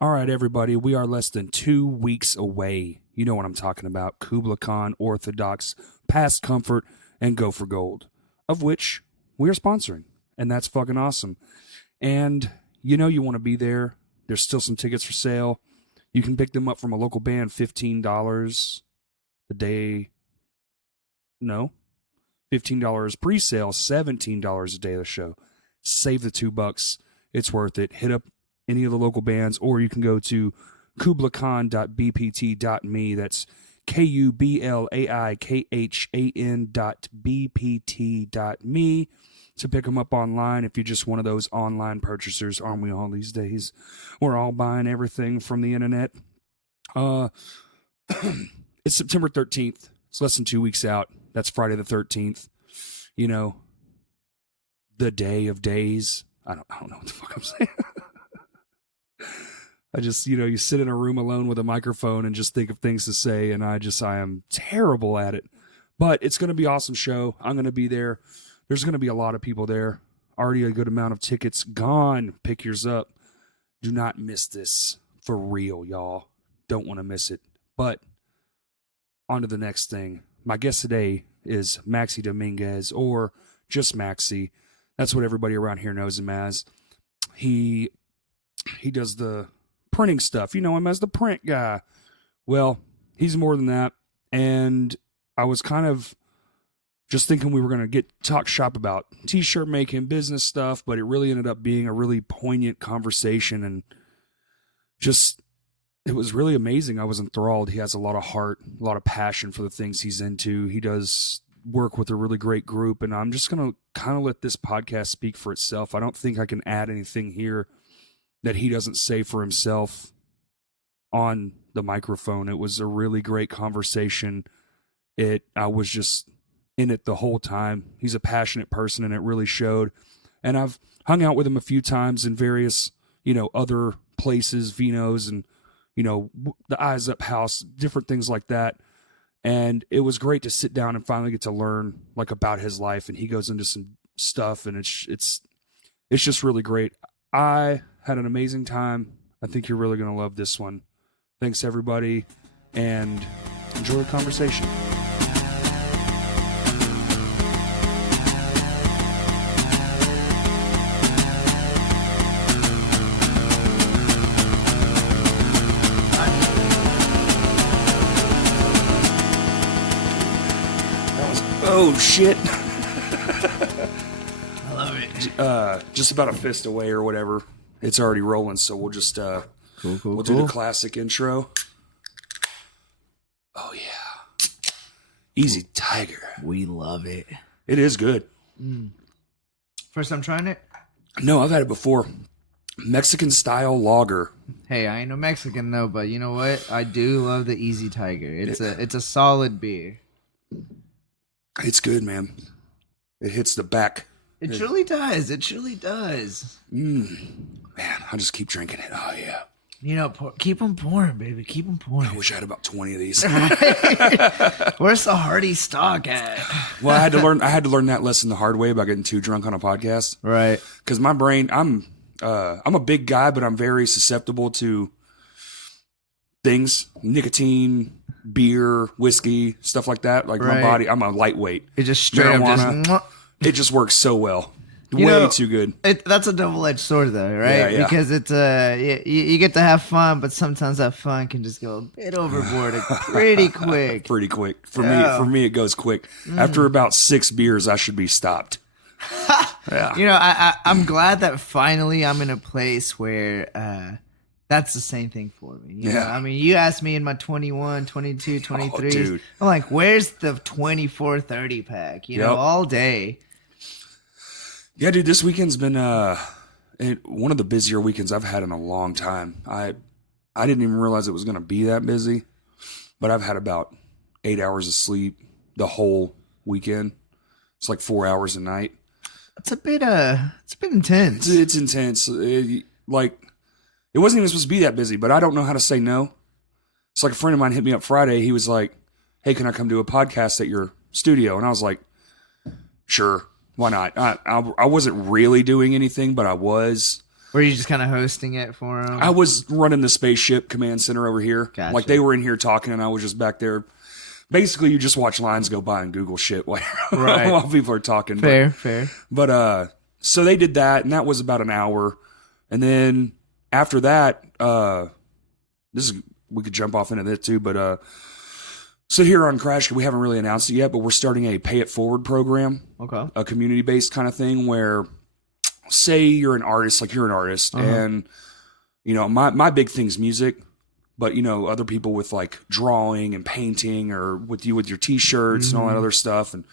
All right, everybody, we are less than 2 weeks away. You know what I'm talking about. Kublai Khan, Orthodox, Past Comfort, and Go for Gold, of which we are sponsoring. And that's fucking awesome. And you know you want to be there. There's still some tickets for sale. You can pick them up from a local band, $15 the day. No, $15 pre-sale, $17 a day of the show. Save the $2. It's worth it. Hit up any of the local bands, or you can go to kublaiKhan.bpt.me. That's KUBLAIKHAN.bpt.me to pick them up online if you're just one of those online purchasers. Aren't we all these days? We're all buying everything from the internet. It's September 13th. It's less than 2 weeks out. That's Friday the 13th. You know, the day of days. I don't know what the fuck I'm saying. I just, you sit in a room alone with a microphone and just think of things to say, and I am terrible at it. But it's going to be an awesome show. I'm going to be there. There's going to be a lot of people there. Already a good amount of tickets gone. Pick yours up. Do not miss this. For real, y'all. Don't want to miss it. But on to the next thing. My guest today is Maxi Dominguez, or just Maxi. That's what everybody around here knows him as. He does the printing stuff. You know him as the print guy. Well, he's more than that. And I was kind of just thinking we were going to talk shop about t-shirt making, business stuff, but it really ended up being a really poignant conversation, and just, it was really amazing. I was enthralled. He has a lot of heart, a lot of passion for the things he's into. He does work with a really great group, and I'm just going to kind of let this podcast speak for itself. I don't think I can add anything here that he doesn't say for himself on the microphone. It was a really great conversation. I was just in it the whole time. He's a passionate person, and it really showed. And I've hung out with him a few times in various, other places, Vinos and, the Eyes Up House, different things like that. And it was great to sit down and finally get to learn about his life. And he goes into some stuff, and it's just really great. I had an amazing time. I think you're really going to love this one. Thanks, everybody, and enjoy the conversation. Oh, shit. I love it. Just about a fist away or whatever. It's already rolling, so we'll just we'll do the classic intro. Oh yeah, Easy Tiger. We love it. It is good. First time trying it? No, I've had it before. Mexican style lager. Hey, I ain't no Mexican though, but you know what? I do love the Easy Tiger. It's a solid beer. It's good, man. It hits the back. It truly does. It truly does. Man, I'll just keep drinking it. Oh, yeah. Keep them pouring, baby. Keep them pouring. I wish I had about 20 of these. Where's the hearty stock at? Well, I had to learn that lesson the hard way about getting too drunk on a podcast. Right. Because my brain, I'm a big guy, but I'm very susceptible to things, nicotine, beer, whiskey, stuff like that. Like my body, I'm a lightweight. It just straight marijuana, up it just works so well. Way too good. That's a double-edged sword, though, right? Yeah. Because it's you get to have fun, but sometimes that fun can just go a bit overboard pretty quick. Pretty quick. For me, it goes quick. After about 6 beers, I should be stopped. Yeah. I'm glad that finally I'm in a place where that's the same thing for me. You know? I mean, you asked me in my 21, 22, 23. Dude. I'm like, where's the 24, 30 pack? All day. Yeah, dude, this weekend's been one of the busier weekends I've had in a long time. I didn't even realize it was going to be that busy, but I've had about 8 hours of sleep the whole weekend. It's like 4 hours a night. It's a bit intense. It's intense. It wasn't even supposed to be that busy, but I don't know how to say no. It's like a friend of mine hit me up Friday. He was like, "Hey, can I come do a podcast at your studio?" And I was like, "Sure. Why not?" I wasn't really doing anything, but I was. Were you just kind of hosting it for them? I was running the spaceship command center over here. Gotcha. Like they were in here talking and I was just back there. Basically, you just watch lines go by and Google shit while people are talking. Fair. But so they did that, and that was about an hour. And then after that, we could jump off into this too, but so here on Crash, we haven't really announced it yet, but we're starting a pay it forward program. Okay. A community-based kind of thing where, say you're an artist, and, you know, my big thing's music, but, you know, other people with like drawing and painting or with your t-shirts and all that other stuff. And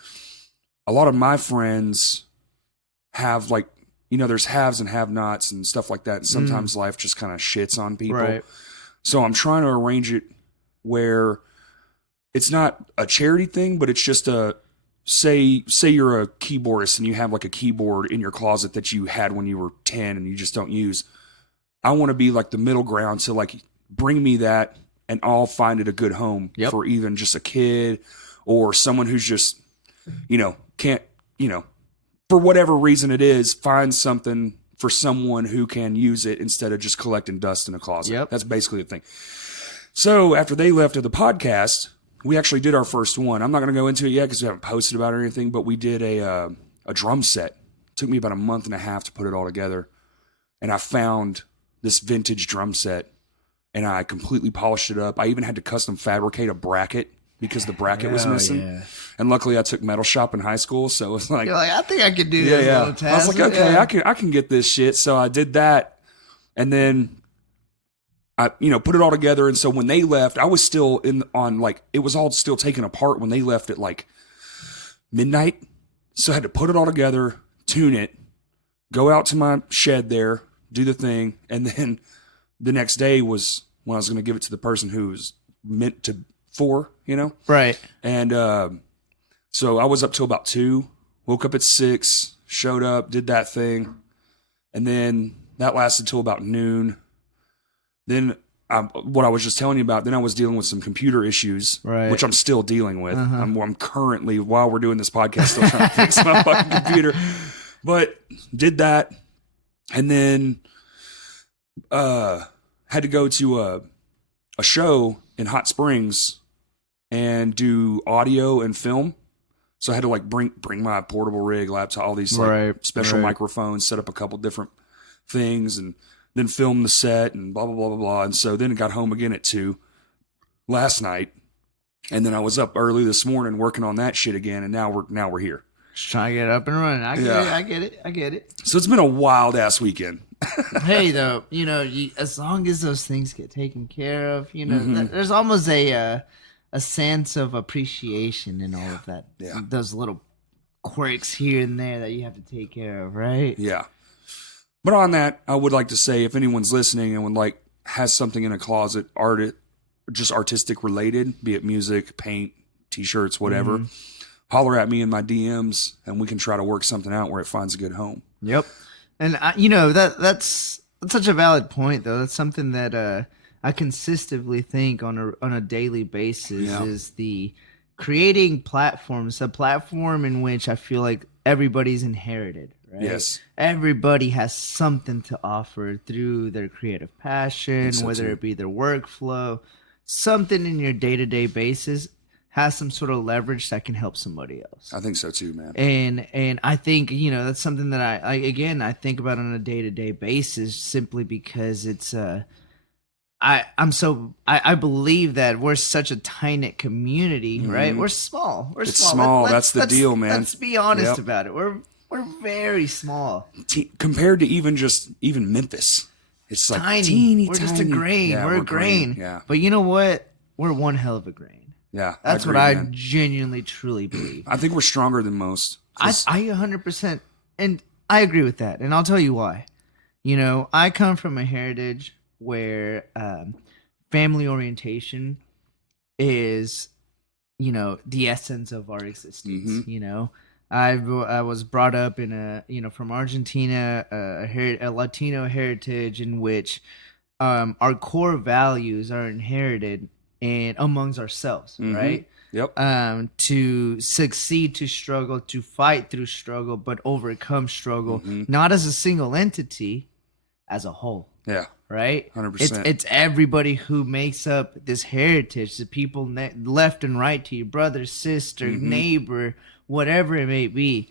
a lot of my friends have like, you know, there's haves and have-nots and stuff like that. And sometimes life just kind of shits on people. Right. So I'm trying to arrange it where it's not a charity thing, but it's just say you're a keyboardist and you have like a keyboard in your closet that you had when you were 10 and you just don't use. I want to be like the middle ground to like bring me that and I'll find it a good home for even just a kid or someone who's just, you know, can't, you know, for whatever reason it is, find something for someone who can use it instead of just collecting dust in a closet. Yep. That's basically the thing. So after they left of the podcast, we actually did our first one. I'm not going to go into it yet because we haven't posted about it or anything, but we did a drum set. It took me about a month and a half to put it all together. And I found this vintage drum set and I completely polished it up. I even had to custom fabricate a bracket because the bracket was missing. Yeah. And luckily I took metal shop in high school. So it was like, you're like, I think I could do this little task. I was like, okay, I can get this shit. So I did that. And then I, you know, put it all together. And so when they left, I was still it was all still taken apart when they left at like midnight. So I had to put it all together, tune it, go out to my shed there, do the thing. And then the next day was when I was going to give it to the person who was meant for, you know? Right. And so I was up till about 2, woke up at 6, showed up, did that thing. And then that lasted till about noon. Then what I was just telling you about, then I was dealing with some computer issues, which I'm still dealing with. I'm currently, while we're doing this podcast, still trying to fix my fucking computer. But did that. And then had to go to a show in Hot Springs and do audio and film. So I had to like bring my portable rig, laptop, all these like special microphones, set up a couple different things and then film the set and blah, blah, blah, blah, blah. And so then I got home again at 2 last night. And then I was up early this morning working on that shit again. And now we're here. Just trying to get up and running. I get it. So it's been a wild ass weekend. Hey, though, you know, as long as those things get taken care of, you know, there's almost a sense of appreciation in all of that. Yeah. Those little quirks here and there that you have to take care of, right? Yeah. But on that, I would like to say if anyone's listening and has something in a closet, just artistic related, be it music, paint, t-shirts, whatever, holler at me in my DMs and we can try to work something out where it finds a good home. Yep. And you know, that's such a valid point though. That's something that I consistently think on a daily basis is the creating platforms, a platform in which I feel like everybody's inherited. Right? Yes. Everybody has something to offer through their creative passion, whether it be their workflow, something in your day-to-day basis has some sort of leverage that can help somebody else. I think so too, man. And I think, you know, that's something that I think about on a day-to-day basis simply because it's I believe that we're such a tight-knit community, right? We're small. It's small. That's the deal, man. Let's be honest about it. We're very small compared to even Memphis. It's like tiny. Teeny, we're tiny. just a grain. Yeah, we're a grain. Yeah. But you know what? We're one hell of a grain. Yeah. That's what I genuinely, truly believe. I think we're stronger than most. I 100%. And I agree with that. And I'll tell you why. You know, I come from a heritage where family orientation is, you know, the essence of our existence. You know, I was brought up in from Argentina, a Latino heritage in which our core values are inherited and amongst ourselves, right? Yep. To succeed, to struggle, to fight through struggle, but overcome struggle, not as a single entity, as a whole. Yeah. Right? 100%. It's everybody who makes up this heritage, the people left and right to you, brother, sister, neighbor, whatever it may be.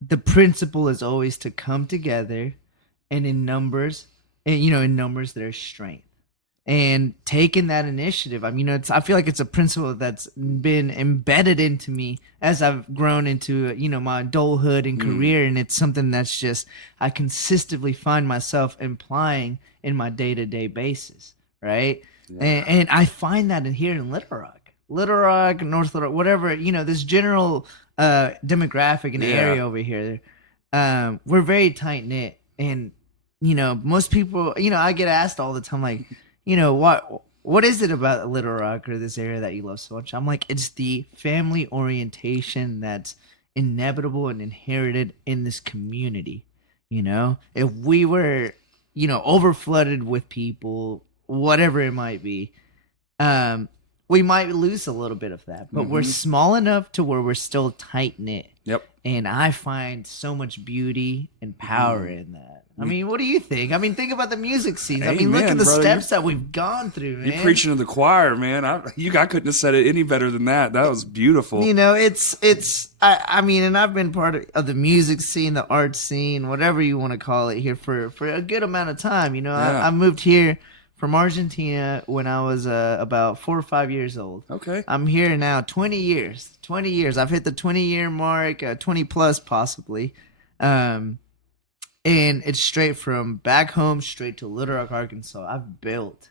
The principle is always to come together, and in numbers, and in numbers there's strength. And taking that initiative, I mean, I feel like it's a principle that's been embedded into me as I've grown into, my adulthood and career. And it's something that's just, I consistently find myself implying in my day-to-day basis, right? Yeah. And I find that here in Little Rock, North Little Rock, whatever, this general demographic and area over here, we're very tight-knit. And, most people, I get asked all the time, like, what is it about Little Rock or this area that you love so much? I'm like, it's the family orientation that's inevitable and inherited in this community. If we were, overflooded with people, whatever it might be, we might lose a little bit of that. But we're small enough to where we're still tight knit. Yep. And I find so much beauty and power in that. I mean, what do you think? I mean, think about the music scenes. I mean, look at the steps that we've gone through, man. You're preaching to the choir, man. I couldn't have said it any better than that. That was beautiful. I mean, and I've been part of the music scene, the art scene, whatever you want to call it here for a good amount of time. I moved here from Argentina when I was about 4 or 5 years old. Okay. I'm here now 20 years. 20 years. I've hit the 20-year mark, 20 plus possibly. And it's straight from back home, straight to Little Rock, Arkansas. I've built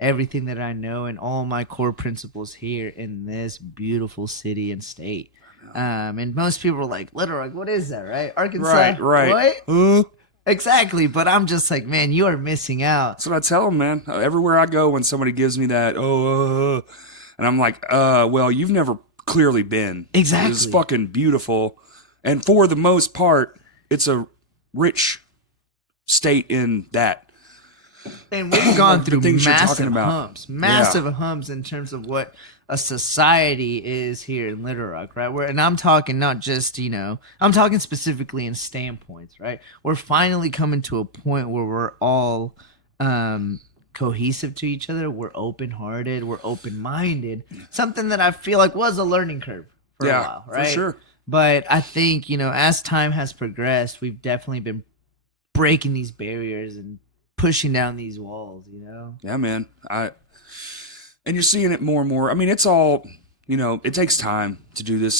everything that I know and all my core principles here in this beautiful city and state. And most people are like, Little Rock, what is that, right? Arkansas, right. What? Exactly. But I'm just like, man, you are missing out. That's what I tell them, man. Everywhere I go, when somebody gives me that, and I'm like, well, you've never clearly been. Exactly. It's fucking beautiful. And for the most part, it's a rich state in that. And we've gone through massive humps in terms of what a society is here in Little Rock, right? And I'm talking not just, I'm talking specifically in standpoints, right? We're finally coming to a point where we're all cohesive to each other. We're open-hearted. We're open-minded. Something that I feel like was a learning curve for a while, right? For sure. But I think, as time has progressed, we've definitely been breaking these barriers and pushing down these walls, Yeah, man. And you're seeing it more and more. I mean, it's all, it takes time to do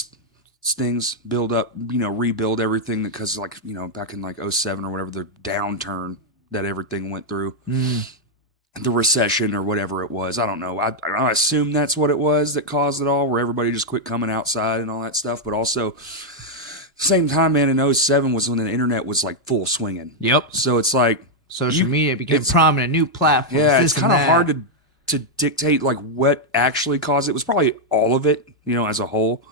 things, build up, rebuild everything because back in like 07 or whatever, the downturn that everything went through. The recession or whatever it was. I don't know. I assume that's what it was that caused it all, where everybody just quit coming outside and all that stuff. But also, same time, man, in 07 was when the internet was like full swinging. Yep. So it's like social media became prominent, new platforms. Yeah, it's kind of hard to dictate like what actually caused it. It was probably all of it, as a whole.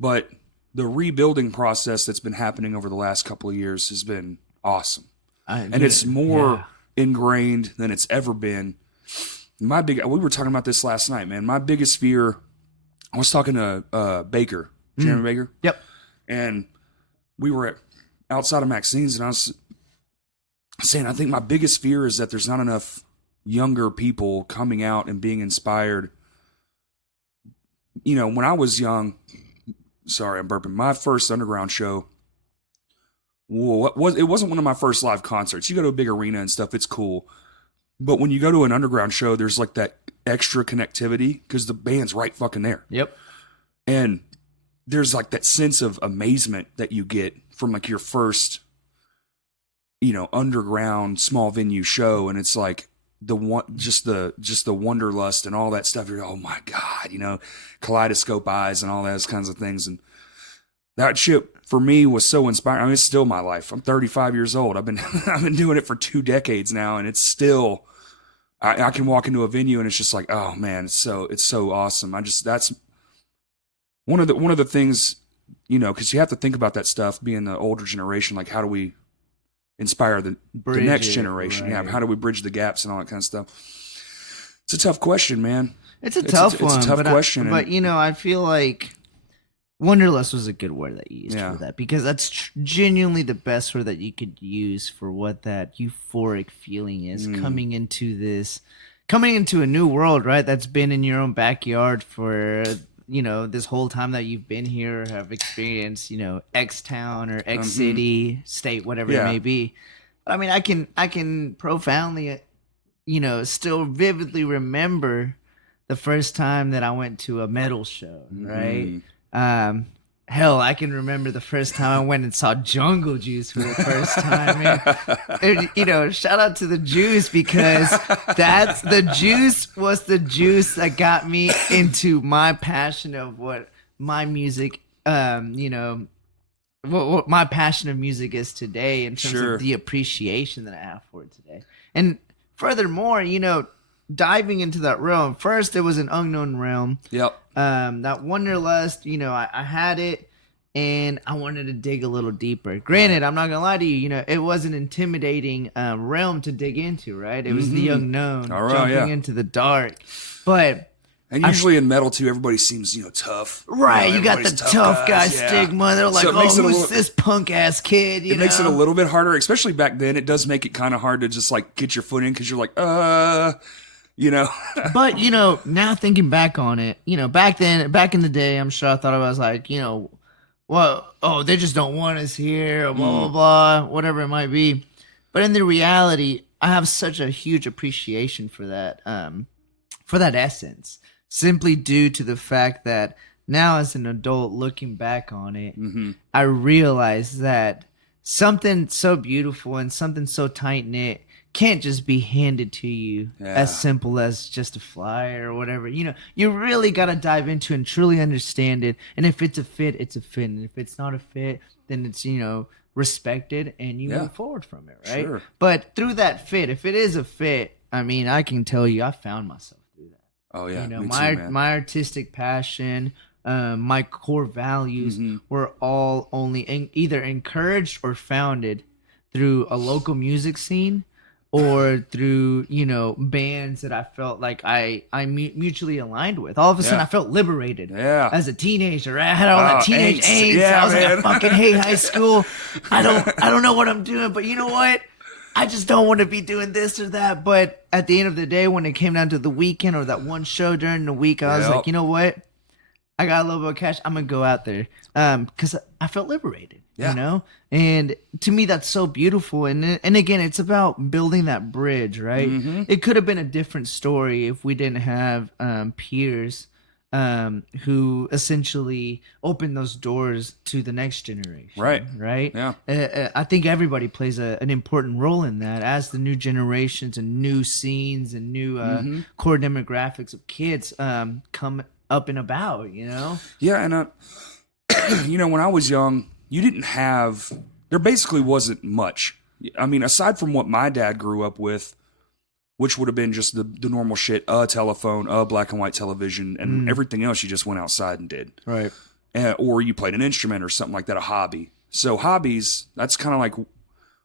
But the rebuilding process that's been happening over the last couple of years has been awesome. It's more ingrained than it's ever been. We were talking about this last night, man. My biggest fear, I was talking to Baker, Jeremy Baker. Yep. And we were outside of Maxine's, and I was saying, I think my biggest fear is that there's not enough younger people coming out and being inspired. When I was young, sorry, I'm burping, my first underground show, it wasn't one of my first live concerts. You go to a big arena and stuff, it's cool. But when you go to an underground show, there's like that extra connectivity because the band's right fucking there. Yep. And there's like that sense of amazement that you get from like your first, underground small venue show. And it's like just the wanderlust and all that stuff. You're, oh my God, kaleidoscope eyes and all those kinds of things. And that shit for me was so inspiring. I mean, it's still my life. I'm 35 years old. I've been doing it for 2 decades now, and it's still. I can walk into a venue and it's just like, oh man, it's so awesome. That's one of the things, because you have to think about that stuff. Being the older generation, like how do we inspire the next generation? Right. Yeah, how do we bridge the gaps and all that kind of stuff? It's a tough question, man. It's a tough one. It's a tough question. But I feel like Wanderlust was a good word that you used Yeah. for that, because that's genuinely the best word that you could use for what that euphoric feeling is, coming into a new world, right? That's been in your own backyard for, this whole time that you've been here, or have experienced, X town or X city, state, whatever it may be. But I mean, I can profoundly, still vividly remember the first time that I went to a metal show, right? Hell, I can remember the first time I went and saw Jungle Juice for the first time. And, shout out to the Juice, because the Juice was the juice that got me into my passion of what my music, what my passion of music is today, in terms of the appreciation that I have for it today. And furthermore, diving into that realm, first it was an unknown realm. Yep. That Wanderlust, I had it, and I wanted to dig a little deeper. Granted, I'm not gonna lie to you, it was an intimidating realm to dig into, right? It was the unknown, jumping into the dark. But usually in metal too, everybody seems tough. Right, you got the tough guy stigma. They're like, who's this punk ass kid? It makes it a little bit harder, especially back then. It does make it kind of hard to just like get your foot in, because you're like, But now thinking back on it, back in the day, I'm sure I thought I was like, they just don't want us here, or blah blah blah, whatever it might be. But in the reality, I have such a huge appreciation for that essence, simply due to the fact that now, as an adult looking back on it, I realize that something so beautiful and something so tight knit can't just be handed to you as simple as just a flyer or whatever. You really got to dive into and truly understand it. And if it's a fit, it's a fit. And if it's not a fit, then it's, respected, and you move forward from it, right? Sure. But through that fit, if it is a fit, I mean, I can tell you, I found myself through that. Oh yeah, me my too, man. my artistic passion, my core values were all only either encouraged or founded through a local music scene, or through, bands that I felt like I mutually aligned with. All of a sudden, I felt liberated. Yeah. As a teenager, right? I had all that teenage angst. Yeah, I was man. like, I fucking hate high school. I don't know what I'm doing, but you know what? I just don't want to be doing this or that. But at the end of the day, when it came down to the weekend or that one show during the week, I was like, you know what? I got a little bit of cash. I'm going to go out there. Because I felt liberated, And to me, that's so beautiful. And again, it's about building that bridge, right? It could have been a different story if we didn't have peers who essentially opened those doors to the next generation. Right? Yeah. I think everybody plays an important role in that, as the new generations and new scenes and new core demographics of kids come up and about, Yeah, and when I was young, you didn't have, there basically wasn't much. I mean, aside from what my dad grew up with, which would have been just the normal shit, a telephone, a black and white television, and everything else you just went outside and did. Right. Or you played an instrument or something like that, a hobby. So hobbies, that's kind of like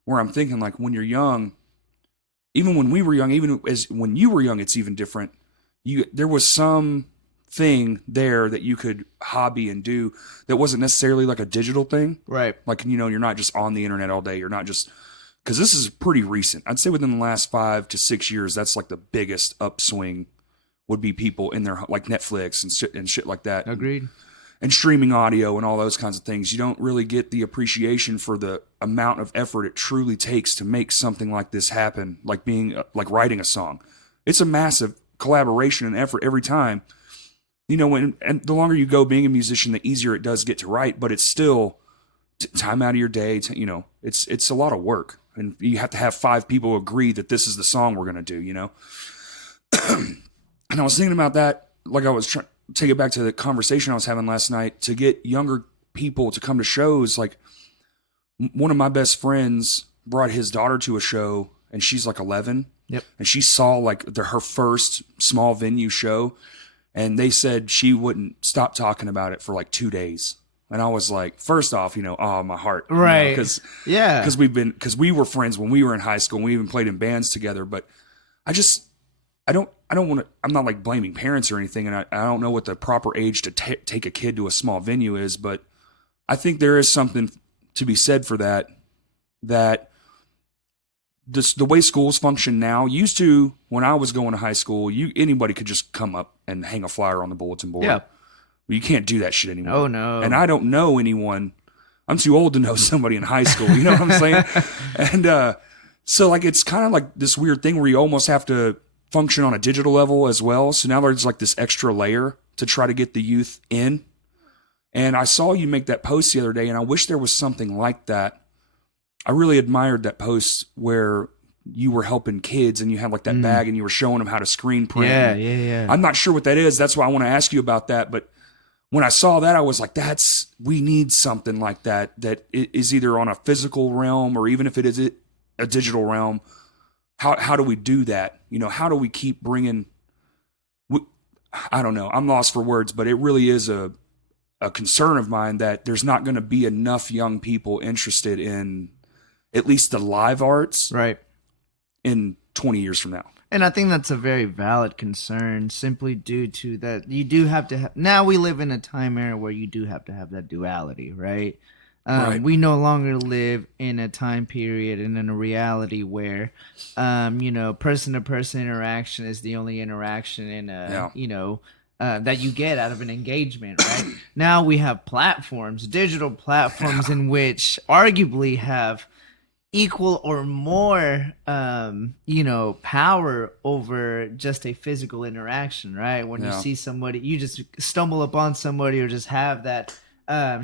where I'm thinking, like when you're young, even when we were young, even as when you were young, it's even different. There was some thing there that you could hobby and do that wasn't necessarily like a digital thing. Right. Like, you're not just on the internet all day. You're not just, because this is pretty recent. I'd say within the last 5 to 6 years, that's like the biggest upswing would be people in their, like Netflix and shit like that. Agreed. And streaming audio and all those kinds of things. You don't really get the appreciation for the amount of effort it truly takes to make something like this happen. Like like writing a song. It's a massive collaboration and effort every time. And the longer you go being a musician, the easier it does get to write, but it's still time out of your day. It's a lot of work, and you have to have 5 people agree that this is the song we're going to do, And I was thinking about that, like I was trying to take it back to the conversation I was having last night, to get younger people to come to shows. Like, one of my best friends brought his daughter to a show, and she's like 11. Yep. And she saw like her first small venue show. And they said she wouldn't stop talking about it for like 2 days. And I was like, first off, my heart. Right. Because yeah. we were friends when we were in high school and we even played in bands together. But I I don't want to, I'm not like blaming parents or anything, and I don't know what the proper age to take a kid to a small venue is, but I think there is something to be said for that the way schools function now. Used to, when I was going to high school, anybody could just come up and hang a flyer on the bulletin board. Yeah. You can't do that shit anymore. Oh, no. And I don't know anyone. I'm too old to know somebody in high school. You know what I'm saying? And so like it's kind of like this weird thing where you almost have to function on a digital level as well. So now there's like this extra layer to try to get the youth in. And I saw you make that post the other day, and I wish there was something like that. I really admired that post where you were helping kids and you had like that bag and you were showing them how to screen print. Yeah. I'm not sure what that is. That's why I want to ask you about that. But when I saw that, I was like, we need something like that is either on a physical realm or even if it is a digital realm. How do we do that? You know, how do we keep bringing, I don't know. I'm lost for words, but it really is a concern of mine that there's not going to be enough young people interested in at least the live arts Right. in 20 years from now. And I think that's a very valid concern, simply due to that you do have to now we live in a time era where you do have to have that duality, right? Right. We no longer live in a time period and in a reality where, person-to-person interaction is the only interaction in that you get out of an engagement, right? Now we have platforms, digital platforms in which arguably have equal or more power over just a physical interaction, right? When you see somebody, you just stumble upon somebody or just have that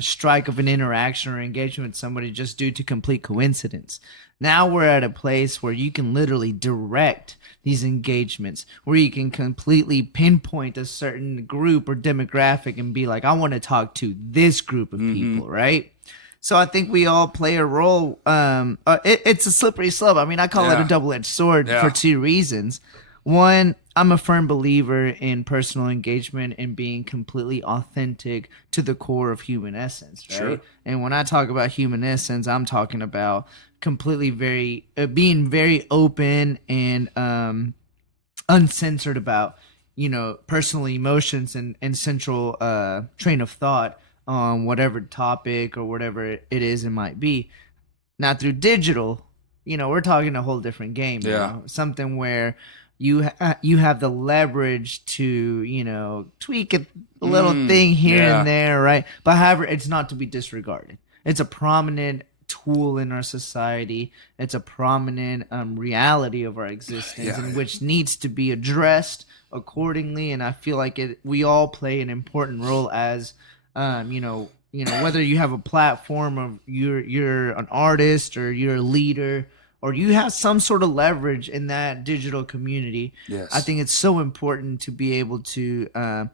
strike of an interaction or engagement with somebody just due to complete coincidence. Now we're at a place where you can literally direct these engagements, where you can completely pinpoint a certain group or demographic and be like, I want to talk to this group of people, right? So I think we all play a role. It's a slippery slope. I mean, I call it a double-edged sword for two reasons. One, I'm a firm believer in personal engagement and being completely authentic to the core of human essence, right? Sure. And when I talk about human essence, I'm talking about completely being very open and uncensored about, personal emotions and central train of thought on whatever topic or whatever it is it might be. Now through digital, we're talking a whole different game. Yeah. Something where you have the leverage to, tweak a little thing here and there, right? But however, it's not to be disregarded. It's a prominent tool in our society. It's a prominent reality of our existence in which needs to be addressed accordingly. And I feel like we all play an important role as whether you have a platform or you're an artist or you're a leader or you have some sort of leverage in that digital community. Yes. I think it's so important to be able to have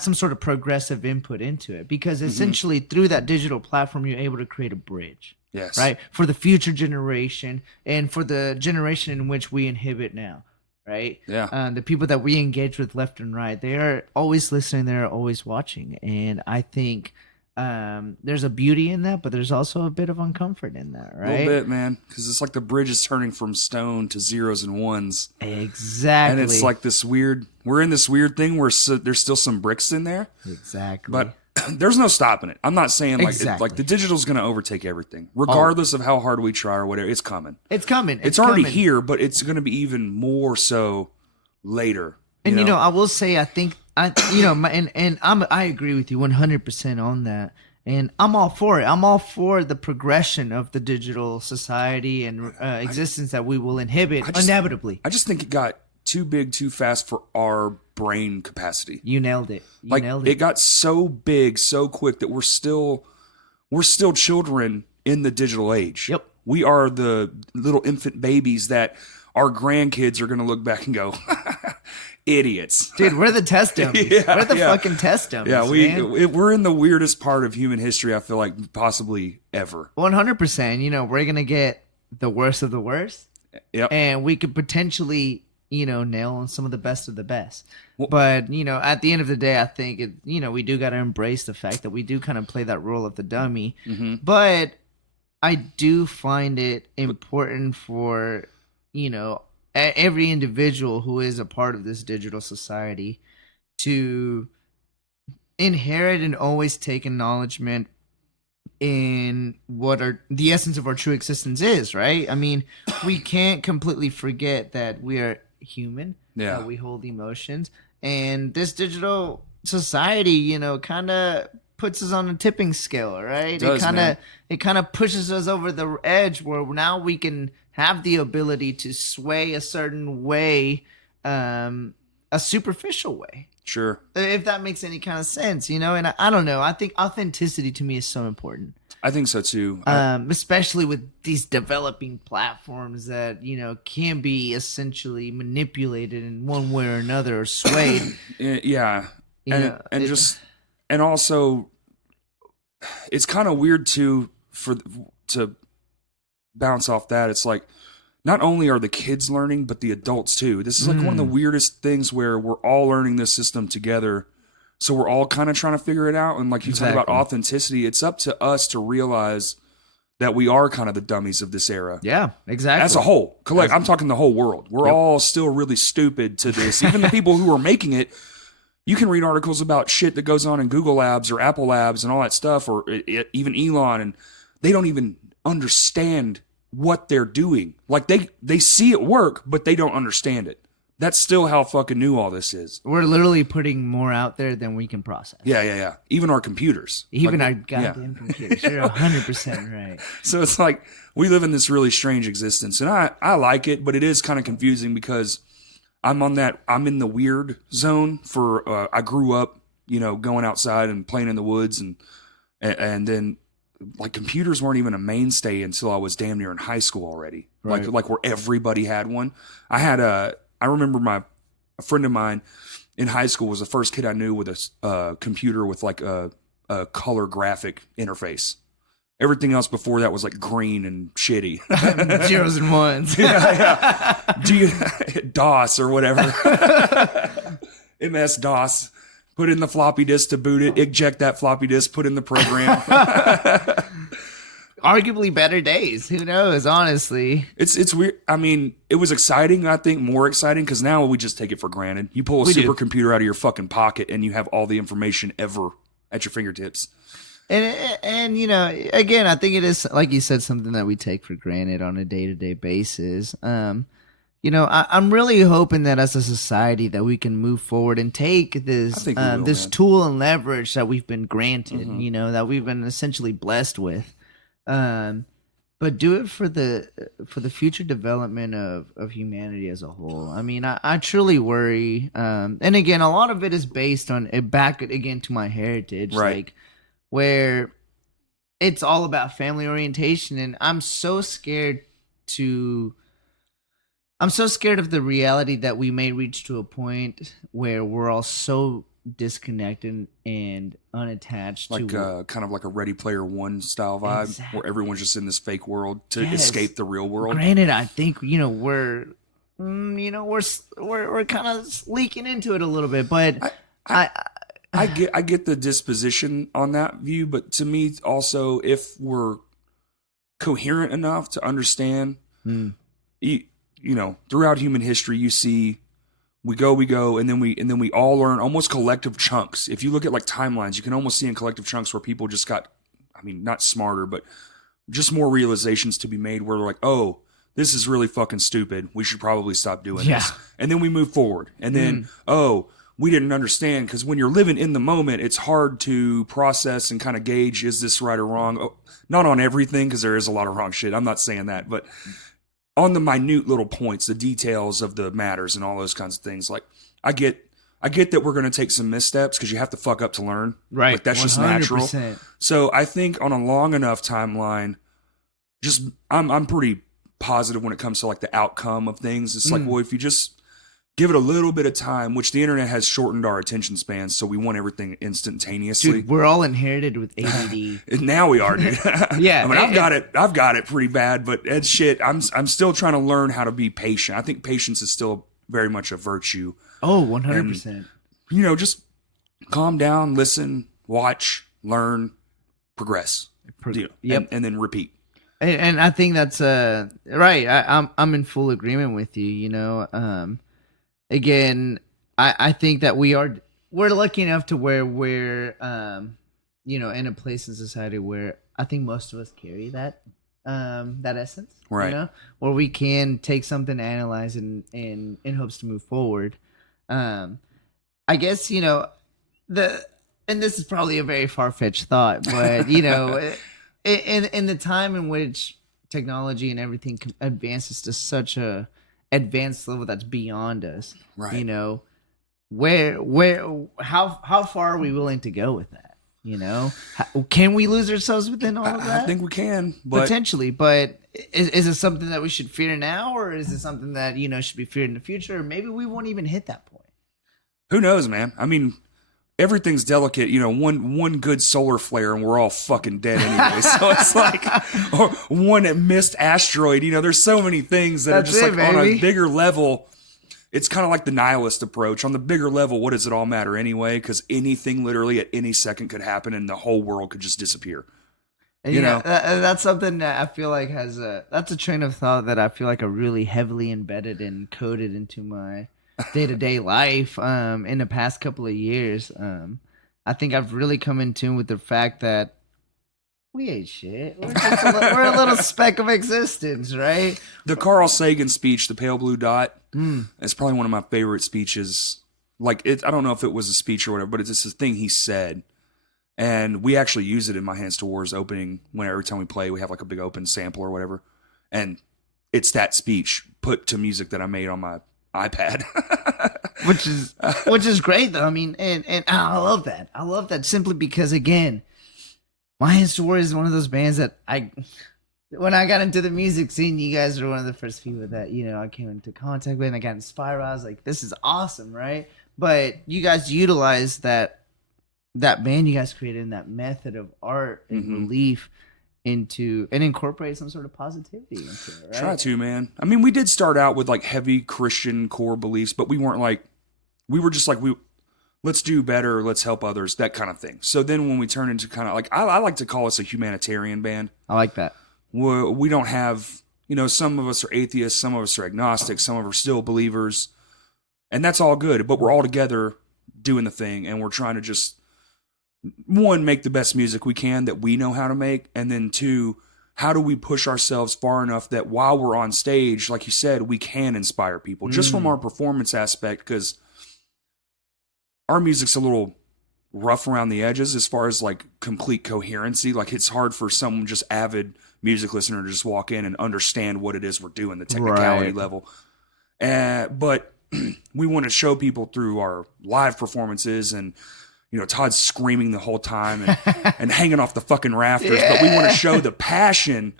some sort of progressive input into it, because essentially through that digital platform, you're able to create a bridge. Yes. Right. For the future generation and for the generation in which we inhabit now. Right. Yeah. The people that we engage with left and right, they are always listening. They're always watching. And I think there's a beauty in that, but there's also a bit of uncomfort in that, right? A little bit, man, because it's like the bridge is turning from stone to zeros and ones. Exactly. And it's like we're in this weird thing where there's still some bricks in there. Exactly. But there's no stopping it. I'm not saying like the digital's going to overtake everything, regardless of how hard we try or whatever. It's coming. It's coming. It's already here, but it's going to be even more so later. And I will say, I think I agree with you 100% on that, and I'm all for it. I'm all for the progression of the digital society and existence that we will inhibit inevitably. I just think it got too big, too fast for our brain capacity. You nailed it. It got so big, so quick that we're still children in the digital age. Yep. We are the little infant babies that our grandkids are going to look back and go, idiots. Dude, we're the test dummies. We're the fucking test dummies. Yeah, we're in the weirdest part of human history, I feel like, possibly ever. 100%. We're going to get the worst of the worst. Yep. And we could potentially, nail on some of the best of the best. Well, but, at the end of the day, I think, we do got to embrace the fact that we do kind of play that role of the dummy. Mm-hmm. But I do find it important for, every individual who is a part of this digital society to inherit and always take acknowledgement in what the essence of our true existence is, right? I mean, we can't completely forget that we are human. Yeah. We hold emotions, and this digital society, kind of puts us on a tipping scale, right? It kind of pushes us over the edge where now we can have the ability to sway a certain way, a superficial way. Sure. If that makes any kind of sense, and I don't know. I think authenticity to me is so important. I think so too. Especially with these developing platforms that, can be essentially manipulated in one way or another or swayed. Yeah. And also it's kind of weird too to bounce off that. It's like, not only are the kids learning, but the adults too. This is like one of the weirdest things where we're all learning this system together. So we're all kind of trying to figure it out. And like you talk about authenticity, it's up to us to realize that we are kind of the dummies of this era. Yeah, exactly. As a whole. I'm talking the whole world. We're all still really stupid to this. Even the people who are making it, you can read articles about shit that goes on in Google Labs or Apple Labs and all that stuff, or even Elon, and they don't even understand what they're doing. Like they see it work, but they don't understand it. That's still how fucking new all this is. We're literally putting more out there than we can process. Yeah. Even our computers. Our goddamn computers. You're 100% right. So it's like we live in this really strange existence, and I like it, but it is kind of confusing because I'm in the weird zone for I grew up, going outside and playing in the woods, and then like computers weren't even a mainstay until I was damn near in high school already. Right. Like where everybody had one. I remember a friend of mine in high school was the first kid I knew with a computer with like a color graphic interface. Everything else before that was like green and shitty. Zeros and ones. Yeah. DOS or whatever. MS DOS. Put in the floppy disk to boot it. Eject that floppy disk. Put in the program. Arguably better days. Who knows? Honestly, it's weird. I mean, it was exciting. I think more exciting because now we just take it for granted. You pull a supercomputer out of your fucking pocket and you have all the information ever at your fingertips. And again, I think it is, like you said, something that we take for granted on a day-to-day basis. I'm really hoping that as a society that we can move forward and take this this tool and leverage that we've been granted, that we've been essentially blessed with, but do it for the future development of humanity as a whole. I mean, I truly worry, and again, a lot of it is based on back again to my heritage, right? Like where it's all about family orientation, and I'm so scared of the reality that we may reach to a point where we're all so disconnected and unattached, like kind of like a Ready Player One style vibe, where everyone's just in this fake world to escape the real world. Granted, I think we're kind of leaking into it a little bit, but I get the disposition on that view, but to me also, if we're coherent enough to understand, throughout human history, you see we go, and then we all learn almost collective chunks. If you look at like timelines, you can almost see in collective chunks where people just got, not smarter, but just more realizations to be made where they're like, oh, this is really fucking stupid. We should probably stop doing this. And then we move forward. And then, we didn't understand, because when you're living in the moment, it's hard to process and kind of gauge, is this right or wrong? Oh, not on everything, because there is a lot of wrong shit. I'm not saying that, but on the minute little points, the details of the matters and all those kinds of things. Like, I get that we're going to take some missteps because you have to fuck up to learn. Right. Like, that's 100%. just natural. So I think on a long enough timeline, I'm pretty positive when it comes to like the outcome of things. It's like, well, if you just give it a little bit of time, which the internet has shortened our attention spans, so we want everything instantaneously. Dude, we're all inherited with ADD. Now we are, dude. Yeah. I've got it pretty bad, but it's shit. I'm still trying to learn how to be patient. I think patience is still very much a virtue. Oh, 100%. And, just calm down, listen, watch, learn, progress. Yep. And then repeat. And I think that's right. I'm in full agreement with you. You know, again, I think that we're lucky enough to where we're you know, in a place in society where I think most of us carry that essence, Right? You know, where we can take something, analyze, and in hopes to move forward. I guess, you know, and this is probably a very far fetched thought, but you know, in the time in which technology and everything advances to such a advanced level that's beyond us, Right. you know, how far are we willing to go with that? You know, can we lose ourselves within all of that? I think we can, but Potentially, but is it something that we should fear now, or is it something that, you know, should be feared in the future? Or maybe we won't even hit that point. who knows, man? I mean, everything's delicate. You know, one good solar flare and we're all fucking dead anyway. So it's like, or one missed asteroid. You know, there's so many things that are just like on a bigger level. It's kind of like the nihilist approach. On the bigger level, what does it all matter anyway? Because anything literally at any second could happen and the whole world could just disappear. And, you know, that's something that I feel like that's a train of thought that I feel like are really heavily embedded and coded into my day-to-day life in the past couple of years. I think I've really come in tune with the fact that we ain't shit. We're we're a little speck of existence, right? The Carl Sagan speech, The Pale Blue Dot, is probably one of my favorite speeches. Like, I don't know if it was a speech or whatever, but it's just a thing he said. And we actually use it in My Hands to War's opening. Every time we play, we have like a big open sample or whatever. And it's that speech put to music that I made on my iPad. which is great though. I mean, and I love that. I love that simply because, again, My Hands to War is one of those bands that when I got into the music scene, you guys were one of the first people that, you know, I came into contact with and I got inspired. I was like, this is awesome, right? But you guys utilized that band you guys created and that method of art and belief into and incorporate some sort of positivity into it, right? Try to, man. I mean, we did start out with like heavy Christian core beliefs, but we weren't like, we were just like, let's do better, let's help others, that kind of thing. So then when we turn into kind of like, I like to call us a humanitarian band. I like that. We don't have, you know, some of us are atheists, some of us are agnostics, some of us are still believers, and that's all good, but we're all together doing the thing, and we're trying to just, one, make the best music we can that we know how to make, and then two, how do we push ourselves far enough that while we're on stage, like you said, we can inspire people just from our performance aspect, because our music's a little rough around the edges as far as like complete coherency. Like, it's hard for some just avid music listener to just walk in and understand what it is we're doing, the technicality level. But we want to show people through our live performances, and you know, Todd's screaming the whole time and hanging off the fucking rafters. Yeah. But we want to show the passion.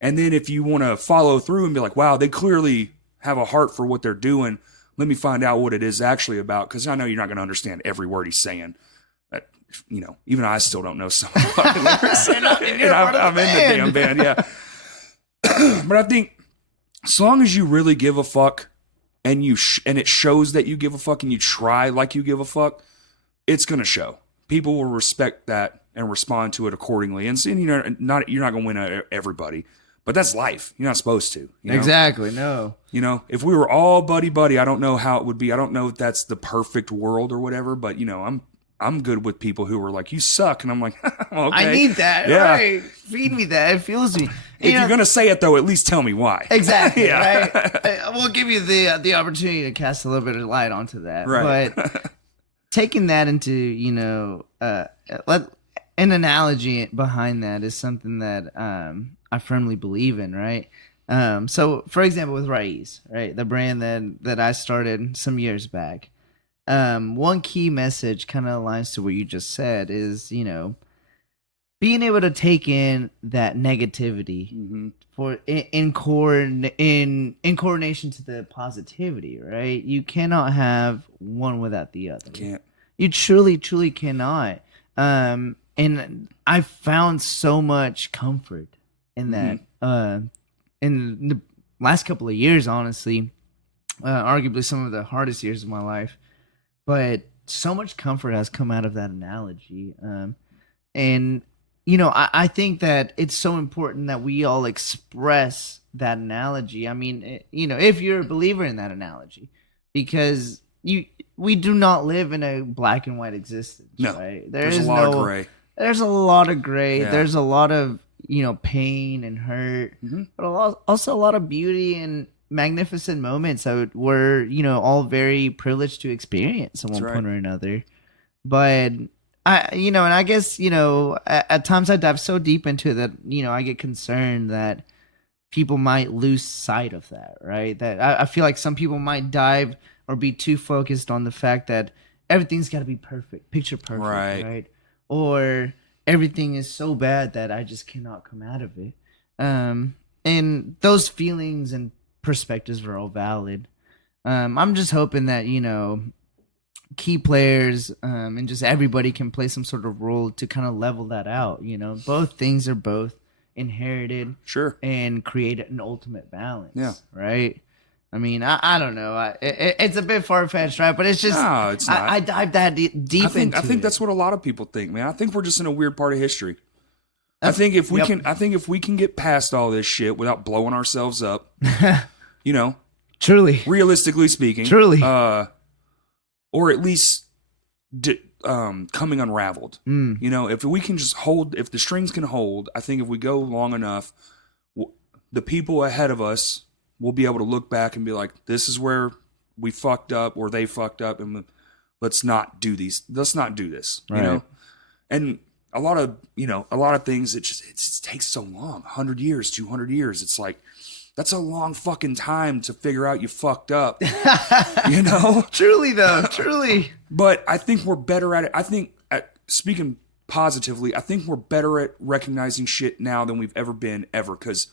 And then if you want to follow through and be like, wow, they clearly have a heart for what they're doing, let me find out what it is actually about. Because I know you're not going to understand every word he's saying. You know, even I still don't know some of the lyrics. And I'm in the damn band, yeah. But I think as long as you really give a fuck and and it shows that you give a fuck and you try like you give a fuck, it's going to show. People will respect that and respond to it accordingly. And you know, you're not going to win everybody, but that's life. You're not supposed to. You know? Exactly. No. You know, if we were all buddy, I don't know how it would be. I don't know if that's the perfect world or whatever, but you know, I'm good with people who are like, you suck. And I'm like, okay. I need that. Yeah. Right. Feed me that. It fuels me. If you're going to say it though, at least tell me why. Exactly. Yeah. Right. We'll give you the opportunity to cast a little bit of light onto that. Right. But taking that into, you know, an analogy behind that is something that I firmly believe in, right? So, for example, with Raiz, right, the brand that I started some years back, one key message kind of aligns to what you just said is, you know, being able to take in that negativity for in coordination to the positivity, right? You cannot have one without the other. Can't. You truly cannot. And I found so much comfort in that. In the last couple of years, honestly, arguably some of the hardest years of my life, but so much comfort has come out of that analogy. And I think that it's so important that we all express that analogy. I mean, if you're a believer in that analogy, because we do not live in a black and white existence, No, right? there's a lot of gray. There's a lot of gray. Yeah. There's a lot of, pain and hurt, but also a lot of beauty and magnificent moments that we're, all very privileged to experience at one point or another. But and I guess, at times I dive so deep into it that, I get concerned that people might lose sight of that, right? That I feel like some people might dive or be too focused on the fact that everything's got to be perfect, picture perfect, right? Or everything is so bad that I just cannot come out of it. And those feelings and perspectives are all valid. I'm just hoping that, key players and just everybody can play some sort of role to kind of level that out. Both things are both inherited, and create an ultimate balance, right? I mean, I don't know. It's a bit far fetched, right? But it's just no, it's not. I dive that deep into it. I think that's what a lot of people think, man. I think we're just in a weird part of history. I think if we can get past all this shit without blowing ourselves up, truly, realistically speaking, or at least coming unraveled. If we can just hold, if the strings can hold, I think if we go long enough, the people ahead of us will be able to look back and be like, this is where we fucked up or they fucked up, and let's not do this, right. And a lot of things, it just takes so long, 100 years, 200 years. It's like, that's a long fucking time to figure out you fucked up, Truly, though, truly. But I think we're better at it. I think, speaking positively, I think we're better at recognizing shit now than we've ever been, because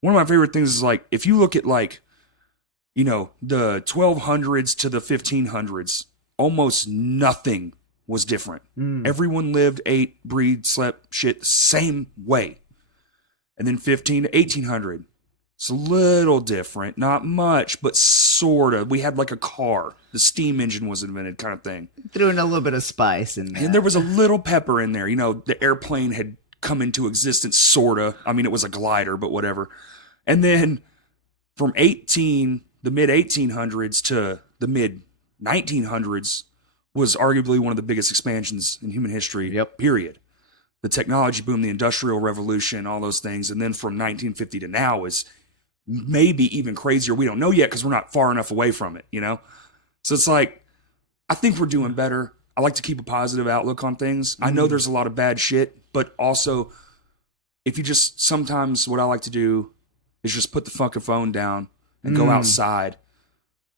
one of my favorite things is, like, if you look at, like, the 1200s to the 1500s, almost nothing was different. Everyone lived, ate, breathed, slept, shit the same way. And then 15 to 1800, it's a little different, not much, but sort of. We had like a car. The steam engine was invented, kind of thing. Threw in a little bit of spice in there. And there was a little pepper in there. The airplane had come into existence, sort of. I mean, it was a glider, but whatever. And then from the mid 1800s to the mid 1900s was arguably one of the biggest expansions in human history, period. The technology boom, the Industrial Revolution, all those things. And then from 1950 to now is maybe even crazier. We don't know yet because we're not far enough away from it, So it's like, I think we're doing better. I like to keep a positive outlook on things. I know there's a lot of bad shit, but also, if you just, sometimes what I like to do is just put the fucking phone down and go outside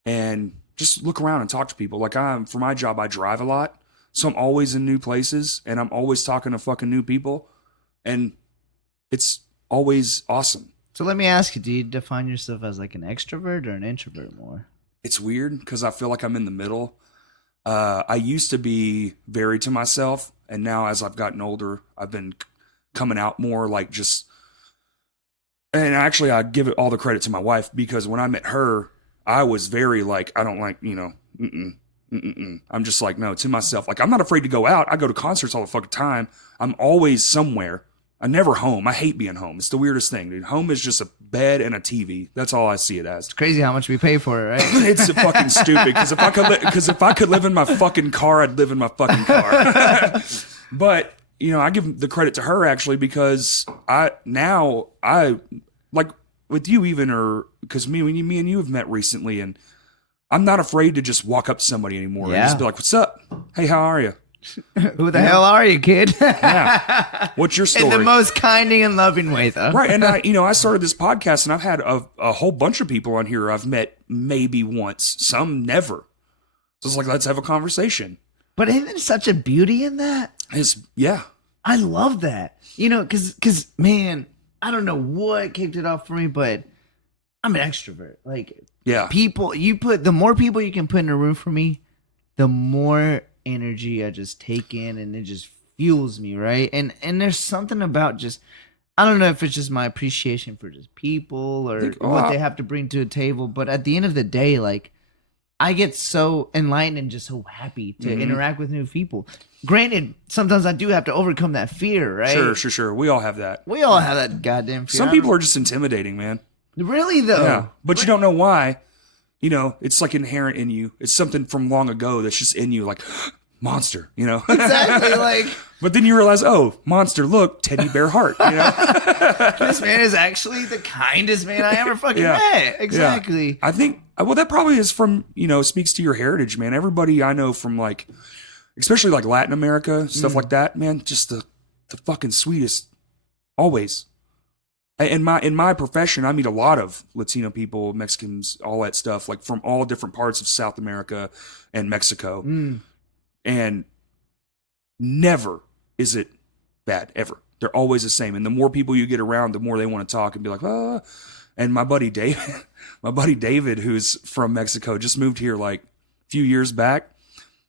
and just look around and talk to people. Like, for my job, I drive a lot. So I'm always in new places and I'm always talking to fucking new people. And it's always awesome. So let me ask you, do you define yourself as like an extrovert or an introvert more? It's weird because I feel like I'm in the middle. I used to be very to myself. And now as I've gotten older, I've been coming out more, like, just, and actually I give it all the credit to my wife, because when I met her, I was very like, I don't like, I'm just like, no, to myself. Like, I'm not afraid to go out. I go to concerts all the fucking time. I'm always somewhere. I'm never home. I hate being home. It's the weirdest thing, dude. Home is just a bed and a TV. That's all I see it as. It's crazy how much we pay for it, right? It's fucking stupid. Because if I could live in my fucking car, I'd live in my fucking car. But I give the credit to her, actually, because I like with you even, or because me and you have met recently, and I'm not afraid to just walk up to somebody anymore and just be like, "What's up? Hey, how are you? Who the hell are you, kid?" Yeah. What's your story? In the most kinding and loving way, though. Right. And I started this podcast, and I've had a whole bunch of people on here I've met maybe once, some never. So it's like, let's have a conversation. But isn't there such a beauty in that? I love that. Because man, I don't know what kicked it off for me, but I'm an extrovert. Like, people, the more people you can put in a room for me, the more energy I just take in, and it just fuels me, right? And there's something about just, I don't know if it's just my appreciation for just people or what they have to bring to a table, but at the end of the day, like, I get so enlightened and just so happy to interact with new people. Granted, sometimes I do have to overcome that fear, right? Sure. We all have that. We all have that goddamn fear. Some people are just intimidating, man. Really, though? Yeah. But you don't know why. You know, it's like inherent in you. It's something from long ago that's just in you, like, monster, you know? Exactly, like... But then you realize, oh, monster, look, teddy bear heart, you know? This man is actually the kindest man I ever fucking met. Exactly. Yeah. I think, well, that probably is from, you know, speaks to your heritage, man. Everybody I know from, like, especially, like, Latin America, stuff like that, man, just the fucking sweetest, always. In my profession, I meet a lot of Latino people, Mexicans, all that stuff, like, from all different parts of South America and Mexico. And never is it bad, ever. They're always the same. And the more people you get around, the more they want to talk and be like, ah. And my buddy David, who's from Mexico, just moved here like a few years back.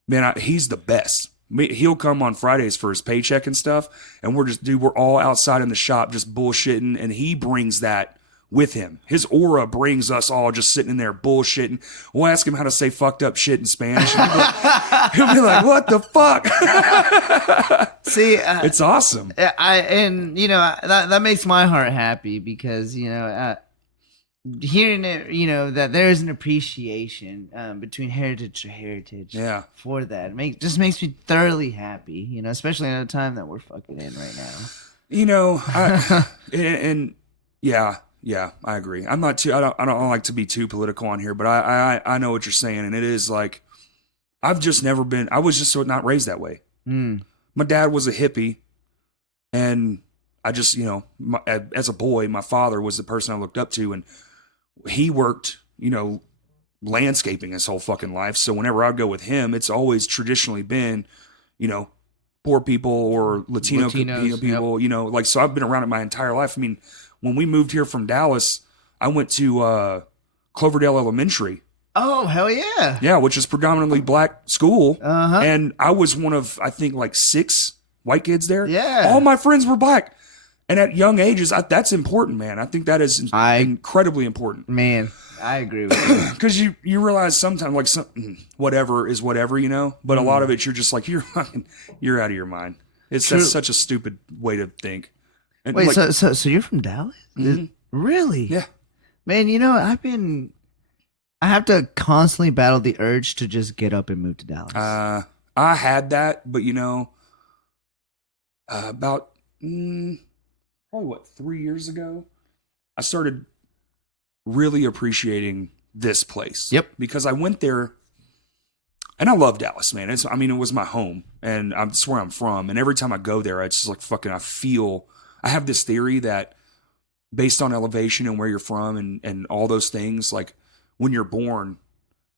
Man, he's the best. He'll come on Fridays for his paycheck and stuff. And we're all outside in the shop just bullshitting. And he brings that with him. His aura brings us all just sitting in there bullshitting. We'll ask him how to say fucked up shit in Spanish. He'll be like, what the fuck? See, it's awesome. You know, that makes my heart happy because, you know, hearing it, you know, that there is an appreciation between heritage to heritage for that. Just makes me thoroughly happy, you know, especially in a time that we're fucking in right now. You know, yeah, I agree. I don't like to be too political on here, but I know what you're saying, and it is like I was just not raised that way. My dad was a hippie, and I just, you know, as a boy, my father was the person I looked up to, and he worked, you know, landscaping his whole fucking life. So whenever I go with him, it's always traditionally been, you know, poor people or Latino people, you know, like, so I've been around it my entire life. I mean, when we moved here from Dallas, I went to Cloverdale Elementary. Oh, hell yeah. Yeah, which is predominantly black school. And I was one of, I think, like 6 white kids there. Yeah. All my friends were black. And at young ages, that's important, man. I think that is incredibly important. Man, I agree with you. Because you realize sometimes, like, whatever is whatever, you know? But a lot of it, you're just like, you're out of your mind. That's such a stupid way to think. And wait, like, so you're from Dallas? Really? Yeah. Man, you know, I have to constantly battle the urge to just get up and move to Dallas. I had that, but you know, about probably 3 years ago, I started really appreciating this place. Yep. Because I went there, and I love Dallas, man. It was my home, and that's where I'm from. And every time I go there, it's just like fucking. I have this theory that based on elevation and where you're from and all those things, like when you're born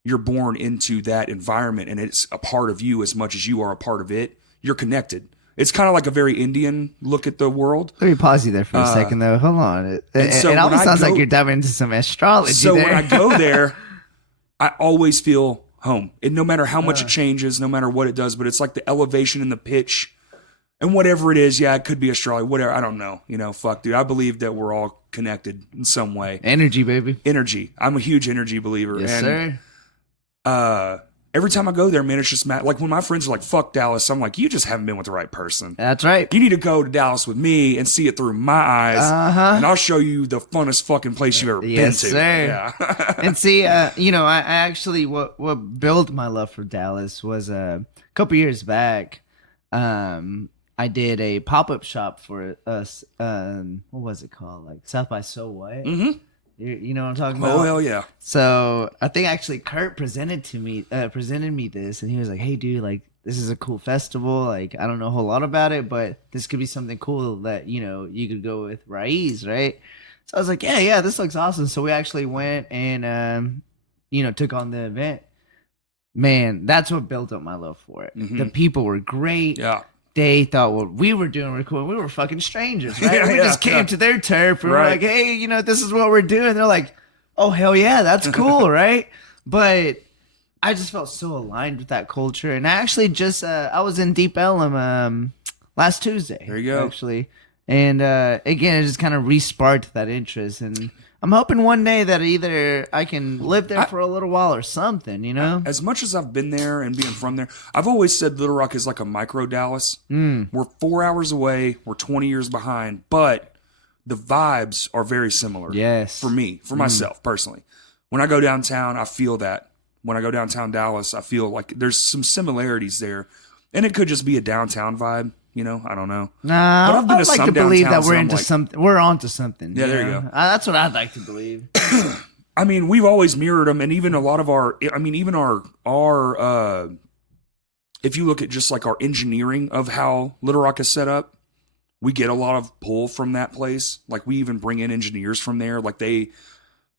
into that environment and it's a part of you as much as you are a part of it. You're connected. It's kind of like a very Indian look at the world. Let me pause you there for a second, though. Hold on. It almost sounds like you're diving into some astrology. So there. when I go there, I always feel home. And no matter how much it changes, no matter what it does, but it's like the elevation and the pitch and whatever it is. Yeah, it could be astrology, whatever. I don't know. You know, fuck, dude. I believe that we're all connected in some way. Energy, baby. Energy. I'm a huge energy believer. Yes, and, sir. Every time I go there, man, it's just like when my friends are like, fuck Dallas, I'm like, you just haven't been with the right person. That's right. You need to go to Dallas with me and see it through my eyes. And I'll show you the funnest fucking place you've ever been to. Sir. Yeah. And see, you know, I actually, what built my love for Dallas was a couple years back. I did a pop-up shop for us. What was it called? Like South by So What? Mm-hmm. You know what I'm talking about? Oh, hell yeah. So I think actually Kurt presented me this, and he was like, hey, dude, like, this is a cool festival. Like, I don't know a whole lot about it, but this could be something cool that, you know, you could go with Raiz, right? So I was like, yeah, this looks awesome. So we actually went and, you know, took on the event. Man, that's what built up my love for it. Mm-hmm. The people were great. Yeah. They thought what we were doing were cool. We were fucking strangers, right? We just came to their turf. We were like, hey, you know, this is what we're doing. They're like, oh, hell yeah, that's cool, right? But I just felt so aligned with that culture. And I actually just, I was in Deep Ellum last Tuesday. There you go. Actually. And again, it just kind of re-sparked that interest. And I'm hoping one day that either I can live there for a little while or something, you know? As much as I've been there and being from there, I've always said Little Rock is like a micro Dallas. We're 4 hours away. We're 20 years behind, but the vibes are very similar. Yes. For me, for myself personally. When I go downtown, I feel that. When I go downtown Dallas, I feel like there's some similarities there. And it could just be a downtown vibe. You know, I don't know. Nah, but I've been I'd to like some to believe that downtowns we're and I'm into like, something. We're onto something. Yeah, there you go. That's what I'd like to believe. I mean, we've always mirrored them, and even a lot of our, I mean, even our, if you look at just like our engineering of how Little Rock is set up, we get a lot of pull from that place. Like we even bring in engineers from there. Like they,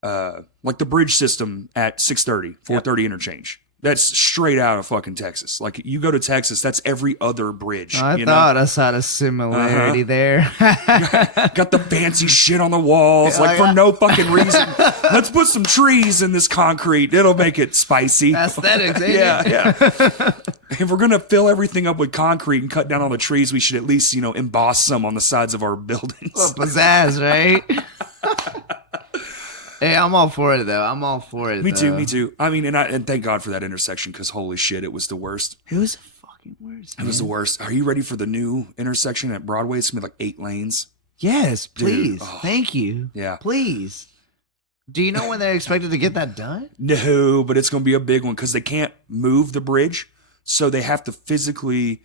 like the bridge system at 630, 430 interchange. That's straight out of fucking Texas. Like you go to Texas, that's every other bridge. I thought I saw a similarity there. Got the fancy shit on the walls, like for no fucking reason. Let's put some trees in this concrete. It'll make it spicy. Aesthetics, ain't Yeah, it? yeah. If we're gonna fill everything up with concrete and cut down all the trees, we should at least, emboss some on the sides of our buildings. Well, pizzazz, right? Hey, I'm all for it though. I'm all for it. Me too. I mean, and thank God for that intersection because holy shit, it was the worst. It was the fucking worst. It was the worst. Are you ready for the new intersection at Broadway? It's gonna be like 8 lanes. Yes, please. Dude, Thank you. Yeah. Please. Do you know when they're expected to get that done? No, but it's gonna be a big one because they can't move the bridge, so they have to physically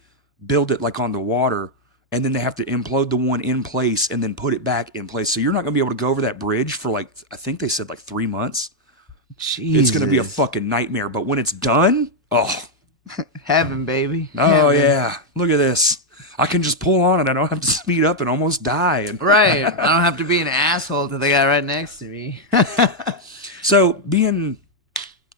build it like on the water. And then they have to implode the one in place and then put it back in place. So you're not going to be able to go over that bridge for like, I think they said like 3 months. Jesus. It's going to be a fucking nightmare. But when it's done, heaven, baby. Oh, Heaven. yeah. Look at this. I can just pull on it. I don't have to speed up and almost die. And Right. I don't have to be an asshole to the guy right next to me. So being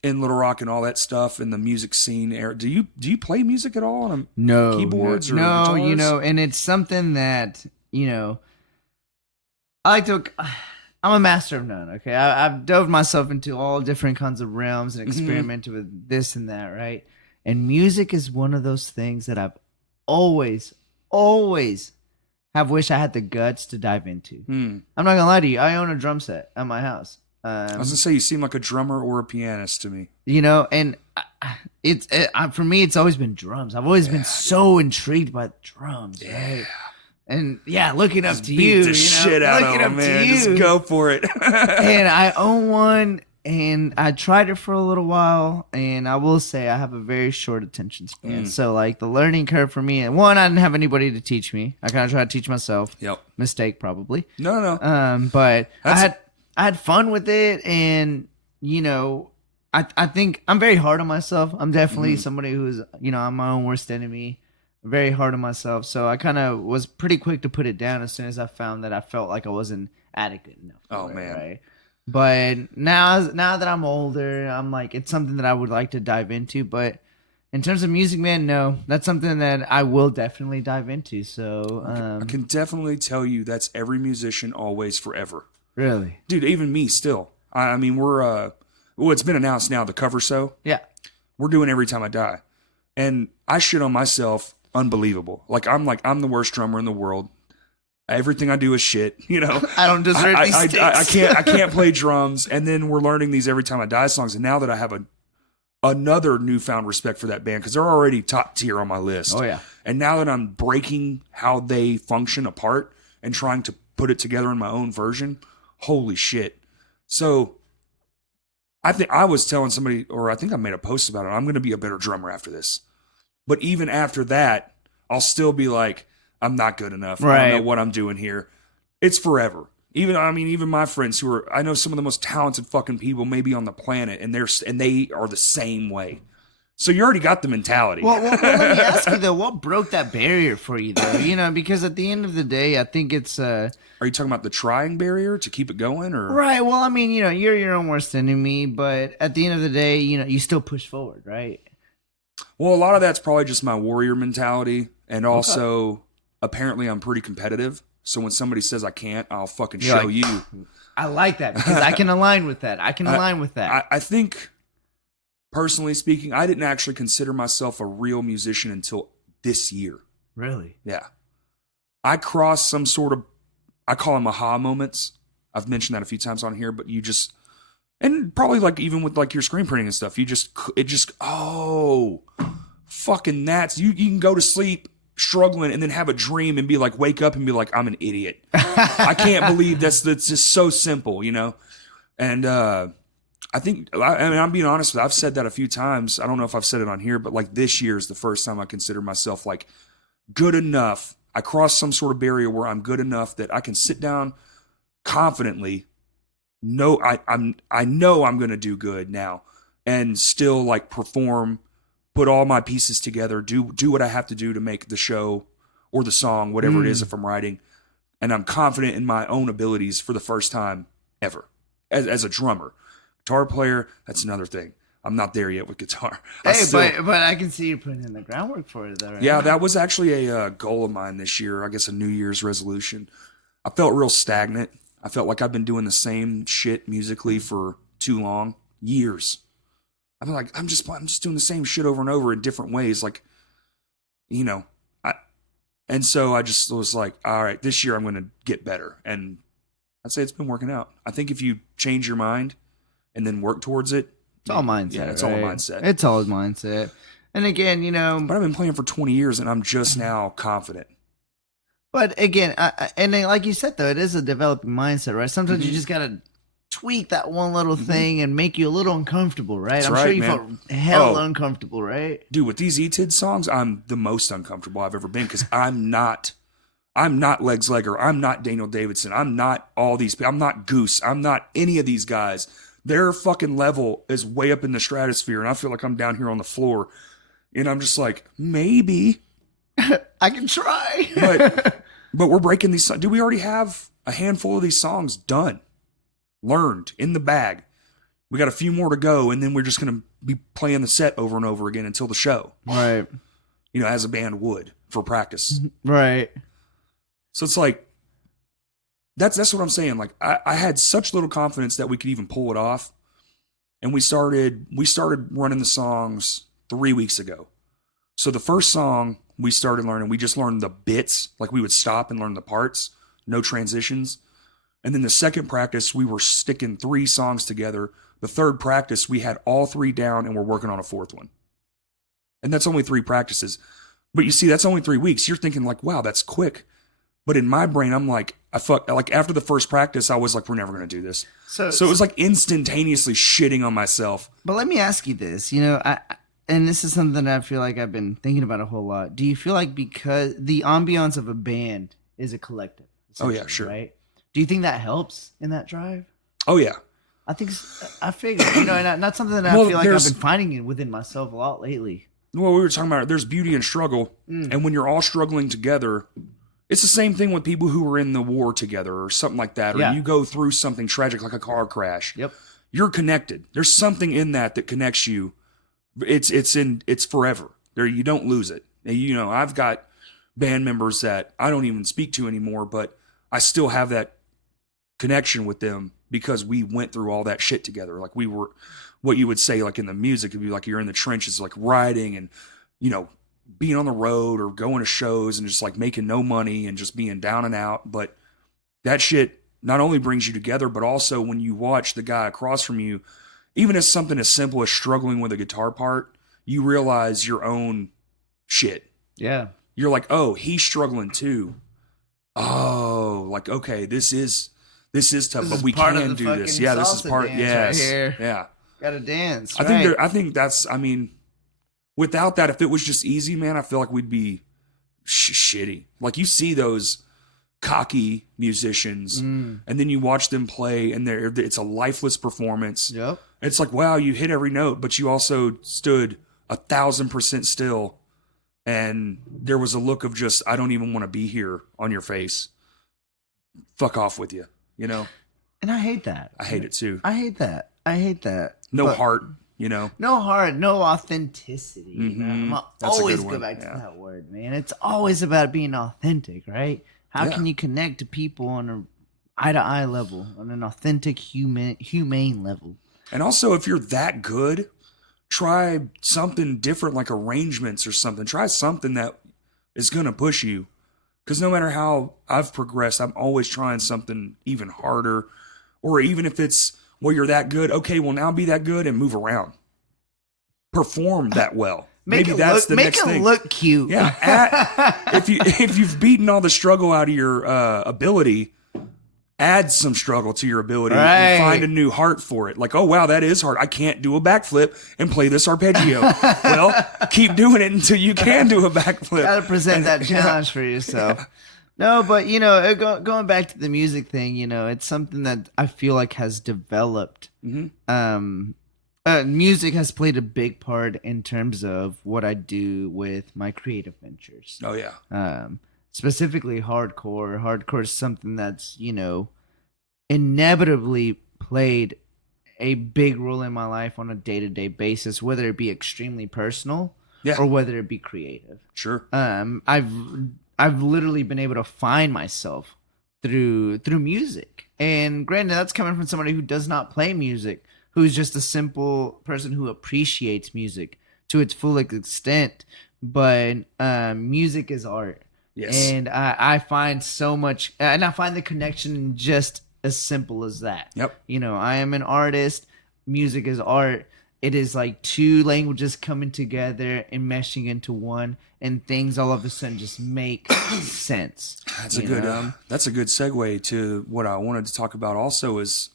in Little Rock and all that stuff in the music scene era, do you play music at all on No keyboards or no, guitars? and it's something that I like to. I'm a master of none. Okay, I've dove myself into all different kinds of realms and experimented with this and that. Right, and music is one of those things that I've always have wished I had the guts to dive into. I'm not gonna lie to you. I own a drum set at my house. I was gonna say you seem like a drummer or a pianist to me. And for me, it's always been drums. I've always been so intrigued by drums, right? And looking up to you, Beat the shit out of them, man. Just go for it. And I own one, and I tried it for a little while, and I will say I have a very short attention span. So like the learning curve for me, and one, I didn't have anybody to teach me. I kind of tried to teach myself. Yep. Mistake probably. No. But I had fun with it, and I think I'm very hard on myself. I'm definitely somebody who's I'm my own worst enemy. Very hard on myself, so I kind of was pretty quick to put it down as soon as I found that I felt like I wasn't adequate enough. Right? But now that I'm older, I'm like, it's something that I would like to dive into. But in terms of music, man, no, that's something that I will definitely dive into. So I can definitely tell you that's every musician always forever. Really, dude, even me still. I mean, we're it's been announced now, the cover show. Yeah, we're doing Every Time I Die, and I shit on myself. Unbelievable. I'm the worst drummer in the world. Everything I do is shit. I don't deserve these sticks. I can't play drums. And then we're learning these Every Time I Die songs. And now that I have another newfound respect for that band, because they're already top tier on my list. Oh yeah. And now that I'm breaking how they function apart and trying to put it together in my own version, holy shit. So I think I was telling somebody, or I think I made a post about it, I'm going to be a better drummer after this. But even after that, I'll still be like, I'm not good enough. Right. I don't know what I'm doing here. It's forever. Even my friends who are, I know some of the most talented fucking people maybe on the planet, and they are the same way. So you already got the mentality. Well, let me ask you though, what broke that barrier for you though? Because at the end of the day, I think it's. Are you talking about the trying barrier to keep it going, or? Right. Well, I mean, you're your own worst enemy, but at the end of the day, you still push forward, right? Well, a lot of that's probably just my warrior mentality, and also apparently I'm pretty competitive. So when somebody says I can't, I'll fucking show you. I like that because I can align with that. I think, personally speaking, I didn't actually consider myself a real musician until this year. Really? Yeah. I crossed some sort of, I call them aha moments. I've mentioned that a few times on here, but you just, and probably like even with like your screen printing and stuff, oh, fucking that's, you can go to sleep struggling and then have a dream and be like, wake up and be like, I'm an idiot. I can't believe that's just so simple, you know? And, I mean, I'm being honest with you. I've said that a few times. I don't know if I've said it on here, but like this year is the first time I consider myself like good enough. I crossed some sort of barrier where I'm good enough that I can sit down confidently. I know I'm going to do good now and still like perform, put all my pieces together, do what I have to do to make the show or the song, whatever it is, if I'm writing. And I'm confident in my own abilities for the first time ever as a drummer. Guitar player, that's another thing. I'm not there yet with guitar. But I can see you putting in the groundwork for it, though. Right? Yeah, that was actually a goal of mine this year. I guess a New Year's resolution. I felt real stagnant. I felt like I've been doing the same shit musically for too long, years. I've been like, I'm just doing the same shit over and over in different ways, like, you know. And so I just was like, all right, this year I'm going to get better, and I'd say it's been working out. I think if you change your mind and then work towards it. It's all mindset. Yeah, it's right? all mindset. It's all mindset. And again, you know. But I've been playing for 20 years and I'm just now confident. But again, and then, like you said, though, it is a developing mindset, right? Sometimes you just got to tweak that one little thing and make you a little uncomfortable, right? That's I'm right, sure you man. felt hell uncomfortable, right? Dude, with these ETID songs, I'm the most uncomfortable I've ever been because I'm not Legs Legger. I'm not Daniel Davidson. I'm not all these people. I'm not Goose. I'm not any of these guys. Their fucking level is way up in the stratosphere, and I feel like I'm down here on the floor. And I'm just like, maybe. I can try. but we're breaking these songs. Dude, we already have a handful of these songs done, learned, in the bag. We got a few more to go, and then we're just going to be playing the set over and over again until the show. Right. You know, as a band would for practice. Right. So it's like, that's what I'm saying. Like I had such little confidence that we could even pull it off. And we started running the songs 3 weeks ago. So the first song we started learning, we just learned the bits. Like we would stop and learn the parts, no transitions. And then the second practice, we were sticking 3 songs together. The third practice, we had all 3 down and we're working on a 4th one. And that's only 3 practices. But you see, that's only 3 weeks. You're thinking like, wow, that's quick. But in my brain, I'm like, like after the first practice, I was like, we're never going to do this. So it was like instantaneously shitting on myself. But let me ask you this, you know, and this is something that I feel like I've been thinking about a whole lot. Do you feel like because the ambiance of a band is a collective? Oh yeah, sure. Right? Do you think that helps in that drive? Oh yeah. I figure, you know, and that's something that I feel like I've been finding within myself a lot lately. Well, we were talking about it. There's beauty in struggle. And when you're all struggling together, it's the same thing with people who were in the war together or something like that. Or you go through something tragic like a car crash. Yep. You're connected. There's something in that connects you. It's forever. There, you don't lose it. And, you know, I've got band members that I don't even speak to anymore, but I still have that connection with them because we went through all that shit together. Like we were, what you would say, like in the music, it'd be like you're in the trenches, like riding and, you know, being on the road or going to shows and just like making no money and just being down and out. But that shit not only brings you together, but also when you watch the guy across from you, even as something as simple as struggling with a guitar part, you realize your own shit. Yeah. You're like, oh, he's struggling too. Oh, like, okay, this is tough, but we can do this. Yeah, this is part. Yes. Right here. Yeah. Gotta dance. I think that's, I mean, without that, if it was just easy, man, I feel like we'd be shitty. Like you see those cocky musicians and then you watch them play and it's a lifeless performance. Yep. It's like, wow, you hit every note, but you also stood 1,000% still. And there was a look of just, I don't even want to be here on your face. Fuck off with you, you know? And I hate that. I hate it too. I hate that. No heart, you know? No heart, no authenticity. Mm-hmm. I'm always go back to that word, man. It's always about being authentic, right? How can you connect to people on an eye-to-eye level, on an authentic, humane level? And also, if you're that good, try something different like arrangements or something. Try something that is going to push you. Because no matter how I've progressed, I'm always trying something even harder, Or even if it's, well, you're that good. Okay, well, now be that good and move around. Perform that well. Maybe that's the next thing. Make it look cute. Yeah. If you've beaten all the struggle out of your ability, add some struggle to your ability and find a new heart for it. Like, oh, wow, that is hard. I can't do a backflip and play this arpeggio. Well, keep doing it until you can do a backflip. Got to present that challenge for yourself. Yeah. No, but, going back to the music thing, it's something that I feel like has developed. Mm-hmm. Music has played a big part in terms of what I do with my creative ventures. Oh, yeah. Specifically hardcore. Hardcore is something that's, inevitably played a big role in my life on a day-to-day basis, whether it be extremely personal or whether it be creative. Sure. I've literally been able to find myself through music. And granted, that's coming from somebody who does not play music, who's just a simple person who appreciates music to its full extent. But music is art. Yes. And I find so much, and I find the connection just as simple as that. Yep. I am an artist. Music is art. It is like two languages coming together and meshing into one, and things all of a sudden just make sense. That's a good segue to what I wanted to talk about also is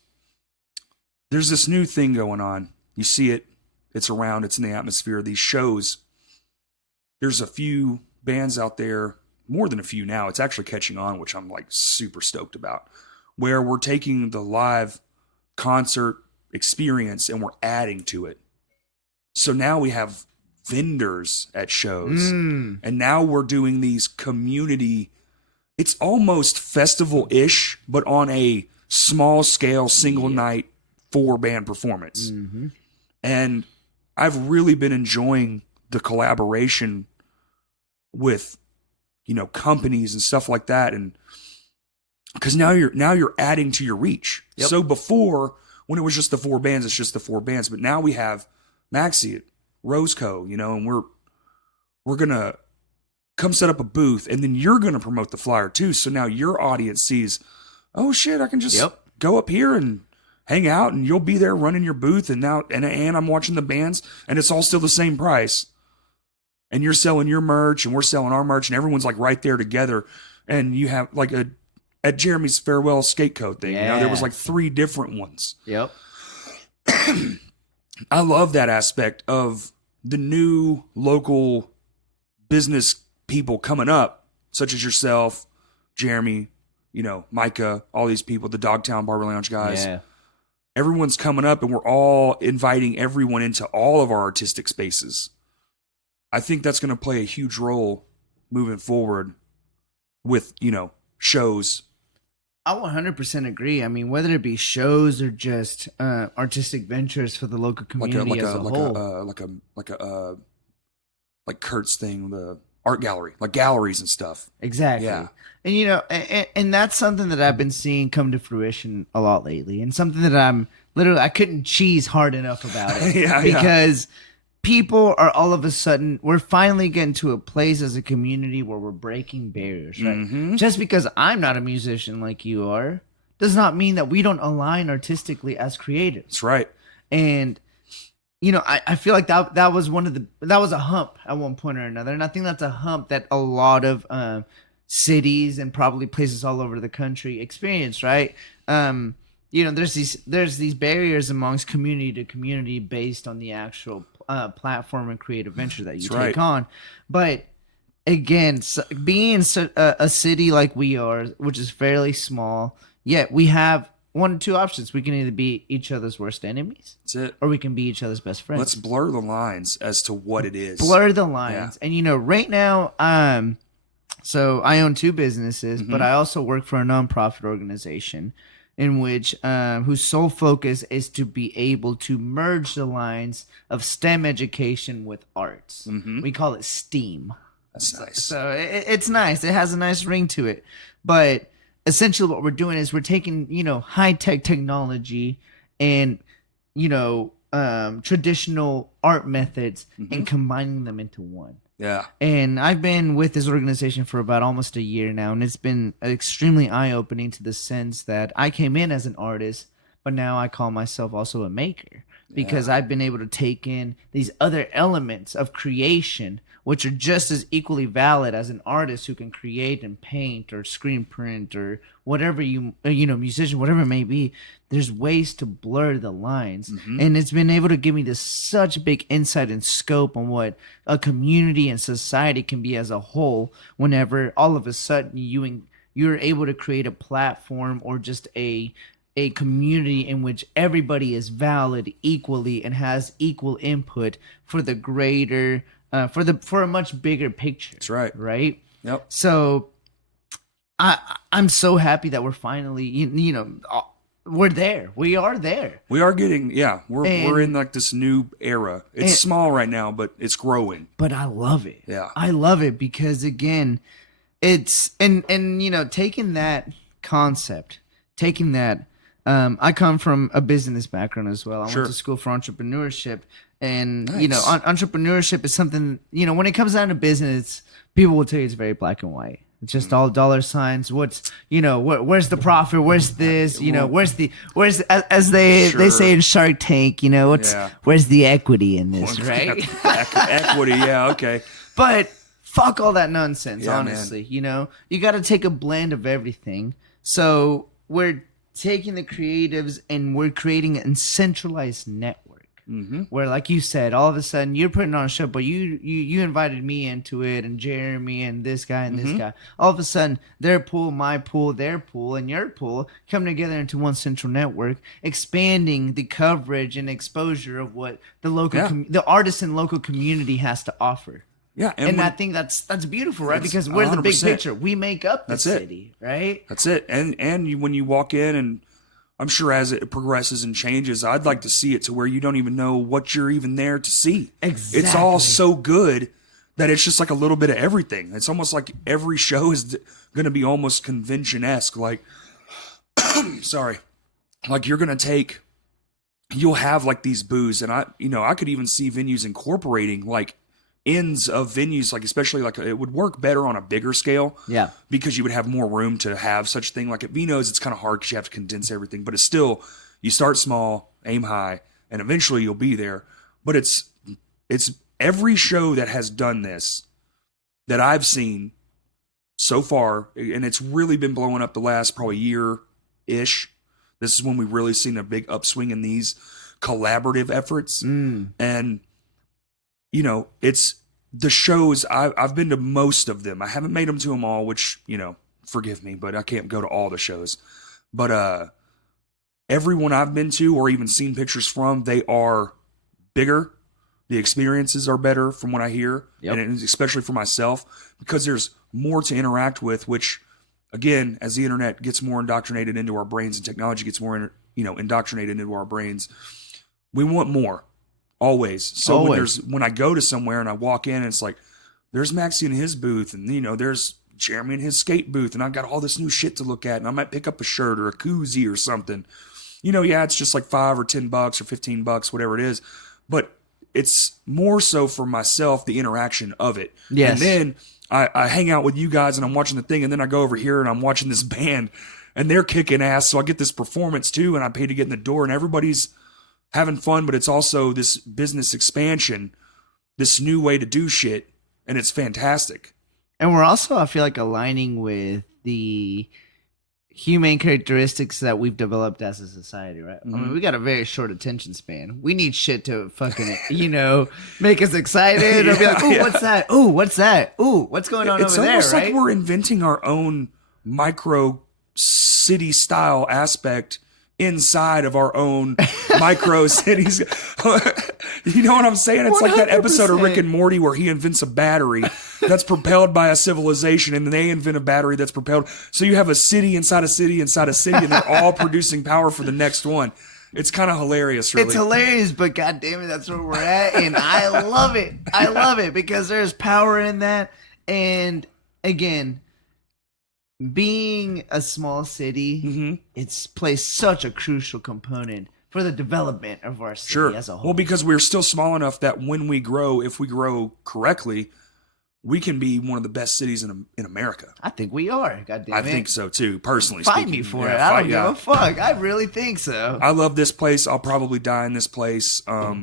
there's this new thing going on. You see it. It's around. It's in the atmosphere. These shows. There's a few bands out there, more than a few now. It's actually catching on, which I'm like super stoked about, where we're taking the live concert experience and we're adding to it. So now we have vendors at shows and now we're doing these community, it's almost festival-ish, but on a small scale, single night, 4-band performance. Mm-hmm. And I've really been enjoying the collaboration with, companies and stuff like that. And because now you're adding to your reach. Yep. So before, when it was just the 4 bands, it's just the 4 bands. But now we have Maxi at Roseco, and we're gonna come set up a booth, and then you're gonna promote the flyer too. So now your audience sees, oh shit, I can just go up here and hang out, and you'll be there running your booth, and I'm watching the bands, and it's all still the same price. And you're selling your merch, and we're selling our merch, and everyone's like right there together. And you have like at Jeremy's farewell skate coat thing, there was like 3 different ones. Yep. I love that aspect of the new local business people coming up, such as yourself, Jeremy, Micah, all these people, the Dogtown Barber Lounge guys. Yeah. Everyone's coming up, and we're all inviting everyone into all of our artistic spaces. I think that's going to play a huge role moving forward with, shows. I 100% agree. I mean, whether it be shows or just artistic ventures for the local community as a whole. Like Kurt's thing, the art gallery, like galleries and stuff. Exactly. Yeah. And and that's something that I've been seeing come to fruition a lot lately, and something that I couldn't cheese hard enough about it. Because people are all of a sudden, we're finally getting to a place as a community where we're breaking barriers, right? Mm-hmm. Just because I'm not a musician like you are does not mean that we don't align artistically as creatives. That's right. And I feel like that was that was a hump at one point or another, and I think that's a hump that a lot of cities and probably places all over the country experience, right? There's these barriers amongst community to community based on the actual platform and creative venture that you take on. But again, being a city like we are, which is fairly small, yet we have 1 or 2 options. We can either be each other's worst enemies. That's it. Or we can be each other's best friends. Let's blur the lines as to what it is. Blur the lines. Yeah. And right now, so I own 2 businesses, but I also work for a nonprofit organization in which whose sole focus is to be able to merge the lines of STEM education with arts. Mm-hmm. We call it STEAM. That's nice. So it's nice. It has a nice ring to it. But essentially what we're doing is we're taking, high-tech technology and, traditional art methods and combining them into one. Yeah. And I've been with this organization for about almost a year now, and it's been extremely eye-opening to the sense that I came in as an artist but now I call myself also a maker because I've been able to take in these other elements of creation, which are just as equally valid as an artist who can create and paint or screen print or whatever musician, whatever it may be. There's ways to blur the lines, and it's been able to give me this such big insight and scope on what a community and society can be as a whole. Whenever all of a sudden you're able to create a platform or just a community in which everybody is valid equally and has equal input for the greater for a much bigger picture. That's right. Right? Yep. So I'm so happy that we're finally we're there. We are there. We are getting we're in like this new era. It's small right now, but it's growing. But I love it. Yeah. I love it because again, it's and taking that concept, taking that I come from a business background as well. I went to school for entrepreneurship, and entrepreneurship is something, when it comes down to business, people will tell you it's very black and white. It's just all dollar signs. What's where's the profit? Where's this? Where's as they say in Shark Tank? Where's the equity in this? Right? Equity. Yeah. Okay. But fuck all that nonsense. Yeah, honestly, you got to take a blend of everything. So we're taking the creatives and we're creating a centralized network. Where, like you said, all of a sudden you're putting on a show, but you invited me into it, and Jeremy and this guy and this guy. All of a sudden, their pool, my pool, their pool, and your pool come together into one central network, expanding the coverage and exposure of what the local, the artist and local community has to offer. Yeah, and I think that's beautiful, right? Because we're the big picture. We make up the city, right? That's it. And when you walk in, and I'm sure as it progresses and changes, I'd like to see it to where you don't even know what you're even there to see. Exactly. It's all so good that it's just like a little bit of everything. It's almost like every show is going to be almost convention-esque. Like, sorry, like you're going to you'll have like these booths, and I could even see venues incorporating like ends of venues, like especially like it would work better on a bigger scale, because you would have more room to have such thing. Like at Vino's, it's kind of hard because you have to condense everything, but it's still, you start small, aim high, and eventually you'll be there. But it's every show that has done this that I've seen so far, and it's really been blowing up the last probably year-ish. This is when we've really seen a big upswing in these collaborative efforts. And it's the shows. I've been to most of them. I haven't made them to them all, which, forgive me, but I can't go to all the shows. But everyone I've been to or even seen pictures from, they are bigger. The experiences are better from what I hear, and especially for myself, because there's more to interact with, which, again, as the internet gets more indoctrinated into our brains and technology gets more, indoctrinated into our brains, we want more. Always. So when I go to somewhere and I walk in and it's like, there's Maxi in his booth, and there's Jeremy in his skate booth, and I've got all this new shit to look at, and I might pick up a shirt or a koozie or something. It's just like $5 or $10 or $15, whatever it is. But it's more so for myself, the interaction of it. Yes. And then I hang out with you guys and I'm watching the thing, and then I go over here and I'm watching this band and they're kicking ass. So I get this performance too, and I pay to get in the door, and everybody's having fun, but it's also this business expansion, this new way to do shit, and it's fantastic. And we're also, I feel like, aligning with the humane characteristics that we've developed as a society, right? I mean, we got a very short attention span. We need shit to fucking, make us excited, or be like, ooh, what's that? Ooh, what's that? Ooh, what's going on over there, right? It's almost like we're inventing our own micro city-style aspect inside of our own micro cities. You know what I'm saying? It's 100%. Like that episode of Rick and Morty where he invents a battery that's propelled by a civilization, and then they invent a battery that's propelled. So you have a city inside a city inside a city, and they're all producing power for the next one. It's kind of hilarious, really. It's hilarious, but God damn it, that's where we're at, and I love it. I love it because there's power in that. And again, being a small city, it's plays such a crucial component for the development of our city as a whole. Well, because we're still small enough that when we grow, if we grow correctly, we can be one of the best cities in America. I think we are. Goddamn it. I think so too, personally Fight speaking. me for it. I don't give a fuck. I really think so. I love this place. I'll probably die in this place. I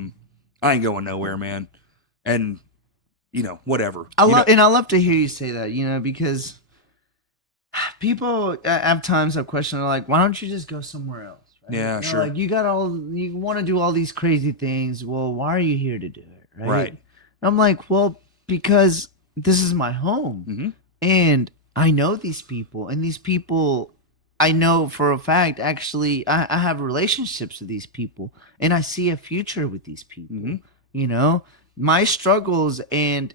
ain't going nowhere, man. And whatever. I love to hear you say that, because people have times have questions like, why don't you just go somewhere else? Right? Yeah, sure. Like you want to do all these crazy things. Well, why are you here to do it? Right. And I'm like, well, because this is my home. Mm-hmm. And I know these people, and these people, I know for a fact, actually, I have relationships with these people, and I see a future with these people. Mm-hmm. My struggles and,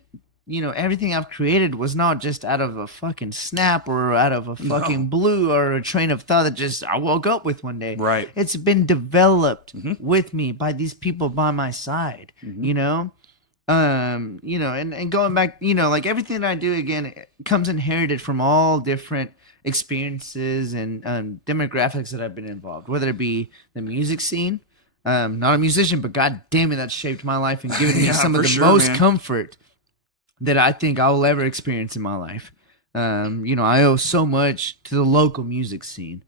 everything I've created was not just out of a fucking snap or out of a fucking blue or a train of thought that just I woke up with one day. Right. It's been developed Mm-hmm. with me by these people by my side, Mm-hmm. And going back, like everything that I do again it comes inherited from all different experiences and demographics that I've been involved, whether it be the music scene. Not a musician, but god damn it, that shaped my life and given me some of the most comfort that I think I will ever experience in my life. I owe so much to the local music scene.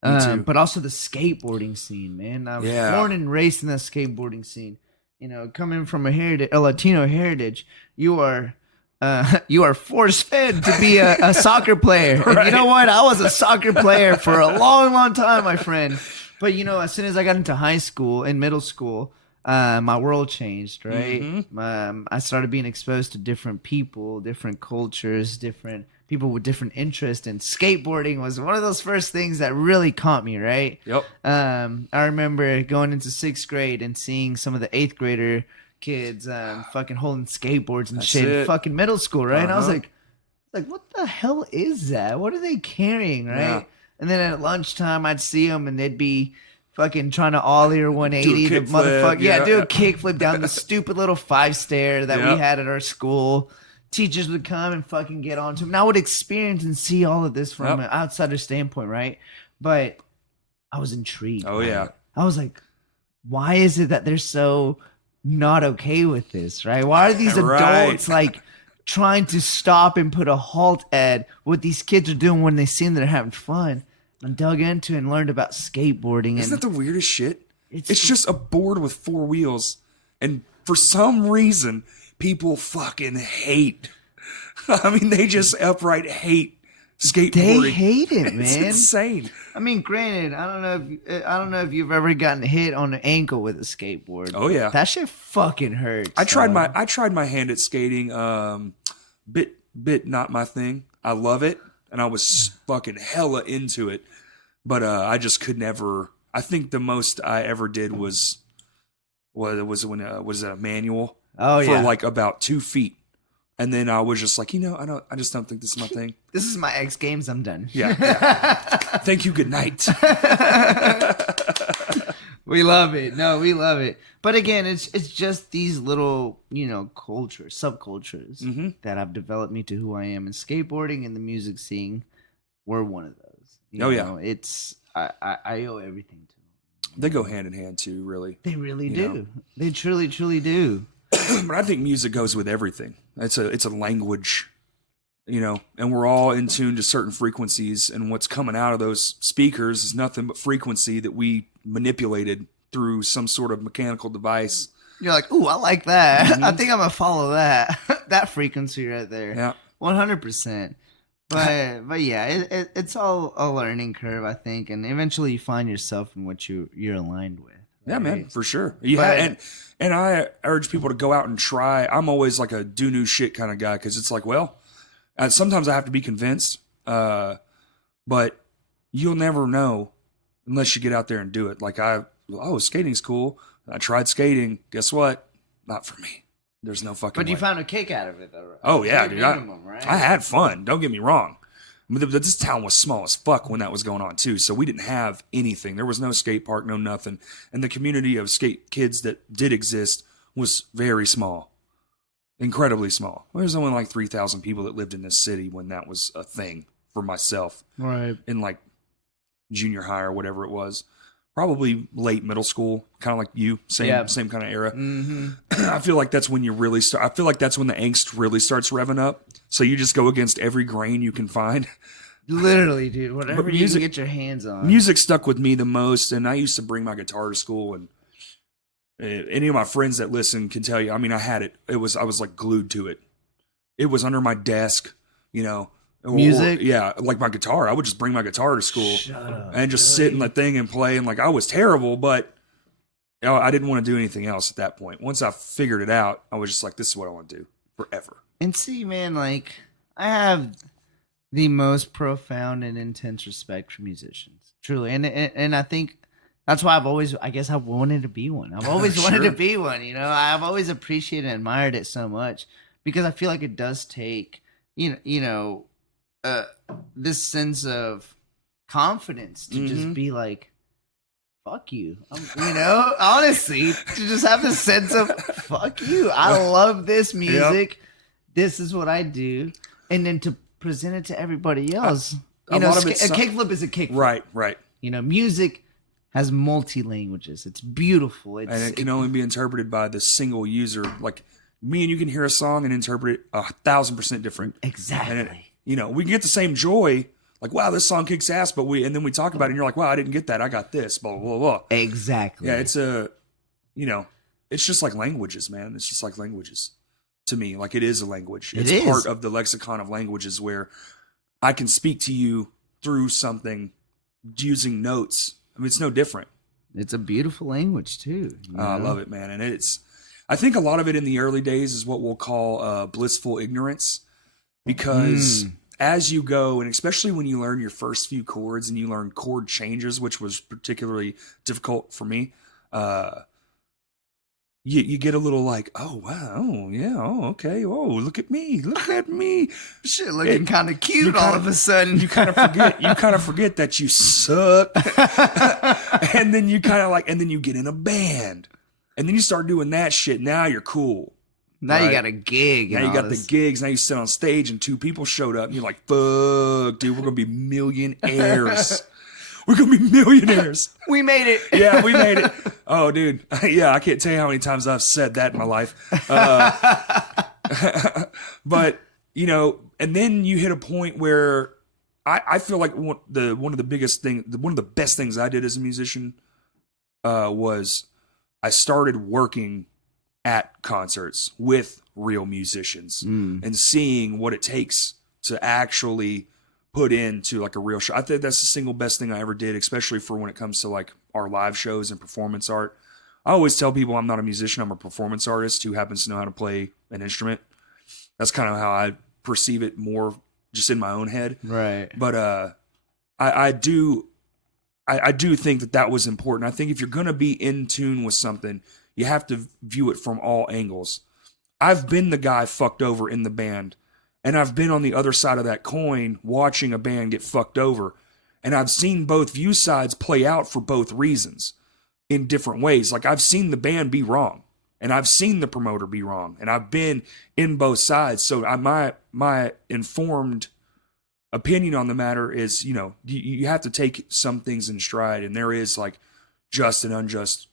But also the skateboarding scene, man. I was born and raised in the skateboarding scene. Coming from a Latino heritage, you are force fed to be a soccer player. Right. And you know what? I was a soccer player for a long, long time, my friend. But as soon as I got into high school and middle school, my world changed. Right? Mm-hmm. I started being exposed to different people, different cultures, different people with different interests, and skateboarding was one of those first things that really caught me, right? Yep. I remember going into 6th grade and seeing some of the 8th grader kids fucking holding skateboards and shit in fucking middle school, right? And I was like, what the hell is that? What are they carrying, right? Yeah. And then at lunchtime, I'd see them and they'd be fucking trying to ollie or 180 the motherfucker. Do a kickflip down the stupid little 5-stair that we had at our school. Teachers would come and fucking get onto them. And I would experience and see all of this from an outsider standpoint, right? But I was intrigued. Oh, yeah. I was like, why is it that they're so not okay with this, right? Why are these adults like trying to stop and put a halt at what these kids are doing when they seem they're having fun? And dug into and learned about skateboarding. Isn't that the weirdest shit? It's just a board with 4 wheels. And for some reason, people fucking hate. I mean, they just outright hate skateboarding. They hate it, man. It's insane. I mean, granted, I don't know if you've ever gotten hit on the ankle with a skateboard. Oh yeah, that shit fucking hurts. I tried my hand at skating. Bit not my thing. I love it, and I was fucking hella into it, but I just could never. I think the most I ever did was a manual. Oh yeah, for like about 2 feet. And then I was just like, I just don't think this is my thing. This is my X Games. I'm done. Yeah. Thank you. Good night. We love it. No, we love it. But again, it's just these little, cultures, subcultures that have developed me to who I am. And skateboarding and the music scene were one of those. Yeah. It's I owe everything to them. They go hand in hand too, really. They really do. They truly, truly do. But I think music goes with everything. It's a language, and we're all in tune to certain frequencies, and what's coming out of those speakers is nothing but frequency that we manipulated through some sort of mechanical device. You're like, ooh, I like that. Mm-hmm. I think I'm gonna follow that that frequency right there. Yeah, 100%. But yeah, it's all a learning curve, I think, and eventually you find yourself in what you're aligned with. Yeah, man, for sure. Yeah, and I urge people to go out and try. I'm always like a do new shit kind of guy because it's like, well, sometimes I have to be convinced, but you'll never know unless you get out there and do it. Like skating's cool. I tried skating. Guess what? Not for me. There's no fucking But you way. found a kick out of it, though. Right? Oh, yeah, dude. Right? I had fun. Don't get me wrong. This town was small as fuck when that was going on, too. So we didn't have anything. There was no skate park, no nothing. And the community of skate kids that did exist was very small. Incredibly small. There's only like 3,000 people that lived in this city when that was a thing for myself. Right. In like junior high or whatever it was. probably late middle school, kind of like you, same kind of era. I feel like that's when you really start. I feel like that's when the angst really starts revving up. So you just go against every grain you can find. Literally, dude. Whatever But you can get your hands on. Music stuck with me the most, and I used to bring my guitar to school, and any of my friends that listen can tell you. I mean, I had it. I was like glued to it. It was under my desk, you know. Music? Yeah, like my guitar. I would just bring my guitar to school Shut up, and just sit in the thing and play. And like I was terrible, but you know, I didn't want to do anything else at that point. Once I figured it out, I was just like, this is what I want to do forever. And see, man, like I have the most profound and intense respect for musicians, truly. And I think that's why I guess I wanted to be one. I've always wanted to be one. You know, I've always appreciated and admired it so much because I feel like it does take, this sense of confidence to just be like, fuck you. Honestly, to just have this sense of fuck you. I love this music. Yep. This is what I do. And then to present it to everybody else. A kickflip is a kickflip. Right. Music has multi-languages. It's beautiful. And it can only be interpreted by the single user. Like me and you can hear a song and interpret it 1,000% different. Exactly. And we can get the same joy, like, wow, this song kicks ass, and then we talk about it and you're like, wow, I didn't get that. I got this, blah, blah, blah. Exactly. Yeah, it's it's just like languages, man. It's just like languages to me. Like it is a language. It's part of the lexicon of languages where I can speak to you through something using notes. I mean, it's no different. It's a beautiful language too. I love it, man. And I think a lot of it in the early days is what we'll call blissful ignorance. Because as you go, and especially when you learn your first few chords and you learn chord changes, which was particularly difficult for me, you get a little like, oh, wow, oh, yeah, oh, okay, oh, look at me. Shit, looking kind of cute all of a sudden. You kind of forget that you suck. And then you get in a band. And then you start doing that shit. Now you're cool. Now you got a gig. Now you got the gigs. Now you sit on stage and 2 people showed up and you're like, fuck, dude, we're going to be millionaires. We're going to be millionaires. We made it. Yeah, we made it. Oh, dude. Yeah, I can't tell you how many times I've said that in my life. But, and then you hit a point where I feel like one of the best things I did as a musician was I started working at concerts with real musicians and seeing what it takes to actually put into like a real show. I think that's the single best thing I ever did, especially for when it comes to like our live shows and performance art. I always tell people I'm not a musician. I'm a performance artist who happens to know how to play an instrument. That's kind of how I perceive it more just in my own head. Right. But I do think that was important. I think if you're going to be in tune with something, you have to view it from all angles. I've been the guy fucked over in the band, and I've been on the other side of that coin watching a band get fucked over, and I've seen both view sides play out for both reasons in different ways. Like I've seen the band be wrong, and I've seen the promoter be wrong, and I've been in both sides. So my informed opinion on the matter is, you have to take some things in stride, and there is like just and unjust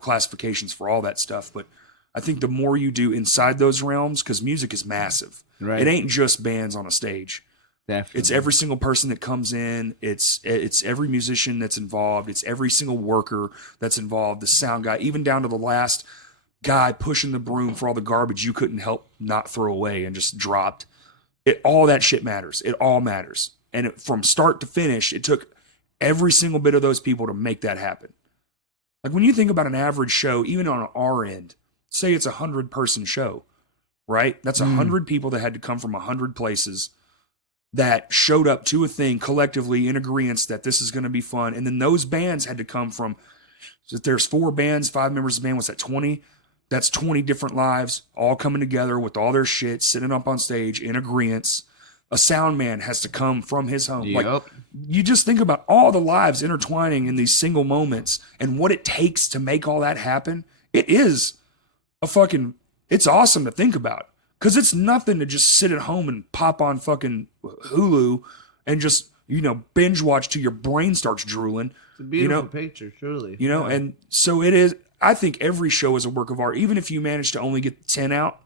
classifications for all that stuff. But I think the more you do inside those realms, because music is massive. Right. It ain't just bands on a stage. Definitely. It's every single person that comes in. It's every musician that's involved. It's every single worker that's involved. The sound guy, even down to the last guy pushing the broom for all the garbage you couldn't help not throw away and just dropped. All that shit matters. It all matters. And from start to finish, it took every single bit of those people to make that happen. Like when you think about an average show, even on our end, say it's 100-person show, right? That's 100 people that had to come from 100 places that showed up to a thing collectively in agreement that this is going to be fun. And then those bands had to come from, so if there's 4 bands, 5 members of the band, what's that, 20? That's 20 different lives all coming together with all their shit, sitting up on stage in agreement. A sound man has to come from his home. Yep. Like, you just think about all the lives intertwining in these single moments and what it takes to make all that happen. It is it's awesome to think about, because it's nothing to just sit at home and pop on fucking Hulu and just, binge watch till your brain starts drooling. It's a beautiful picture, truly. And so it is. I think every show is a work of art, even if you manage to only get 10 out.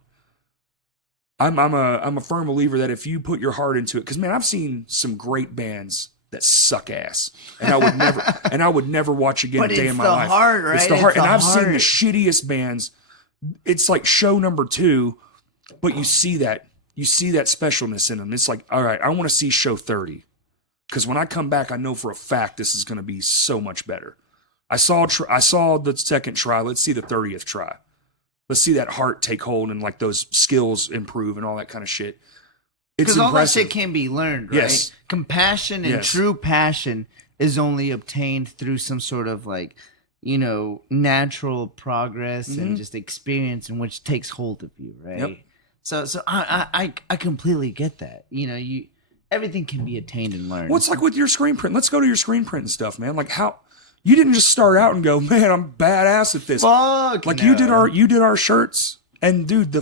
I'm a firm believer that if you put your heart into it, because man, I've seen some great bands that suck ass, and I would never watch again a day in my life. Heart, right? It's the heart, and I've seen the shittiest bands. It's like show number 2, but you see that specialness in them. It's like, all right, I want to see show 30, because when I come back, I know for a fact this is going to be so much better. I saw the second try. Let's see the 30th try. Let's see that heart take hold and like those skills improve and all that kind of shit. Because all that shit can be learned, right? Yes. Compassion and true passion is only obtained through some sort of like, natural progress and just experience in which takes hold of you, right? Yep. So I completely get that. Everything can be attained and learned. What's like with your screen print? Let's go to your screen print and stuff, man. Like how you didn't just start out and go, man, I'm badass at this. Fuck like no. you did our shirts, and dude,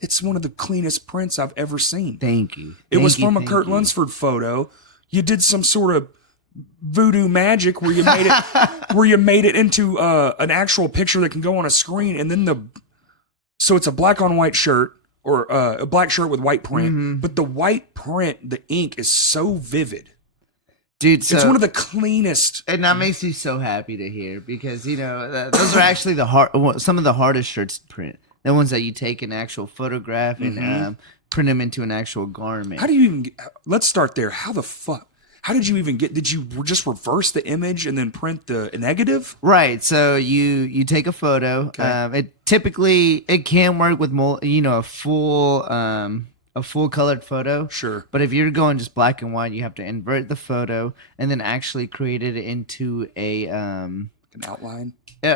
it's one of the cleanest prints I've ever seen. Thank you. It was from a Kurt Lunsford photo. You did some sort of voodoo magic where you made it into an actual picture that can go on a screen, and then so it's a black on white shirt or a black shirt with white print, but the white print, the ink is so vivid. Dude, it's one of the cleanest. And that makes me so happy to hear because, those are actually some of the hardest shirts to print. The ones that you take an actual photograph and print them into an actual garment. How do you even let's start there. How the fuck? How did you even did you just reverse the image and then print the negative? Right. So you take a photo. Okay. It can work with a full colored photo. Sure. But if you're going just black and white, you have to invert the photo and then actually create it into an outline.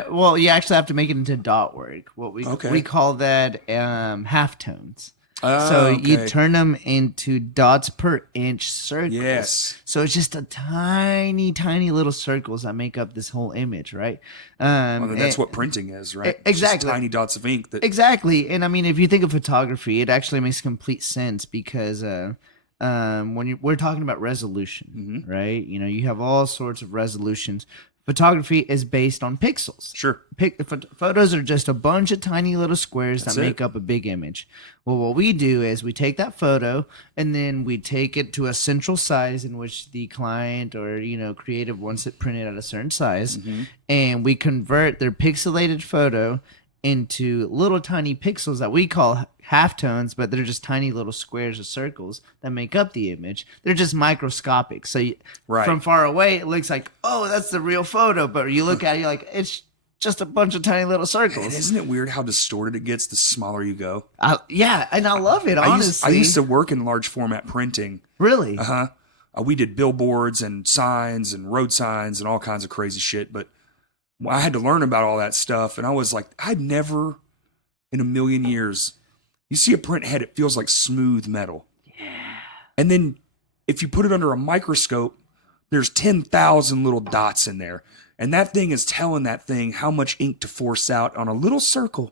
Well, you actually have to make it into dot work. We call that halftones. So you turn them into dots per inch circles. Yes. So it's just a tiny, tiny little circles that make up this whole image, right? That's what printing is, right? Exactly. It's just tiny dots of ink. Exactly. And I mean, if you think of photography, it actually makes complete sense because when we're talking about resolution, right? You have all sorts of resolutions. Photography is based on pixels. Sure. Photos are just a bunch of tiny little squares that make up a big image. Well, what we do is we take that photo and then we take it to a central size in which the client or, creative wants it printed at a certain size. And we convert their pixelated photo into little tiny pixels that we call halftones, but they're just tiny little squares or circles that make up the image. They're just microscopic. So from far away, it looks like, oh, that's the real photo. But you look at it, you're like, it's just a bunch of tiny little circles. And isn't it weird how distorted it gets the smaller you go? Yeah, and I love it, honestly. I used to work in large format printing. Really? Uh-huh. We did billboards and signs and road signs and all kinds of crazy shit. But I had to learn about all that stuff. And I was like, I'd never in a million years... You see a print head, it feels like smooth metal. Yeah. And then if you put it under a microscope, there's 10,000 little dots in there. And that thing is telling that thing how much ink to force out on a little circle.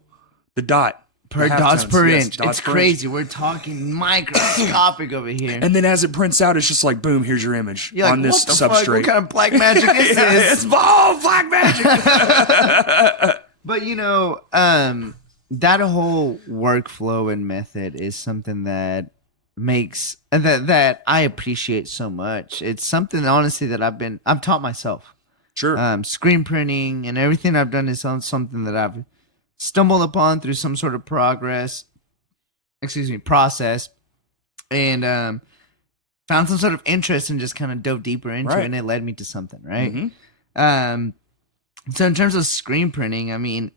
The dot. Dots per inch. It's crazy. We're talking microscopic over here. And then as it prints out, it's just like, boom, here's your image on this substrate. Fuck? What kind of black magic is this? It's all black magic. But, that whole workflow and method is something that makes that I appreciate so much. It's something honestly that I've taught myself. Sure. Screen printing and everything I've done is something that I've stumbled upon through some sort of process, and found some sort of interest and just kind of dove deeper into it, and it led me to something, right? So in terms of screen printing, I mean,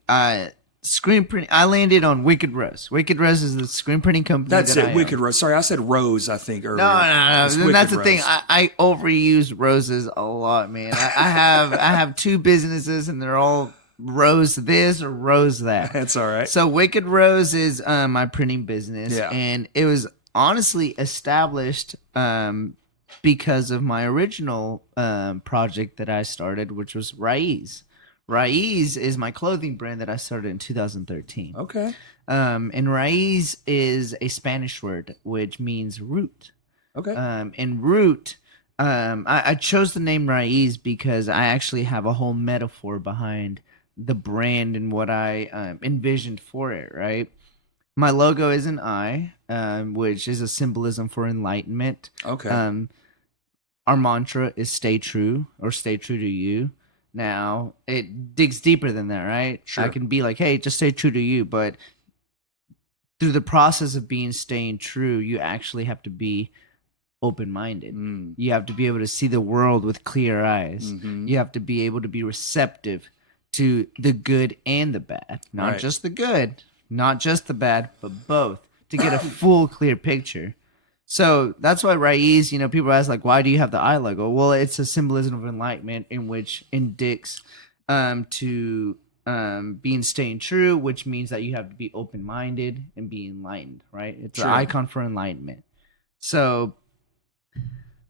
screen print. I landed on Wicked Rose. Wicked Rose is the screen printing company. That's it, Wicked Rose. Sorry, I said Rose, I think, earlier. No. That's the thing. I overuse roses a lot, man. I have two businesses, and they're all Rose this or Rose that. That's all right. So Wicked Rose is my printing business, and it was honestly established because of my original project that I started, which was Raiz. Raiz is my clothing brand that I started in 2013. Okay. And Raiz is a Spanish word, which means root. Okay. And root I chose the name Raiz because I actually have a whole metaphor behind the brand and what I envisioned for it, right? My logo is an eye, which is a symbolism for enlightenment. Okay. Our mantra is stay true or stay true to you. Now, it digs deeper than that, right? Sure. I can be like, hey, just stay true to you. But through the process of staying true, you actually have to be open-minded. You have to be able to see the world with clear eyes. You have to be able to be receptive to the good and the bad. Not just the good, not just the bad, but both, to get a full, clear picture. So that's why Raiz, people ask, like, why do you have the eye logo? Well, it's a symbolism of enlightenment in which indicates to being staying true, which means that you have to be open-minded and be enlightened, right? It's an icon for enlightenment. So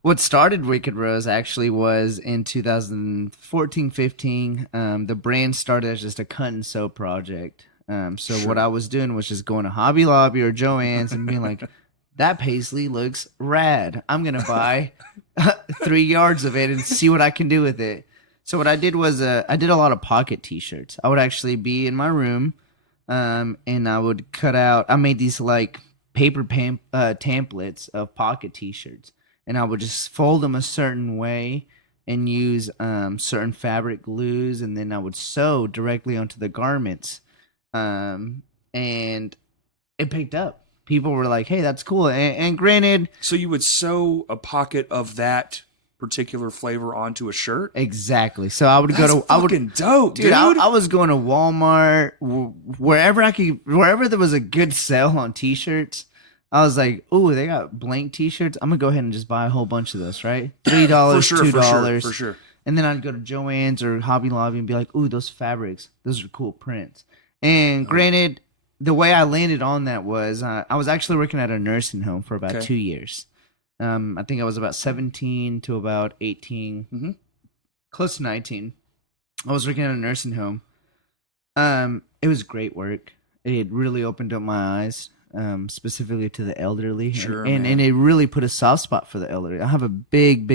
what started Wicked Rose actually was in 2014-15. The brand started as just a cut and sew project. What I was doing was just going to Hobby Lobby or Joann's and being like, that paisley looks rad. I'm going to buy 3 yards of it and see what I can do with it. So what I did was I did a lot of pocket t-shirts. I would actually be in my room and I would cut out. I made these like paper templates of pocket t-shirts. And I would just fold them a certain way and use certain fabric glues. And then I would sew directly onto the garments. And it picked up. People were like, hey, that's cool. And granted... So you would sew a pocket of that particular flavor onto a shirt? Exactly. So I would That's go to... fucking dope, dude. I was going to Walmart, wherever there was a good sale on t-shirts. I was like, ooh, they got blank t-shirts. I'm going to go ahead and just buy a whole bunch of this, right? $3, $2. For sure. And then I'd go to Joann's or Hobby Lobby and be like, ooh, those fabrics. Those are cool prints. And granted... The way I landed on that was I was actually working at a nursing home for about 2 years. I think I was about 17 to about 18, close to 19. I was working at a nursing home. It was great work. It really opened up my eyes, specifically to the elderly. Sure, and it really put a soft spot for the elderly. I have a big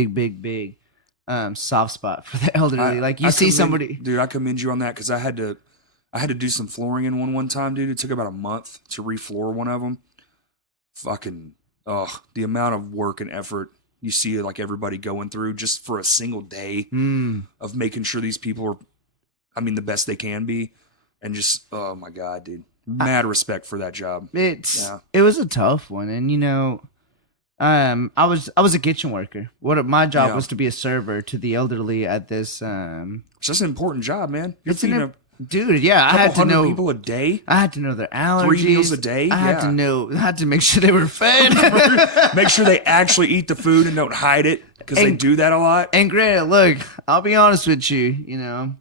soft spot for the elderly. Somebody... Dude, I commend you on that because I had to do some flooring in one time, dude. It took about a month to refloor one of them. Fucking, the amount of work and effort you see like everybody going through just for a single day of making sure these people are, the best they can be. And just, oh my God, dude. Mad respect for that job. It was a tough one. And, I was a kitchen worker. My job was to be a server to the elderly at this. It's just an important job, man. You're feeding dude, yeah, I had to know people a day. I had to know their allergies. 3 meals a day. I had to make sure they were fed. Make sure they actually eat the food and don't hide it because they do that a lot. And granted, look, I'll be honest with you.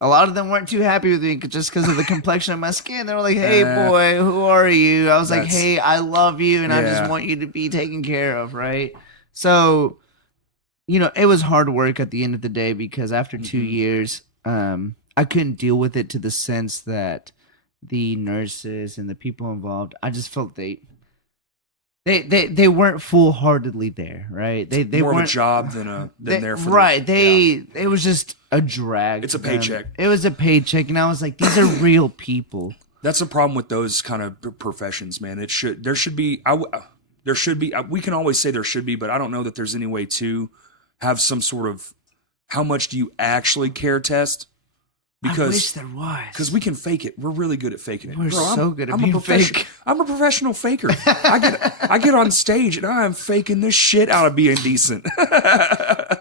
A lot of them weren't too happy with me just because of the complexion of my skin. They were like, "Hey, boy, who are you?" I was like, "Hey, I love you, and I just want you to be taken care of, right?" So, it was hard work at the end of the day because after 2 years, I couldn't deal with it to the sense that the nurses and the people involved, I just felt they weren't full-heartedly there, right? They more weren't of a job than there for right. It was just a drag. It's a paycheck. It was a paycheck, and I was like, these are real people. That's the problem with those kind of professions, man. There should be. We can always say there should be, but I don't know that there's any way to have some sort of how much do you actually care test. Because, I wish there was. Because we can fake it. We're really good at faking it. We're so good at being fake. I'm a professional faker. I get on stage and I am faking the shit out of being decent.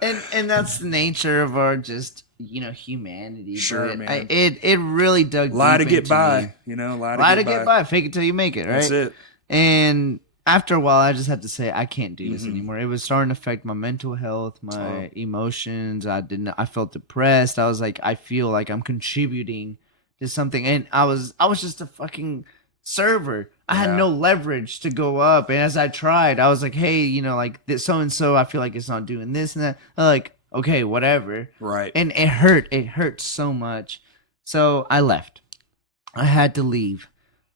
and that's the nature of our just humanity. Sure, but man. It really dug lie deep to get into by. me. Lie to get by. Fake it till you make it. Right. That's it. And after a while, I just had to say, I can't do this anymore. It was starting to affect my mental health, my emotions. I felt depressed. I was like, I feel like I'm contributing to something. And I was just a fucking server. I had no leverage to go up. And as I tried, I was like, hey, like this so-and-so, I feel like it's not doing this and that. I'm like, okay, whatever. Right. And it hurt. It hurt so much. So I left. I had to leave.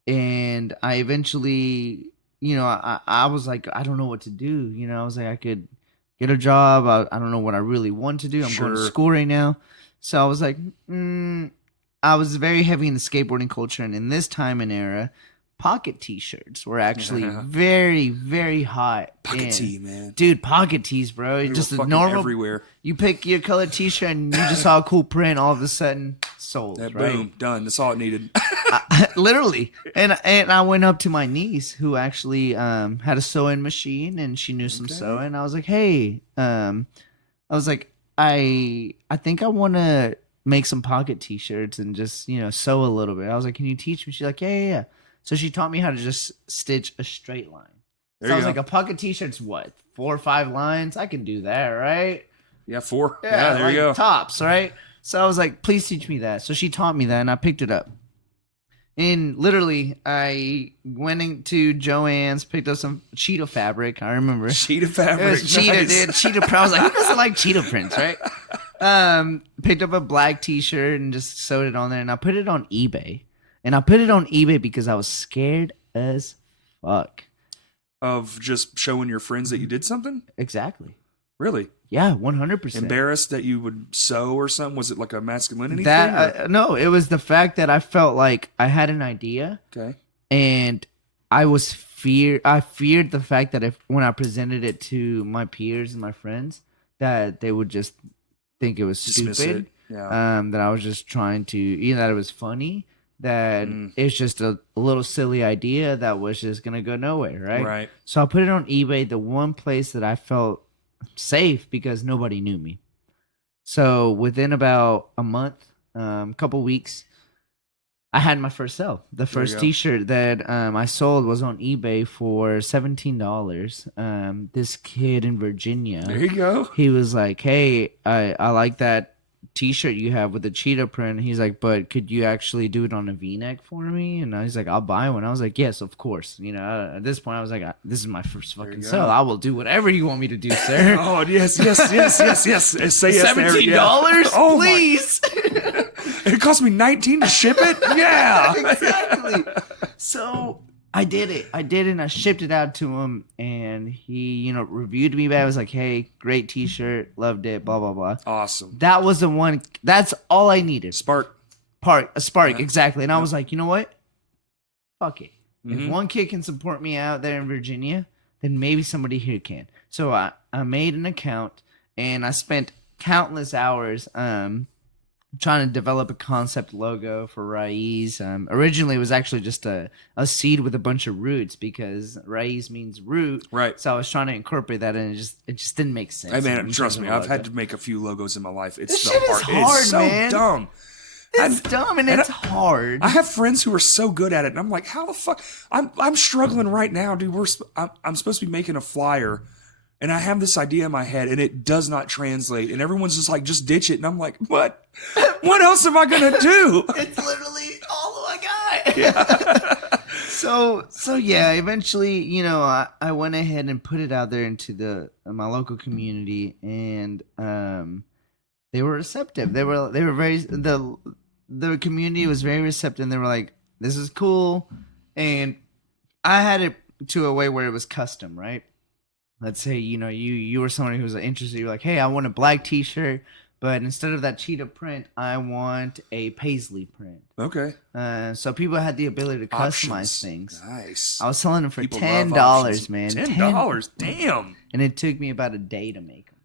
And I eventually... I was like, I don't know what to do. I was like, I could get a job. I don't know what I really want to do. I'm going to Sure. school right now. So I was like, I was very heavy in the skateboarding culture. And in this time and era, pocket t-shirts were actually very, very hot. Pocket tee, man. Dude, pocket tees, bro. They were Just a fucking normal. everywhere. You pick your colored t-shirt and you just saw a cool print. All of a sudden, sold. That right? boom, done. That's all it needed. Literally. And I went up to my niece who actually had a sewing machine and she knew some sewing. I was like, hey, I think I want to make some pocket t-shirts and just, sew a little bit. I was like, can you teach me? She's like, yeah. So she taught me how to just stitch a straight line. So I was like, a pocket t-shirt's what? 4 or 5 lines? I can do that, right? Yeah, 4. Yeah, there you go. Tops, right? So I was like, please teach me that. So she taught me that and I picked it up. And literally, I went into Joann's, picked up some cheetah fabric. I remember. Cheetah fabric. It was cheetah, nice. dude. Cheetah print. I was like, who doesn't like cheetah prints, right? Picked up a black t-shirt and just sewed it on there. And I put it on eBay. And I put it on eBay because I was scared as fuck. Of just showing your friends that you did something? Exactly. Really? Yeah, 100%. Embarrassed that you would sew or something? Was it like a masculinity thing? No, it was the fact that I felt like I had an idea. Okay. And I feared the fact that when I presented it to my peers and my friends, that they would just think it was Dismiss stupid. it. Yeah. That I was just trying to, either that it was funny, that it's just a little silly idea that was just going to go nowhere, right? Right. So I put it on eBay, the one place that I felt safe because nobody knew me. So within about a month, couple weeks, I had my first sale. The first t-shirt that I sold was on eBay for $17. This kid in Virginia. There you go. He was like, hey, I like that t-shirt you have with the cheetah print. He's like, but could you actually do it on a v-neck for me? And he's like, I'll buy one. I was like, yes, of course. At this point I was like, this is my first fucking sale. I will do whatever you want me to do, sir. Oh, yes. Say yes $17, Oh, please. It cost me $19 to ship it? Yeah. Exactly. So I did it. And I shipped it out to him, and he, reviewed me back. I was like, hey, great t-shirt. Loved it. Blah, blah, blah. Awesome. That was the one. That's all I needed. A spark, exactly. And I was like, you know what? Fuck it. If one kid can support me out there in Virginia, then maybe somebody here can. So I made an account, and I spent countless hours trying to develop a concept logo for Raiz. Originally, it was actually just a seed with a bunch of roots because Raiz means root. Right. So I was trying to incorporate that, and it just didn't make sense. Hey, man, trust me. I've had to make a few logos in my life. It's This so shit is hard, It's so man. dumb. It's dumb and it's hard. I have friends who are so good at it, and I'm like, how the fuck? I'm struggling right now, dude. I'm supposed to be making a flyer, and I have this idea in my head, and it does not translate. And everyone's just like, just ditch it. And I'm like, what? What else am I gonna do? It's literally all I got. Yeah. So yeah. Eventually, I went ahead and put it out there into my local community, and they were receptive. They were very the community was very receptive. They were like, this is cool, and I had it to a way where it was custom, right? Let's say, you were someone who was interested. You're like, hey, I want a black t-shirt, but instead of that cheetah print, I want a paisley print. Okay. So people had the ability to customize Options. things. Nice. I was selling them for People love $10, options. man. $10. Damn. And it took me about a day to make them.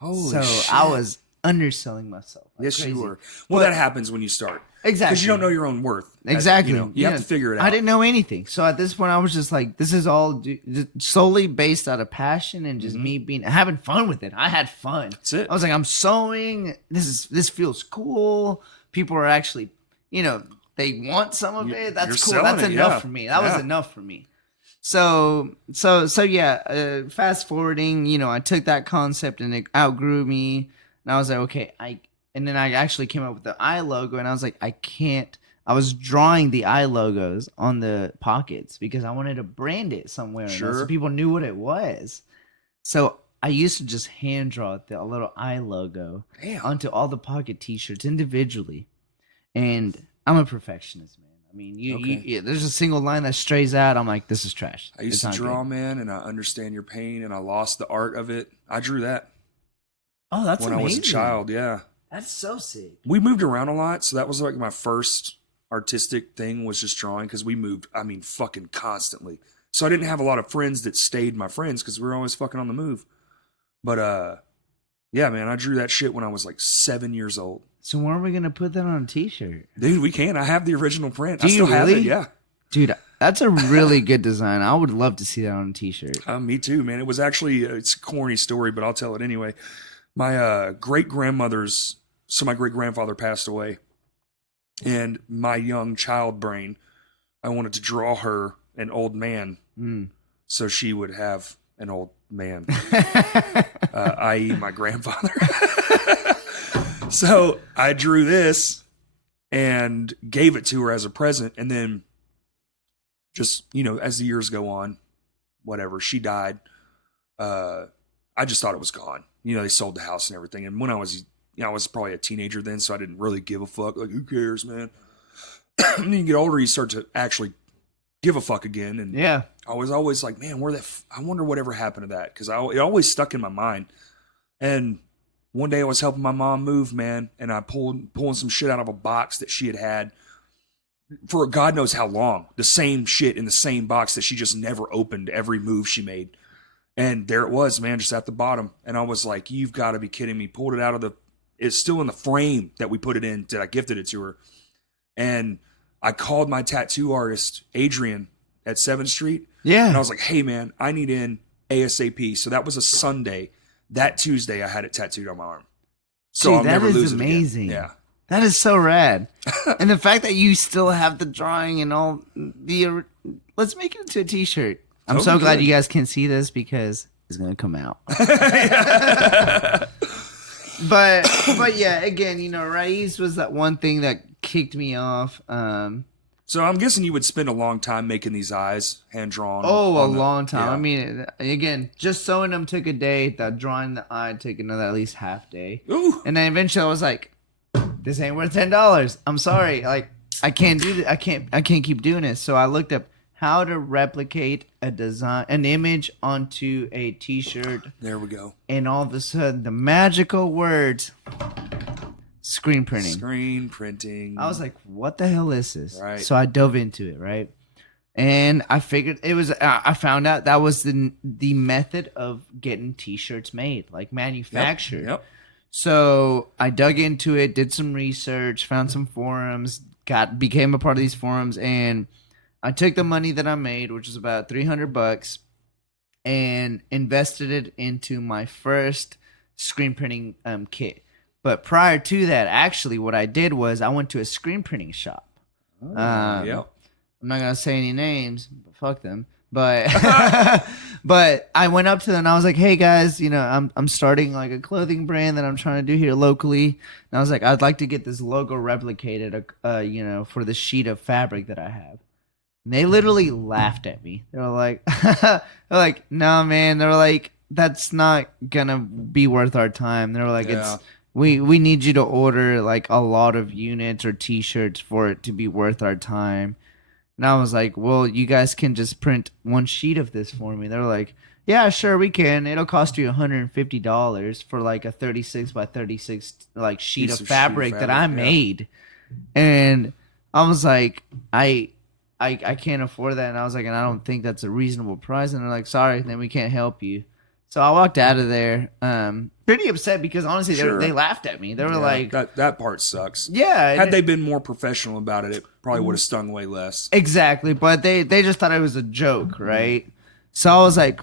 Holy shit. I was underselling myself. Like yes, crazy. you were. Well, that happens when you start. Exactly. Because you don't know your own worth. Exactly. You have to figure it out. I didn't know anything. So at this point, I was just like, this is all just solely based out of passion and just me having fun with it. I had fun. That's it. I was like, I'm sewing. This feels cool. People are actually, they want some of it. That's cool. That's enough for me. That was enough for me. So yeah, fast forwarding, I took that concept and it outgrew me. And I was like, okay, and then I actually came up with the eye logo, and I was like, I was drawing the eye logos on the pockets because I wanted to brand it somewhere so people knew what it was. So I used to just hand draw a little eye logo onto all the pocket t-shirts individually. And I'm a perfectionist, man. I mean, Okay. there's a single line that strays out. I'm like, this is trash. I used to draw, man, and I understand your pain, and I lost the art of it. I drew that Oh, that's when amazing. I was a child. Yeah, That's so sick. we moved around a lot, so that was like my first artistic thing was just drawing because we moved. I mean, fucking constantly. So I didn't have a lot of friends that stayed my friends because we were always fucking on the move. But yeah, man, I drew that shit when I was like 7 years old. So when are we gonna put that on a T-shirt? Dude, we can. I have the original print. Do I still you have really? it. Yeah. Dude, that's a really good design. I would love to see that on a T-shirt. Me too, man. It was actually it's a corny story, but I'll tell it anyway. My great grandfather passed away, and my young child brain, I wanted to draw her an old man, so she would have an old man, i.e., my grandfather. So I drew this and gave it to her as a present, and then just, as the years go on, whatever, she died. I just thought it was gone. They sold the house and everything. And when I was probably a teenager then, so I didn't really give a fuck. Like, who cares, man? And then you get older, you start to actually give a fuck again. And Yeah. I was always like, man, I wonder whatever happened to that. Because it always stuck in my mind. And one day I was helping my mom move, man, and I pulling some shit out of a box that she had for God knows how long. The same shit in the same box that she just never opened every move she made. And there it was, man, just at the bottom. And I was like, you've got to be kidding me. Pulled it out of it's still in the frame that we put it in, that I gifted it to her. And I called my tattoo artist, Adrian, at 7th Street. Yeah. And I was like, hey, man, I need in ASAP. So that was a Sunday. That Tuesday, I had it tattooed on my arm. So Dude, I'll never lose amazing. it again. Yeah. That is so rad. And the fact that you still have the drawing and all the... Let's make it into a T-shirt. I'm so glad you guys can see this because it's going to come out. But yeah, again, Raiz was that one thing that kicked me off. So I'm guessing you would spend a long time making these eyes hand drawn. Oh, a long time. Yeah. I mean, again, just sewing them took a day. That drawing the eye took another at least half day. Ooh. And then eventually I was like, this ain't worth $10. I'm sorry. Like, I can't do this. I can't keep doing this. So I looked up how to replicate an image onto a T-shirt. There we go. And all of a sudden, the magical words, screen printing. Screen printing. I was like, what the hell is this? Right. So I dove into it, right? And I figured I found out that was the method of getting T-shirts made, like manufactured. Yep. So I dug into it, did some research, found some forums, became a part of these forums, and I took the money that I made, which was about $300, and invested it into my first screen printing kit. But prior to that, actually, what I did was I went to a screen printing shop. Yep. I'm not gonna say any names, but fuck them. But but I went up to them and I was like, "Hey guys, I'm starting like a clothing brand that I'm trying to do here locally." And I was like, "I'd like to get this logo replicated, for the sheet of fabric that I have." And they literally laughed at me. They were like, "No, man." They were like, "That's not gonna be worth our time." They were like, Yeah. We need you to order like a lot of units or T-shirts for it to be worth our time." And I was like, well, you guys can just print one sheet of this for me. They were like, yeah, sure, we can. It'll cost you $150 for like a 36 by 36 like sheet of fabric that I made. And I was like, I can't afford that. And I was like, and I don't think that's a reasonable price. And they're like, sorry, then we can't help you. So I walked out of there pretty upset because honestly, they laughed at me. They were like... That part sucks. Yeah. Had they been more professional about it, it probably would have stung way less. Exactly. But they just thought it was a joke, right? So I was like...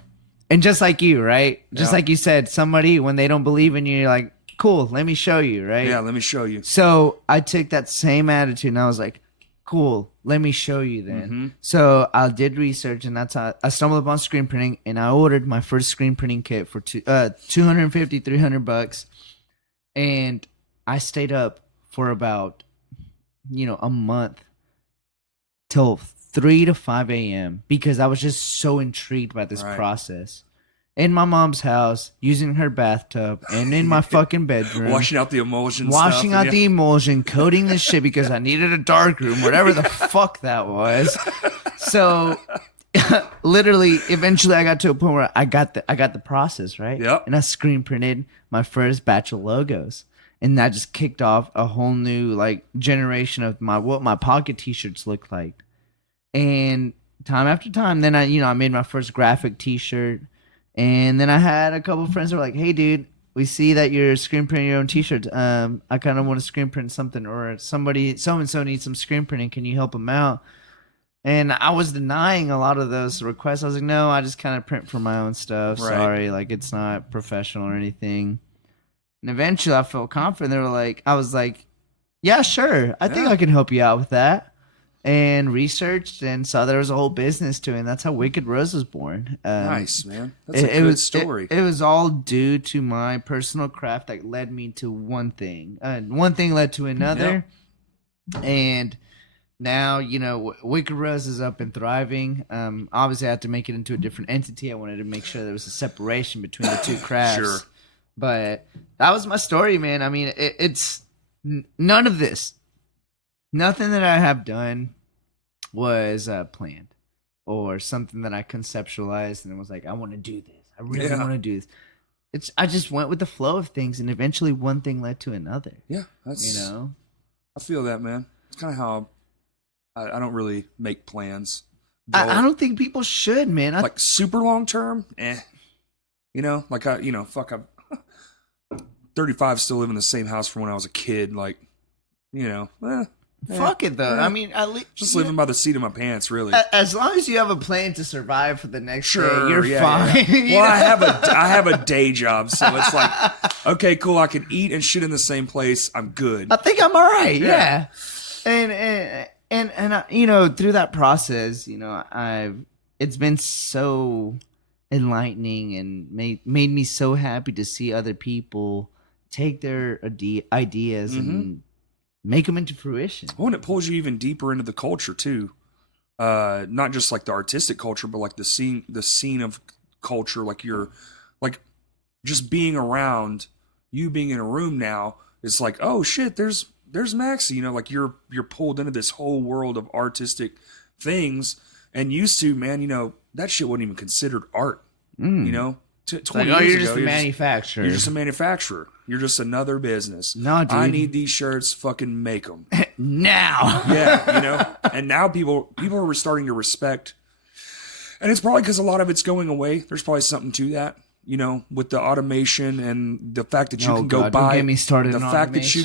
And just like you, right? Just like you said, somebody, when they don't believe in you, you're like, cool, let me show you, right? Yeah, let me show you. So I took that same attitude and I was like, cool, let me show you then. Mm-hmm. So I did research and that's how I stumbled upon screen printing and I ordered my first screen printing kit for $250-$300. And I stayed up for about, a month till 3 to 5 a.m. because I was just so intrigued by this process. in my mom's house, using her bathtub, and in my fucking bedroom. Washing out the emulsion Washing stuff. out the emulsion, coating the shit because I needed a dark room, whatever the fuck that was. So literally, eventually I got to a point where I got the process, right? Yep. And I screen printed my first batch of logos. And that just kicked off a whole new like generation of what my pocket t-shirts looked like. And time after time, then I made my first graphic t-shirt. And then I had a couple of friends that were like, "Hey, dude, we see that you're screen printing your own t-shirts. I kind of want to screen print something, or somebody, so-and-so needs some screen printing. Can you help them out?" And I was denying a lot of those requests. I was like, "No, I just kind of print for my own stuff. Right. Sorry, like it's not professional or anything." And eventually I felt confident. I was like, "Yeah, sure. I think I can help you out with that." And researched and saw there was a whole business to it. And that's how Wicked Rose was born. Nice, man. That's a good story. It was all due to my personal craft that led me to one thing. One thing led to another. Yep. And now, Wicked Rose is up and thriving. Obviously, I had to make it into a different entity. I wanted to make sure there was a separation between the two crafts. Sure. But that was my story, man. I mean, it's none of this. Nothing that I have done was planned or something that I conceptualized and was like, I want to do this. I really want to do this. I just went with the flow of things, and eventually one thing led to another. Yeah, that's I feel that, man. It's kind of how I don't really make plans. I don't think people should, man. Like super long term, like fuck. I'm 35, still live in the same house from when I was a kid. Like, fuck it though. I mean, just living by the seat of my pants, really. As long as you have a plan to survive for the next day, you're fine. Yeah. Well, I have a day job, so it's like, okay, cool. I can eat and shit in the same place. I'm good. I think I'm all right. Yeah. And through that process, it's been so enlightening and made me so happy to see other people take their ideas and make them into fruition. Oh, and it pulls you even deeper into the culture too. Not just like the artistic culture, but like the scene of culture. Like you're like just being around you being in a room now. It's like, oh shit, there's Maxi. Like you're pulled into this whole world of artistic things. And used to, man, that shit wasn't even considered art. 20 like, years you're ago, just a manufacturer. You're just a manufacturer. You're just another business. No, dude. I need these shirts. Fucking make them now. Yeah, And now people are starting to respect, and it's probably because a lot of it's going away. There's probably something to that, with the automation and the fact that you can go buy. Don't get me started. The fact that you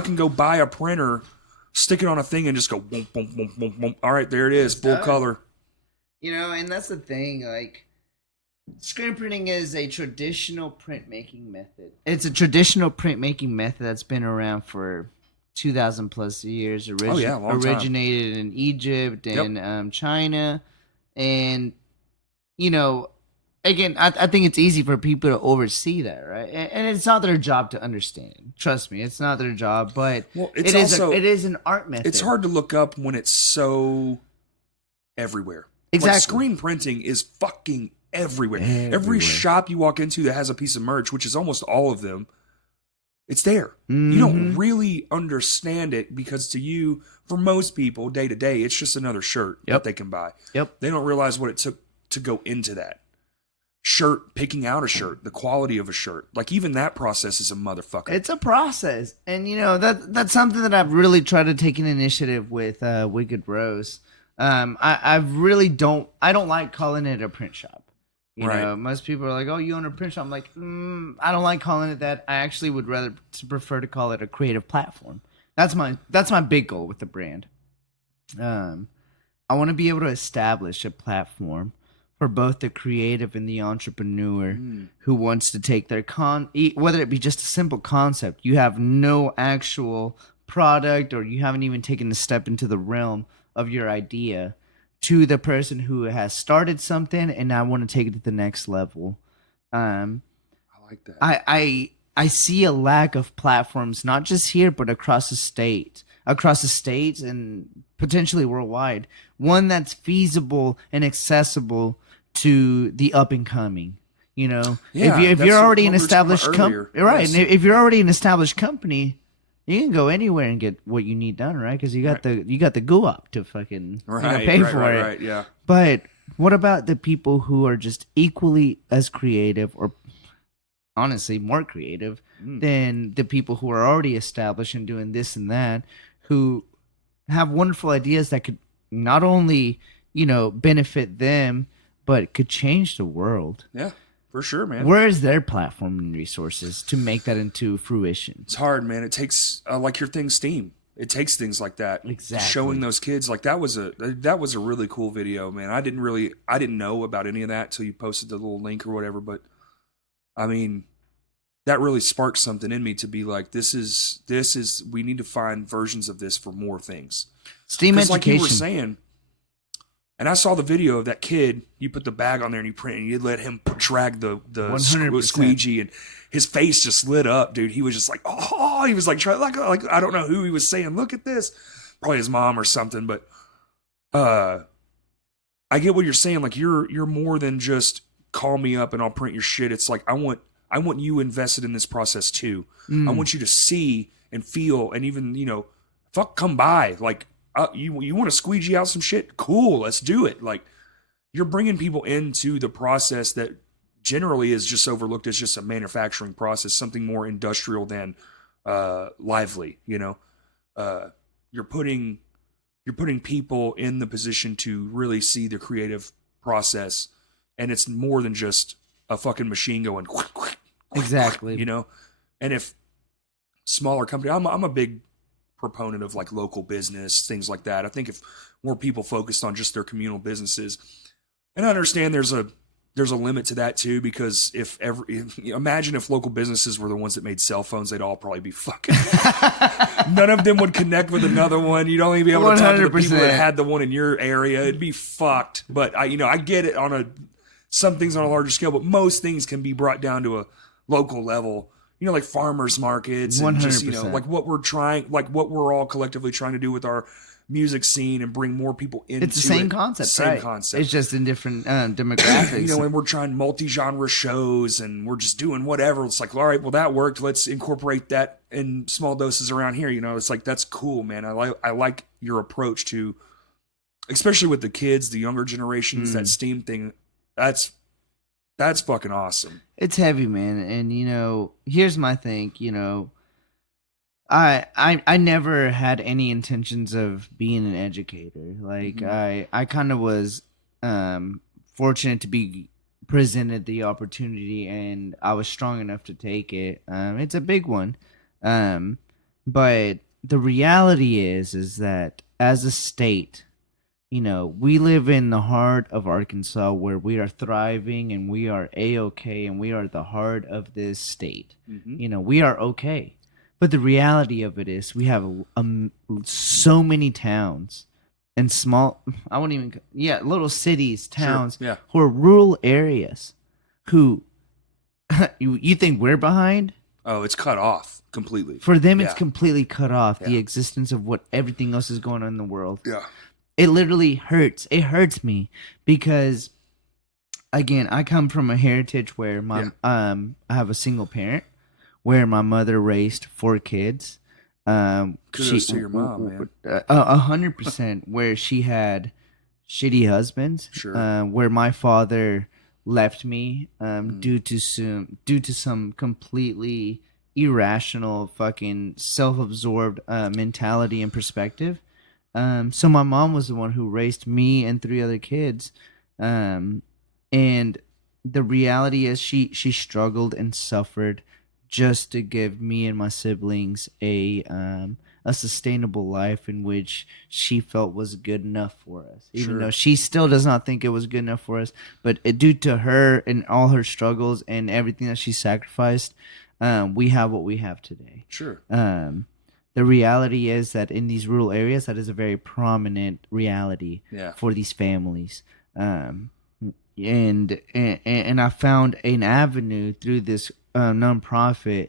can go buy a printer, stick it on a thing, and just go boom, boom, boom, boom, boom. All right, there it is, full color. And that's the thing, like. Screen printing is a traditional printmaking method. It's a traditional printmaking method that's been around for 2,000 plus years. Originated in Egypt and China. And, again, I think it's easy for people to oversee that, right? And it's not their job to understand. Trust me, it's not their job. But it is an art method. It's hard to look up when it's so everywhere. Exactly. Like screen printing is fucking everywhere. Every shop you walk into that has a piece of merch, which is almost all of them, it's there. You don't really understand it because to you, for most people, day to day, it's just another shirt that they can buy. Yep. They don't realize what it took to go into that. Shirt, picking out a shirt, the quality of a shirt. Like even that process is a motherfucker. It's a process. And that's something that I've really tried to take an initiative with Wicked Rose. I don't like calling it a print shop. Most people are like, "Oh, you own a print shop." I'm like, I don't like calling it that. I actually would prefer to call it a creative platform. That's my big goal with the brand. I want to be able to establish a platform for both the creative and the entrepreneur who wants to take their whether it be just a simple concept, you have no actual product, or you haven't even taken a step into the realm of your idea, to the person who has started something and now want to take it to the next level. I like that. I see a lack of platforms, not just here, but across the states and potentially worldwide. One that's feasible and accessible to the up and coming. You know, Yeah, if that's you're already what an we were talking about established company, earlier. right? Yes. And if you're already an established company, you can go anywhere and get what you need done, right? Because you got the go up to fucking pay for it. Right, yeah. But what about the people who are just equally as creative, or honestly more creative than the people who are already established and doing this and that, who have wonderful ideas that could not only, benefit them, but could change the world? Yeah, for sure, man. Where is their platform and resources to make that into fruition? It's hard, man. It takes like your thing, Steam. It takes things like that. Exactly. Showing those kids, like that was a really cool video, man. I didn't know about any of that till you posted the little link or whatever. But I mean, that really sparked something in me to be like, this is we need to find versions of this for more things. Steam education, like you were saying. And I saw the video of that kid. You put the bag on there and you print, and you let him drag the 100%. squeegee, and his face just lit up, dude. He was just like, oh, he was like trying, like I don't know who he was saying, look at this, probably his mom or something. But I get what you're saying. Like you're more than just call me up and I'll print your shit. It's like I want you invested in this process too. I want you to see and feel, and even come by like. You want to squeegee out some shit? Cool, let's do it. Like, you're bringing people into the process that generally is just overlooked as just a manufacturing process, something more industrial than lively. You're putting people in the position to really see the creative process, and it's more than just a fucking machine going. Exactly. And if smaller company, I'm a big proponent of like local business, things like that. I think if more people focused on just their communal businesses, and I understand there's a limit to that too, because imagine if local businesses were the ones that made cell phones, they'd all probably be fucking none of them would connect with another one. You'd only be able to talk to the people that had the one in your area. It'd be fucked. But I get it some things on a larger scale, but most things can be brought down to a local level. Like farmers markets and 100%. just, like what we're all collectively trying to do with our music scene and bring more people into it. It's the same concept, Same right? concept. It's just in different demographics. And we're trying multi-genre shows and we're just doing whatever. It's like, all right, well, that worked. Let's incorporate that in small doses around here. It's like, that's cool, man. I like your approach to, especially with the kids, the younger generations, that Steam thing. That's fucking awesome. It's heavy, man. And here's my thing. I never had any intentions of being an educator. Like I kind of was fortunate to be presented the opportunity, and I was strong enough to take it. It's a big one, but the reality is that as a state, we live in the heart of Arkansas, where we are thriving and we are A-okay, and we are the heart of this state. We are okay. But the reality of it is we have so many towns and little cities, towns, Sure, yeah. who are rural areas who you think we're behind? Oh, it's cut off completely. For them, Yeah. it's completely cut off, the Yeah. existence of what everything else is going on in the world. Yeah. It literally hurts. It hurts me because, again, I come from a heritage where I have a single parent, where my mother raised 4 kids. Kudos to your mom, man. 100%. Where she had shitty husbands. Sure. Where my father left me due to some completely irrational, fucking self-absorbed mentality and perspective. So my mom was the one who raised me and 3 other kids. And the reality is she struggled and suffered just to give me and my siblings a sustainable life in which she felt was good enough for us. Even though she still does not think it was good enough for us. But due to her and all her struggles and everything that she sacrificed, we have what we have today. Sure. The reality is that in these rural areas, that is a very prominent reality for these families. And I found an avenue through this nonprofit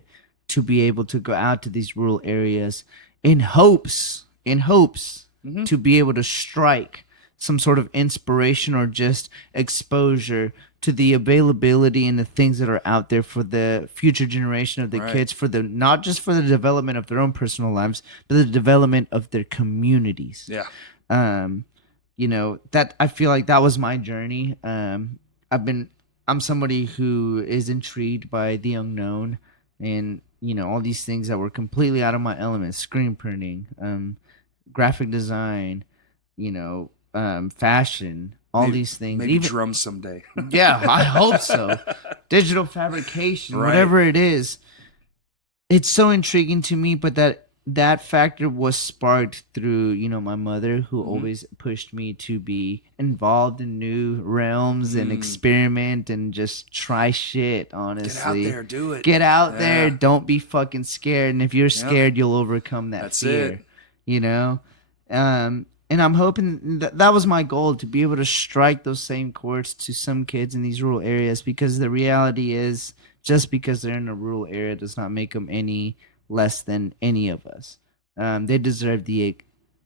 to be able to go out to these rural areas in hopes to be able to strike some sort of inspiration or just exposure to the availability and the things that are out there for the future generation of the kids, for the not just for the development of their own personal lives, but the development of their communities. Yeah. You know, that I feel like that was my journey. I'm somebody who is intrigued by the unknown and, you know, all these things that were completely out of my element: screen printing, graphic design, you know, fashion, all these things. Maybe even drums someday. Yeah, I hope so. Digital fabrication, whatever it is. It's so intriguing to me, but that factor was sparked through, you know, my mother, who always pushed me to be involved in new realms and experiment and just try shit, honestly. Get out there, do it. Get out there, don't be fucking scared. And if you're scared, you'll overcome that fear. It. You know? And I'm hoping that was my goal, to be able to strike those same chords to some kids in these rural areas, because the reality is, just because they're in a rural area does not make them any less than any of us. They deserve the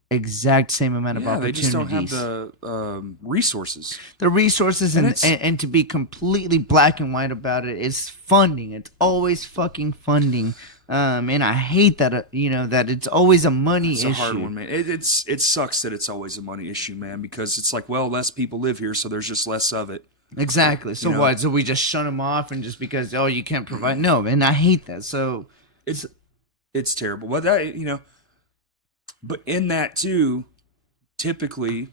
exact same amount of opportunities. They just don't have the resources. The resources, and to be completely black and white about it, is funding. It's always fucking funding. And I hate that, you know, that it's always a money issue. It's a hard one, man. It sucks that it's always a money issue, man, because it's like, well, less people live here, so there's just less of it. Exactly. So what? So we just shun them off, and just because, oh, you can't provide? No, and I hate that. So it's terrible. Well, that, you know, but in that too, typically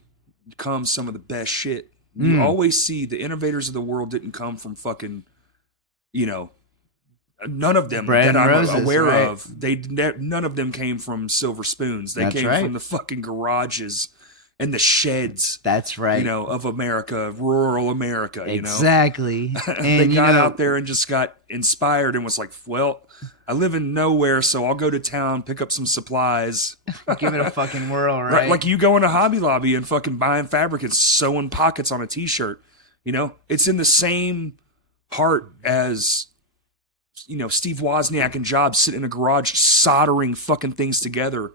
comes some of the best shit. You always see the innovators of the world didn't come from fucking, you know, none of them that I'm aware of. None of them came from silver spoons. They came from the fucking garages and the sheds. That's right. You know, of America, rural America. Exactly. You know? They got out there and just got inspired and was like, well, I live in nowhere, so I'll go to town, pick up some supplies. Give it a fucking whirl, right? Like you go into Hobby Lobby and fucking buying fabric and sewing pockets on a t-shirt. You know, it's in the same heart as, you know, Steve Wozniak and Jobs sitting in a garage soldering fucking things together.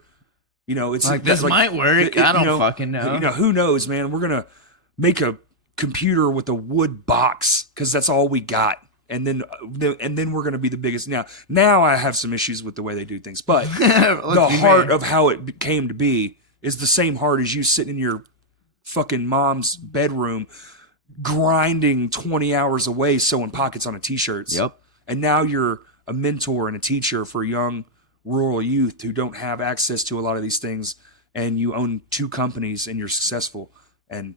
You know, it's like, this might work. I don't fucking know. You know, who knows, man? We're gonna make a computer with a wood box because that's all we got, and then we're gonna be the biggest. Now I have some issues with the way they do things, but the heart of how it came to be is the same heart as you sitting in your fucking mom's bedroom grinding 20 hours away sewing pockets on a t-shirts. Yep. And now you're a mentor and a teacher for young rural youth who don't have access to a lot of these things, and you own 2 companies and you're successful, and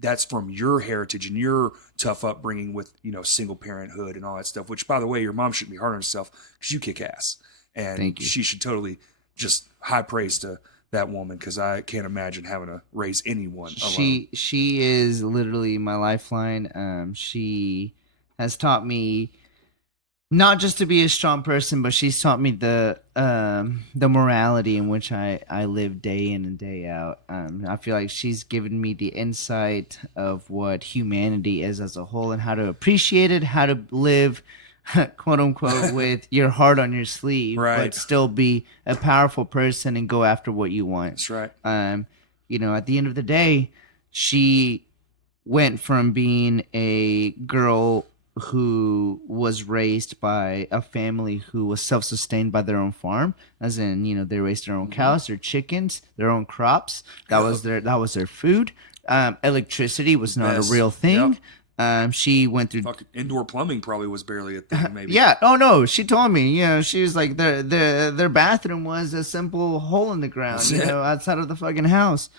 that's from your heritage and your tough upbringing with, you know, single parenthood and all that stuff, which, by the way, your mom shouldn't be hard on herself because you kick ass, and she should totally just high praise to that woman, because I can't imagine having to raise anyone alone. She is literally my lifeline. She has taught me not just to be a strong person, but she's taught me the morality in which I live day in and day out. I feel like she's given me the insight of what humanity is as a whole, and how to appreciate it, how to live, quote unquote, with your heart on your sleeve, but still be a powerful person and go after what you want. That's right. You know, at the end of the day, she went from being a girl who was raised by a family who was self-sustained by their own farm, as in, you know, they raised their own cows, their chickens, their own crops. That was their food. Electricity was not a real thing. Yep. She went through indoor plumbing, probably was barely a thing. Maybe. Yeah. Oh no. She told me. You know, she was like, their bathroom was a simple hole in the ground. You know, outside of the fucking house.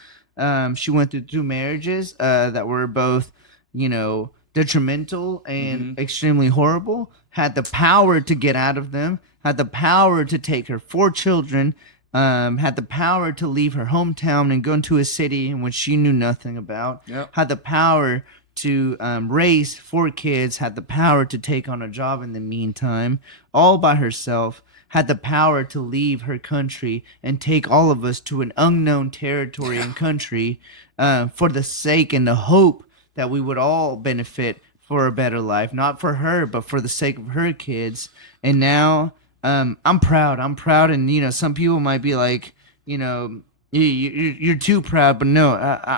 She went through 2 marriages that were both, you know, detrimental and extremely horrible. Had the power to get out of them. Had the power to take her 4 children. Had the power to leave her hometown and go into a city in which she knew nothing about. Yep. Had the power to raise 4 kids. Had the power to take on a job in the meantime, all by herself. Had the power to leave her country and take all of us to an unknown territory and country for the sake and the hope that we would all benefit for a better life, not for her, but for the sake of her kids. And now I'm proud. And, you know, some people might be like, you know, You're too proud, but no,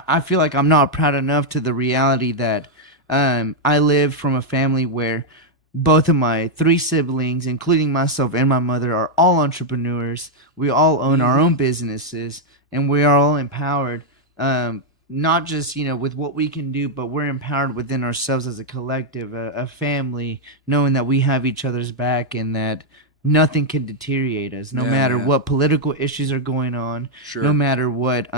I feel like I'm not proud enough to the reality that I live from a family where both of my three siblings, including myself and my mother, are all entrepreneurs. We all own our own businesses, and we are all empowered. Not just with what we can do, but we're empowered within ourselves as a collective, a family, knowing that we have each other's back and that nothing can deteriorate us, no matter what political issues are going on, no matter what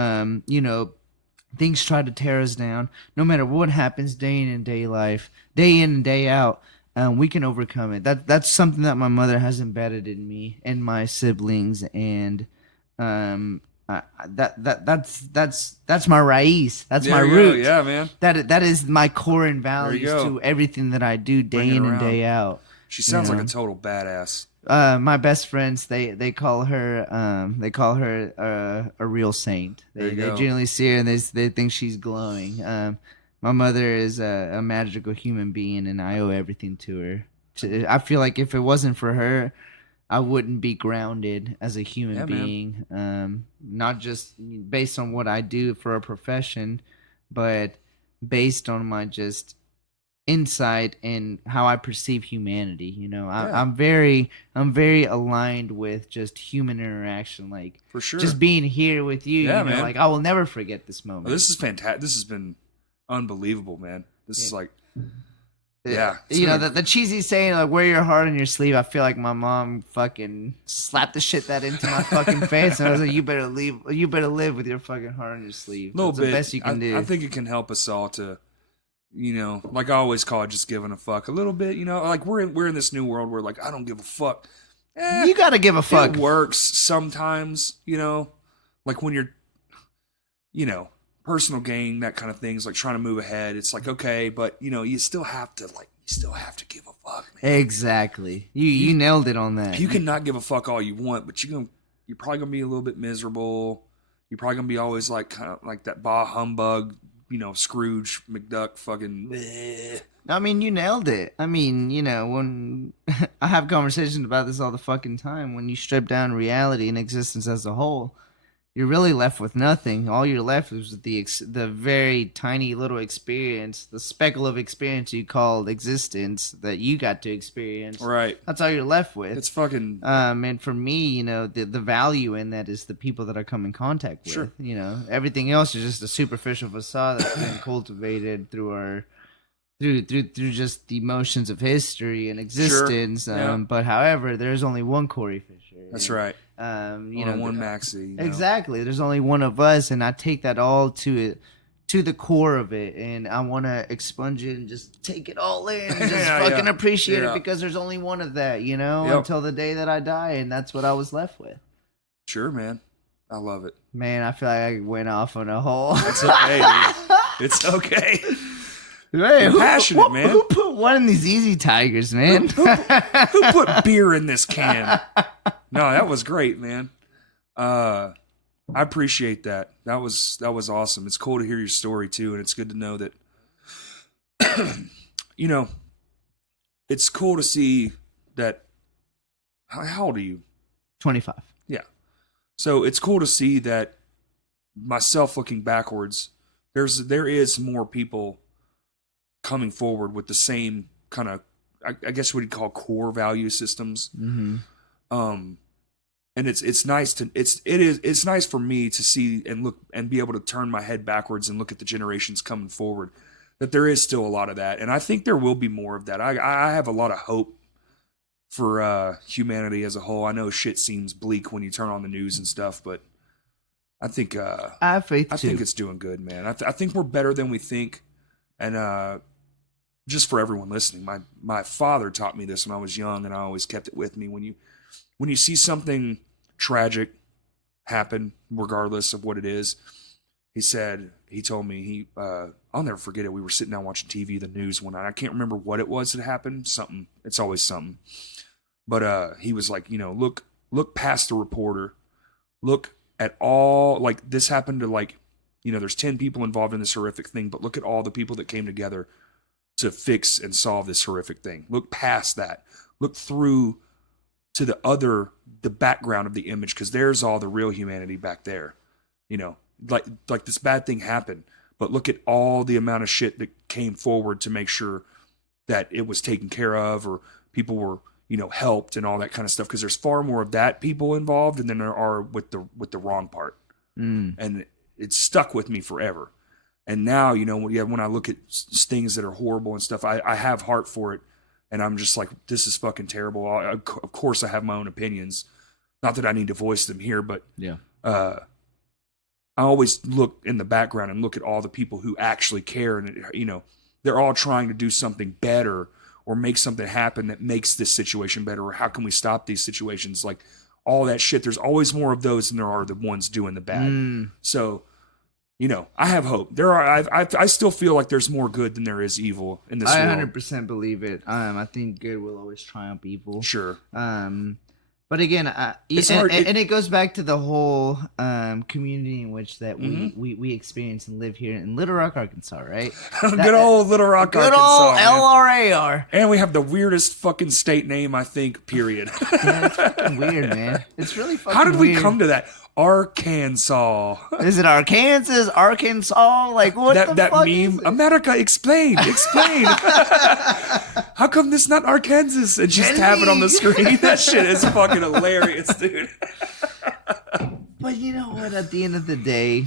things try to tear us down, no matter what happens day in and day in and day out. We can overcome it. That's something that my mother has embedded in me and my siblings, and that's my raíz. That's my root. Yeah, man. That is my core and values to everything that I do day in and day out. She sounds like a total badass. My best friends, they call her a real saint. They generally see her and they think she's glowing. My mother is a magical human being, and I owe everything to her. I feel like if it wasn't for her, I wouldn't be grounded as a human being. Not just based on what I do for a profession, but based on my just insight and how I perceive humanity. I'm very aligned with just human interaction, like for sure. Just being here with you, man. Like I will never forget this moment. Well, this is fantastic. This has been unbelievable, man. This is like, the cheesy saying, like, wear your heart on your sleeve. I feel like my mom fucking slapped the shit that into my fucking face, and I was like, you better live with your fucking heart on your sleeve. That's the best you can do. I think it can help us all to, like I always call it, just giving a fuck a little bit. Like we're in this new world where like I don't give a fuck. You gotta give a fuck. It works sometimes, like when you're, personal gain, that kind of thing is like trying to move ahead. It's like, okay, but you still have to give a fuck, man. Exactly. You nailed it on that. You can not give a fuck all you want, but you're probably gonna be a little bit miserable. You're probably gonna be always like kind of like that bah humbug, Scrooge McDuck fucking bleh. I mean, you nailed it. I mean, when I have conversations about this all the fucking time, when you strip down reality and existence as a whole, you're really left with nothing. All you're left with the very tiny little experience, the speckle of experience you called existence that you got to experience. Right. That's all you're left with. It's fucking. And for me, the value in that is the people that I come in contact with. Sure. Everything else is just a superficial facade that's been cultivated through just the emotions of history and existence. Sure. But however, there's only one Corey Fisher. That's right. One Maxi. Exactly. There's only one of us, and I take that all to the core of it, and I want to expunge it and just take it all in, and just fucking appreciate it because there's only one of that, until the day that I die, and that's what I was left with. Sure, man. I love it. Man, I feel like I went off on a hole. It's okay, dude. It's okay. Hey, passionate, man. Who put one in these Easy Tigers, man? Who put beer in this can? No, that was great, man. I appreciate that. That was awesome. It's cool to hear your story too, and it's good to know that it's cool to see that. How old are you? 25. Yeah. So it's cool to see that myself looking backwards, there is more people coming forward with the same kind of, I guess what you'd call core value systems. Mm-hmm. And it's nice for me to see and look and be able to turn my head backwards and look at the generations coming forward, that there is still a lot of that. And I think there will be more of that. I have a lot of hope for humanity as a whole. I know shit seems bleak when you turn on the news and stuff, but I think I have faith too. I think it's doing good, man. I think we're better than we think. And just for everyone listening, my father taught me this when I was young, and I always kept it with me. When you see something tragic happen, regardless of what it is, he told me, I'll never forget it. We were sitting down watching TV, the news one night. I can't remember what it was that happened. Something. It's always something. But he was like, look past the reporter. Look at all, like, this happened to, like, there's 10 people involved in this horrific thing, but look at all the people that came together to fix and solve this horrific thing. Look past that. Look through to the background of the image, because there's all the real humanity back there. you know, like this bad thing happened, but look at all the amount of shit that came forward to make sure that it was taken care of, or people were, you know, helped and all that kind of stuff. Because there's far more of that people involved than there are with the wrong part, and it stuck with me forever. And now, you know, when I look at things that are horrible and stuff, I have heart for it, and I'm just like, this is fucking terrible. Of course, I have my own opinions. Not that I need to voice them here, but I always look in the background and look at all the people who actually care, and you know, they're all trying to do something better or make something happen that makes this situation better, or how can we stop these situations? Like all that shit. There's always more of those than there are the ones doing the bad. So, you know, I have hope. There are. I still feel like there's more good than there is evil in this world. I 100% believe it. I think good will always triumph evil. Sure. But again, and it goes back to the whole community in which that we experience and live here in Little Rock, Arkansas, right? Good old Little Rock, Arkansas. Good old LRAR. And we have the weirdest fucking state name, I think, period. Yeah, it's fucking weird, man. It's really fucking weird. How did we come to that? Arkansas. Is it Arkansas? Arkansas? Like, what the that fuck meme? is it? America, explain. How come this not Arkansas? And she's tapping on the screen. That shit is fucking hilarious, dude. But you know what? At the end of the day,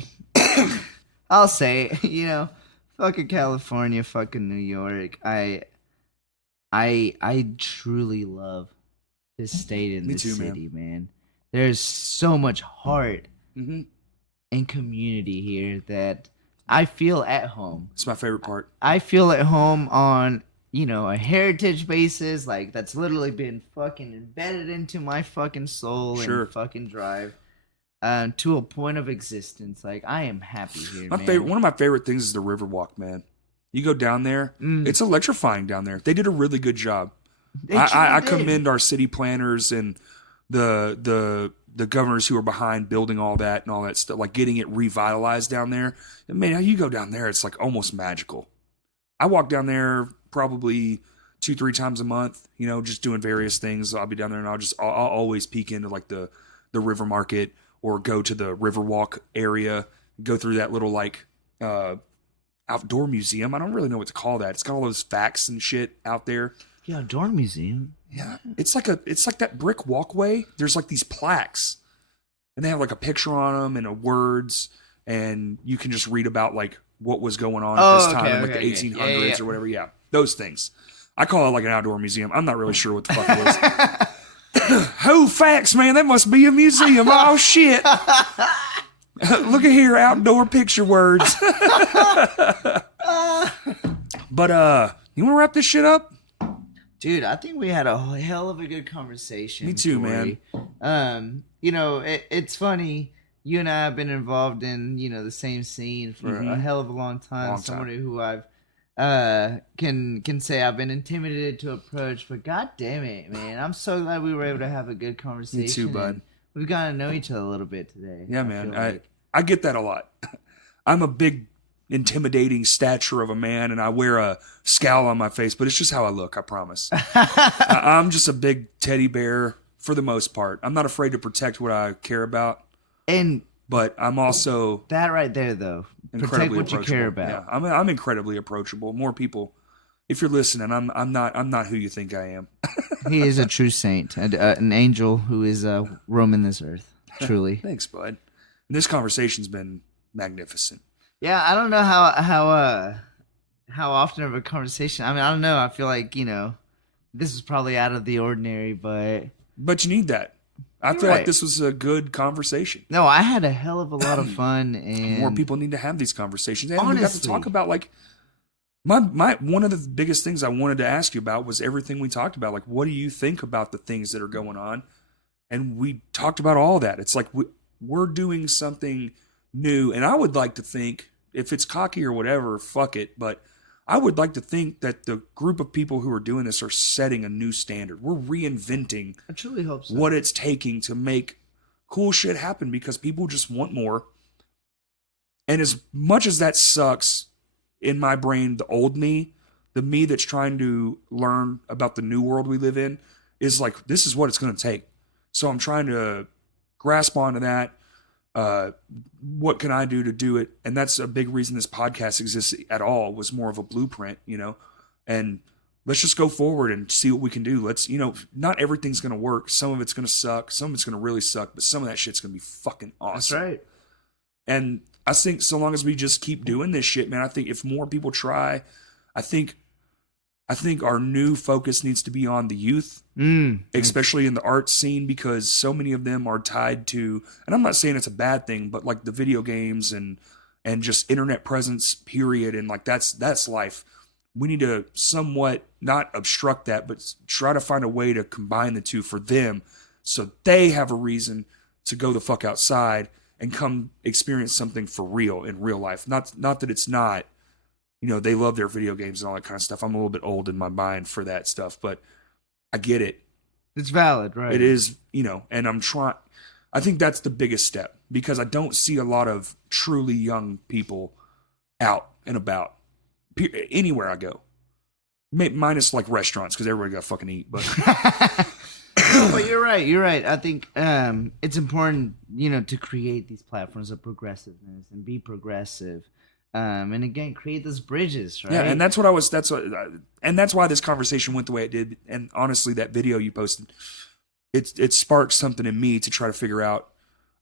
I'll say, you know, fucking California, fucking New York. I truly love this state and this city, man. There's so much heart and community here that I feel at home. It's my favorite part. I feel at home on, you know, a heritage basis, like that's literally been fucking embedded into my fucking soul and fucking drive to a point of existence. Like, I am happy here, man. One of my favorite things is the Riverwalk, man. You go down there, it's electrifying down there. They did a really good job. I commend our city planners and the governors who are behind building all that and all that stuff, like getting it revitalized down there. And man, you go down there, it's like almost magical. I walk down there probably 2-3 times a month, you know, just doing various things. I'll be down there and I'll always peek into like the river market or go to the Riverwalk area, go through that little like outdoor museum. I don't really know what to call that. It's got all those facts and shit out there. Yeah, outdoor museum. Yeah, it's like that brick walkway. There's like these plaques, and they have like a picture on them and a words, and you can just read about like what was going on at this time in like the 1800s or whatever. Yeah, those things. I call it like an outdoor museum. I'm not really sure what the fuck it is. Oh, facts, man! That must be a museum. Oh shit! Look at here, outdoor picture words. But you want to wrap this shit up? Dude, I think we had a hell of a good conversation. Me too, Corey. man. You know, it's funny. You and I have been involved in, you know, the same scene for a hell of a long time. Somebody who I've can say I've been intimidated to approach, but god damn it, man, I'm so glad we were able to have a good conversation. Me too, bud. We've gotten to know each other a little bit today. Yeah, man. I get that a lot. I'm a big, intimidating stature of a man, and I wear a scowl on my face, but it's just how I look, I promise. I'm just a big teddy bear for the most part. I'm not afraid to protect what I care about. But I'm also that right there, though. Protect what you care about. Yeah, I'm incredibly approachable. More people, if you're listening, I'm not who you think I am. He is a true saint, an angel who is roaming this earth. Truly. Thanks, bud. And this conversation's been magnificent. Yeah, I don't know how often of a conversation. I mean, I don't know. I feel like, you know, this is probably out of the ordinary, but you need that. I feel like this was a good conversation. No, I had a hell of a lot of fun, and more people need to have these conversations. And honestly, we got to talk about like my one of the biggest things I wanted to ask you about was everything we talked about. Like, what do you think about the things that are going on? And we talked about all that. It's like we're doing something new, and I would like to think, if it's cocky or whatever, fuck it, but I would like to think that the group of people who are doing this are setting a new standard. We're reinventing I truly hope so. What it's taking to make cool shit happen, because people just want more. And as much as that sucks in my brain, the old me, the me that's trying to learn about the new world we live in, is like, this is what it's going to take. So I'm trying to grasp onto that. what can I do to do it? And that's a big reason this podcast exists at all, was more of a blueprint, and let's just go forward and see what we can do. Let's, not everything's going to work. Some of it's going to suck. Some of it's going to really suck, but some of that shit's going to be fucking awesome. That's right. And I think so long as we just keep doing this shit, man, I think if more people try, I think our new focus needs to be on the youth, especially in the art scene, because so many of them are tied to, and I'm not saying it's a bad thing, but like the video games and just internet presence, period. And like, that's life. We need to somewhat not obstruct that, but try to find a way to combine the two for them, so they have a reason to go the fuck outside and come experience something for real in real life. Not that it's not, they love their video games and all that kind of stuff. I'm a little bit old in my mind for that stuff, but I get it. It's valid, right? It is, and I think that's the biggest step, because I don't see a lot of truly young people out and about anywhere I go. Minus like restaurants, because everybody got to fucking eat, but... But you're right. I think it's important, to create these platforms of progressiveness and be progressive. And again, create those bridges, right? Yeah, and that's why this conversation went the way it did. And honestly, that video you posted, it sparked something in me to try to figure out.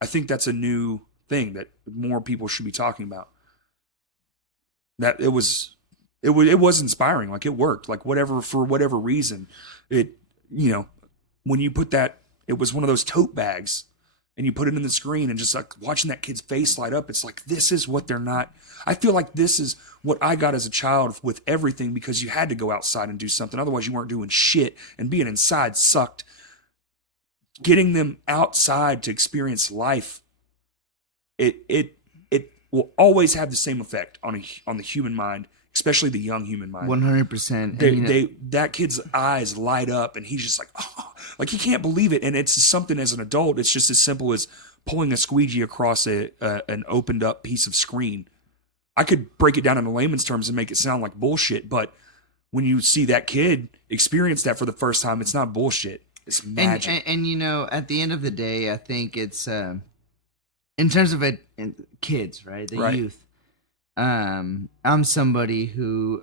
I think that's a new thing that more people should be talking about. That it was inspiring. Like, it worked. Like, for whatever reason, when you put that, it was one of those tote bags, and you put it in the screen, and just like watching that kid's face light up, it's like, this is what they're not. I feel like this is what I got as a child with everything, because you had to go outside and do something. Otherwise you weren't doing shit, and being inside sucked. Getting them outside to experience life, it will always have the same effect on the human mind, especially the young human mind. 100%. That kid's eyes light up, and he's just like, oh, like he can't believe it. And it's something as an adult, it's just as simple as pulling a squeegee across an opened up piece of screen. I could break it down in layman's terms and make it sound like bullshit, but when you see that kid experience that for the first time, it's not bullshit. It's magic. And at the end of the day, I think it's in terms of kids, right? The youth. I'm somebody who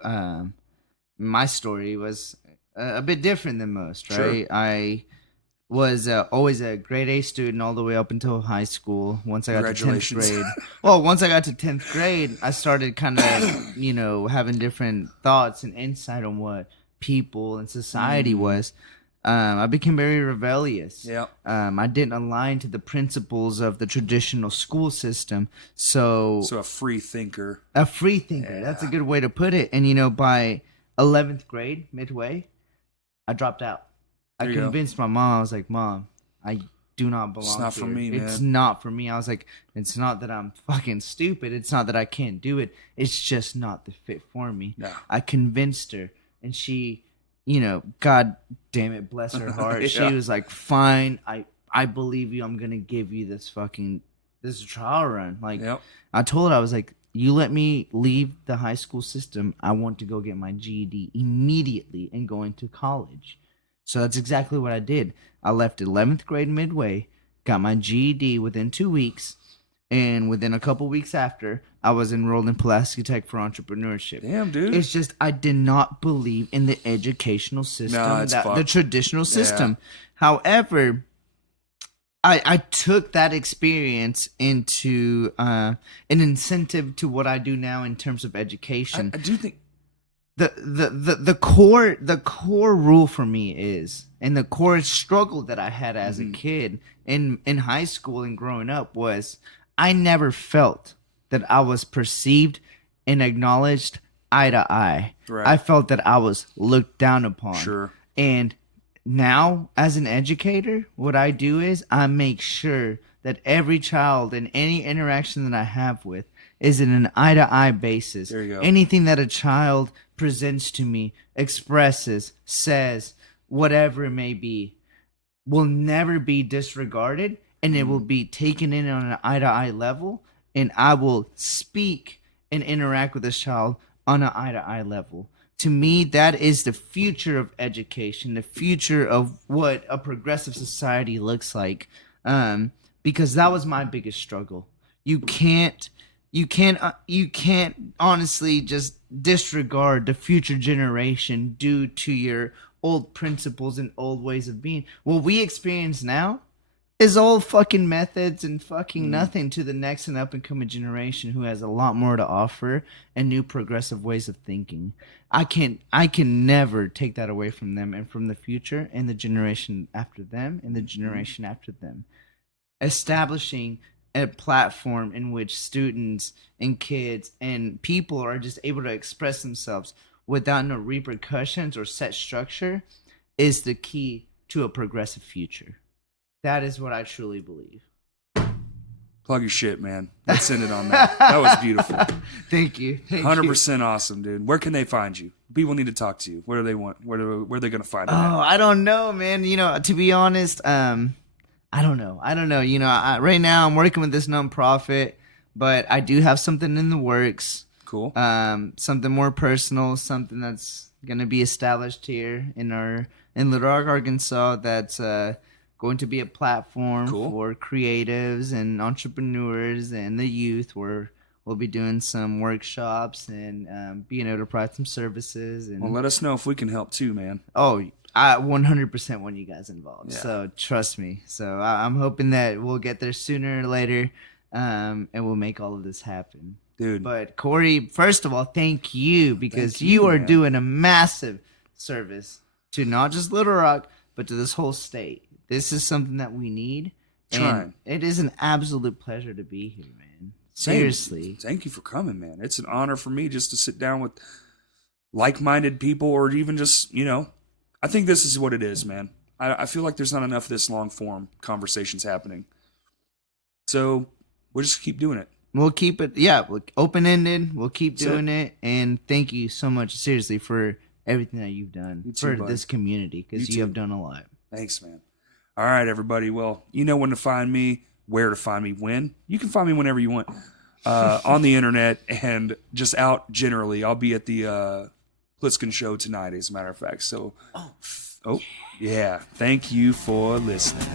my story was a bit different than most, right? Sure. I was always a grade A student all the way up until high school. Once I got to 10th grade. Well, once I got to 10th grade, I started kind of, having different thoughts and insight on what people and society was. I became very rebellious. Yeah. I didn't align to the principles of the traditional school system. So a free thinker. A free thinker. Yeah. That's a good way to put it. And, by 11th grade, midway, I dropped out. I convinced my mom. I was like, Mom, I do not belong here. It's not for me, man. It's not for me. I was like, it's not that I'm fucking stupid. It's not that I can't do it. It's just not the fit for me. No. I convinced her, and she... God damn it, bless her heart. Yeah. She was like, fine, I believe you. I'm going to give you this trial run. Like, yep. I told her, I was like, you let me leave the high school system. I want to go get my GED immediately and go into college. So that's exactly what I did. I left 11th grade midway, got my GED within 2 weeks, and within a couple weeks after, I was enrolled in Pulaski Tech for entrepreneurship. Damn, dude. It's just I did not believe in the educational system, the traditional system. Yeah. However, I took that experience into an incentive to what I do now in terms of education. I do think the core rule for me is, and the core struggle that I had as a kid in high school and growing up was, I never felt that I was perceived and acknowledged eye to eye. Right. I felt that I was looked down upon. Sure. And now, as an educator, what I do is I make sure that every child and any interaction that I have with is in an eye-to-eye basis. There you go. Anything that a child presents to me, expresses, says, whatever it may be, will never be disregarded, and it will be taken in on an eye-to-eye level, and I will speak and interact with this child on an eye-to-eye level. To me, that is the future of education, the future of what a progressive society looks like. because that was my biggest struggle. You can't honestly just disregard the future generation due to your old principles and old ways of being. What we experience now is old fucking methods and fucking nothing to the next and up and coming generation who has a lot more to offer and new progressive ways of thinking. I can never take that away from them and from the future and the generation after them and the generation after them. Establishing a platform in which students and kids and people are just able to express themselves without no repercussions or set structure is the key to a progressive future. That is what I truly believe. Plug your shit, man. Let's end it on that. That was beautiful. Thank you. 100% awesome, dude. Where can they find you? People need to talk to you. Where do they want? Where are they going to find you? Oh, I don't know, man. You know, to be honest, I don't know. You know, right now I'm working with this nonprofit, but I do have something in the works. Cool. Something more personal, something that's going to be established here in Little Rock, Arkansas. That's going to be a platform for creatives and entrepreneurs and the youth, where we'll be doing some workshops and being able to provide some services. And well, let us know if we can help too, man. Oh, I 100% want you guys involved. Yeah. So trust me. So I'm hoping that we'll get there sooner or later, and we'll make all of this happen. Dude. But Corey, first of all, thank you, because you are doing a massive service to not just Little Rock, but to this whole state. This is something that we need. And it is an absolute pleasure to be here, man. Seriously. Thank you for coming, man. It's an honor for me just to sit down with like-minded people, or even just, you know, I think this is what it is, man. I feel like there's not enough of this long-form conversations happening. So we'll just keep doing it. We'll keep it, open-ended. We'll keep doing it. And thank you so much, seriously, for everything that you've done for this community, because you have done a lot. Thanks, man. All right, everybody. Well, you know when to find me, where to find me, when. You can find me whenever you want on the internet and just out generally. I'll be at the Pliskin show tonight, as a matter of fact. So, yeah. Thank you for listening.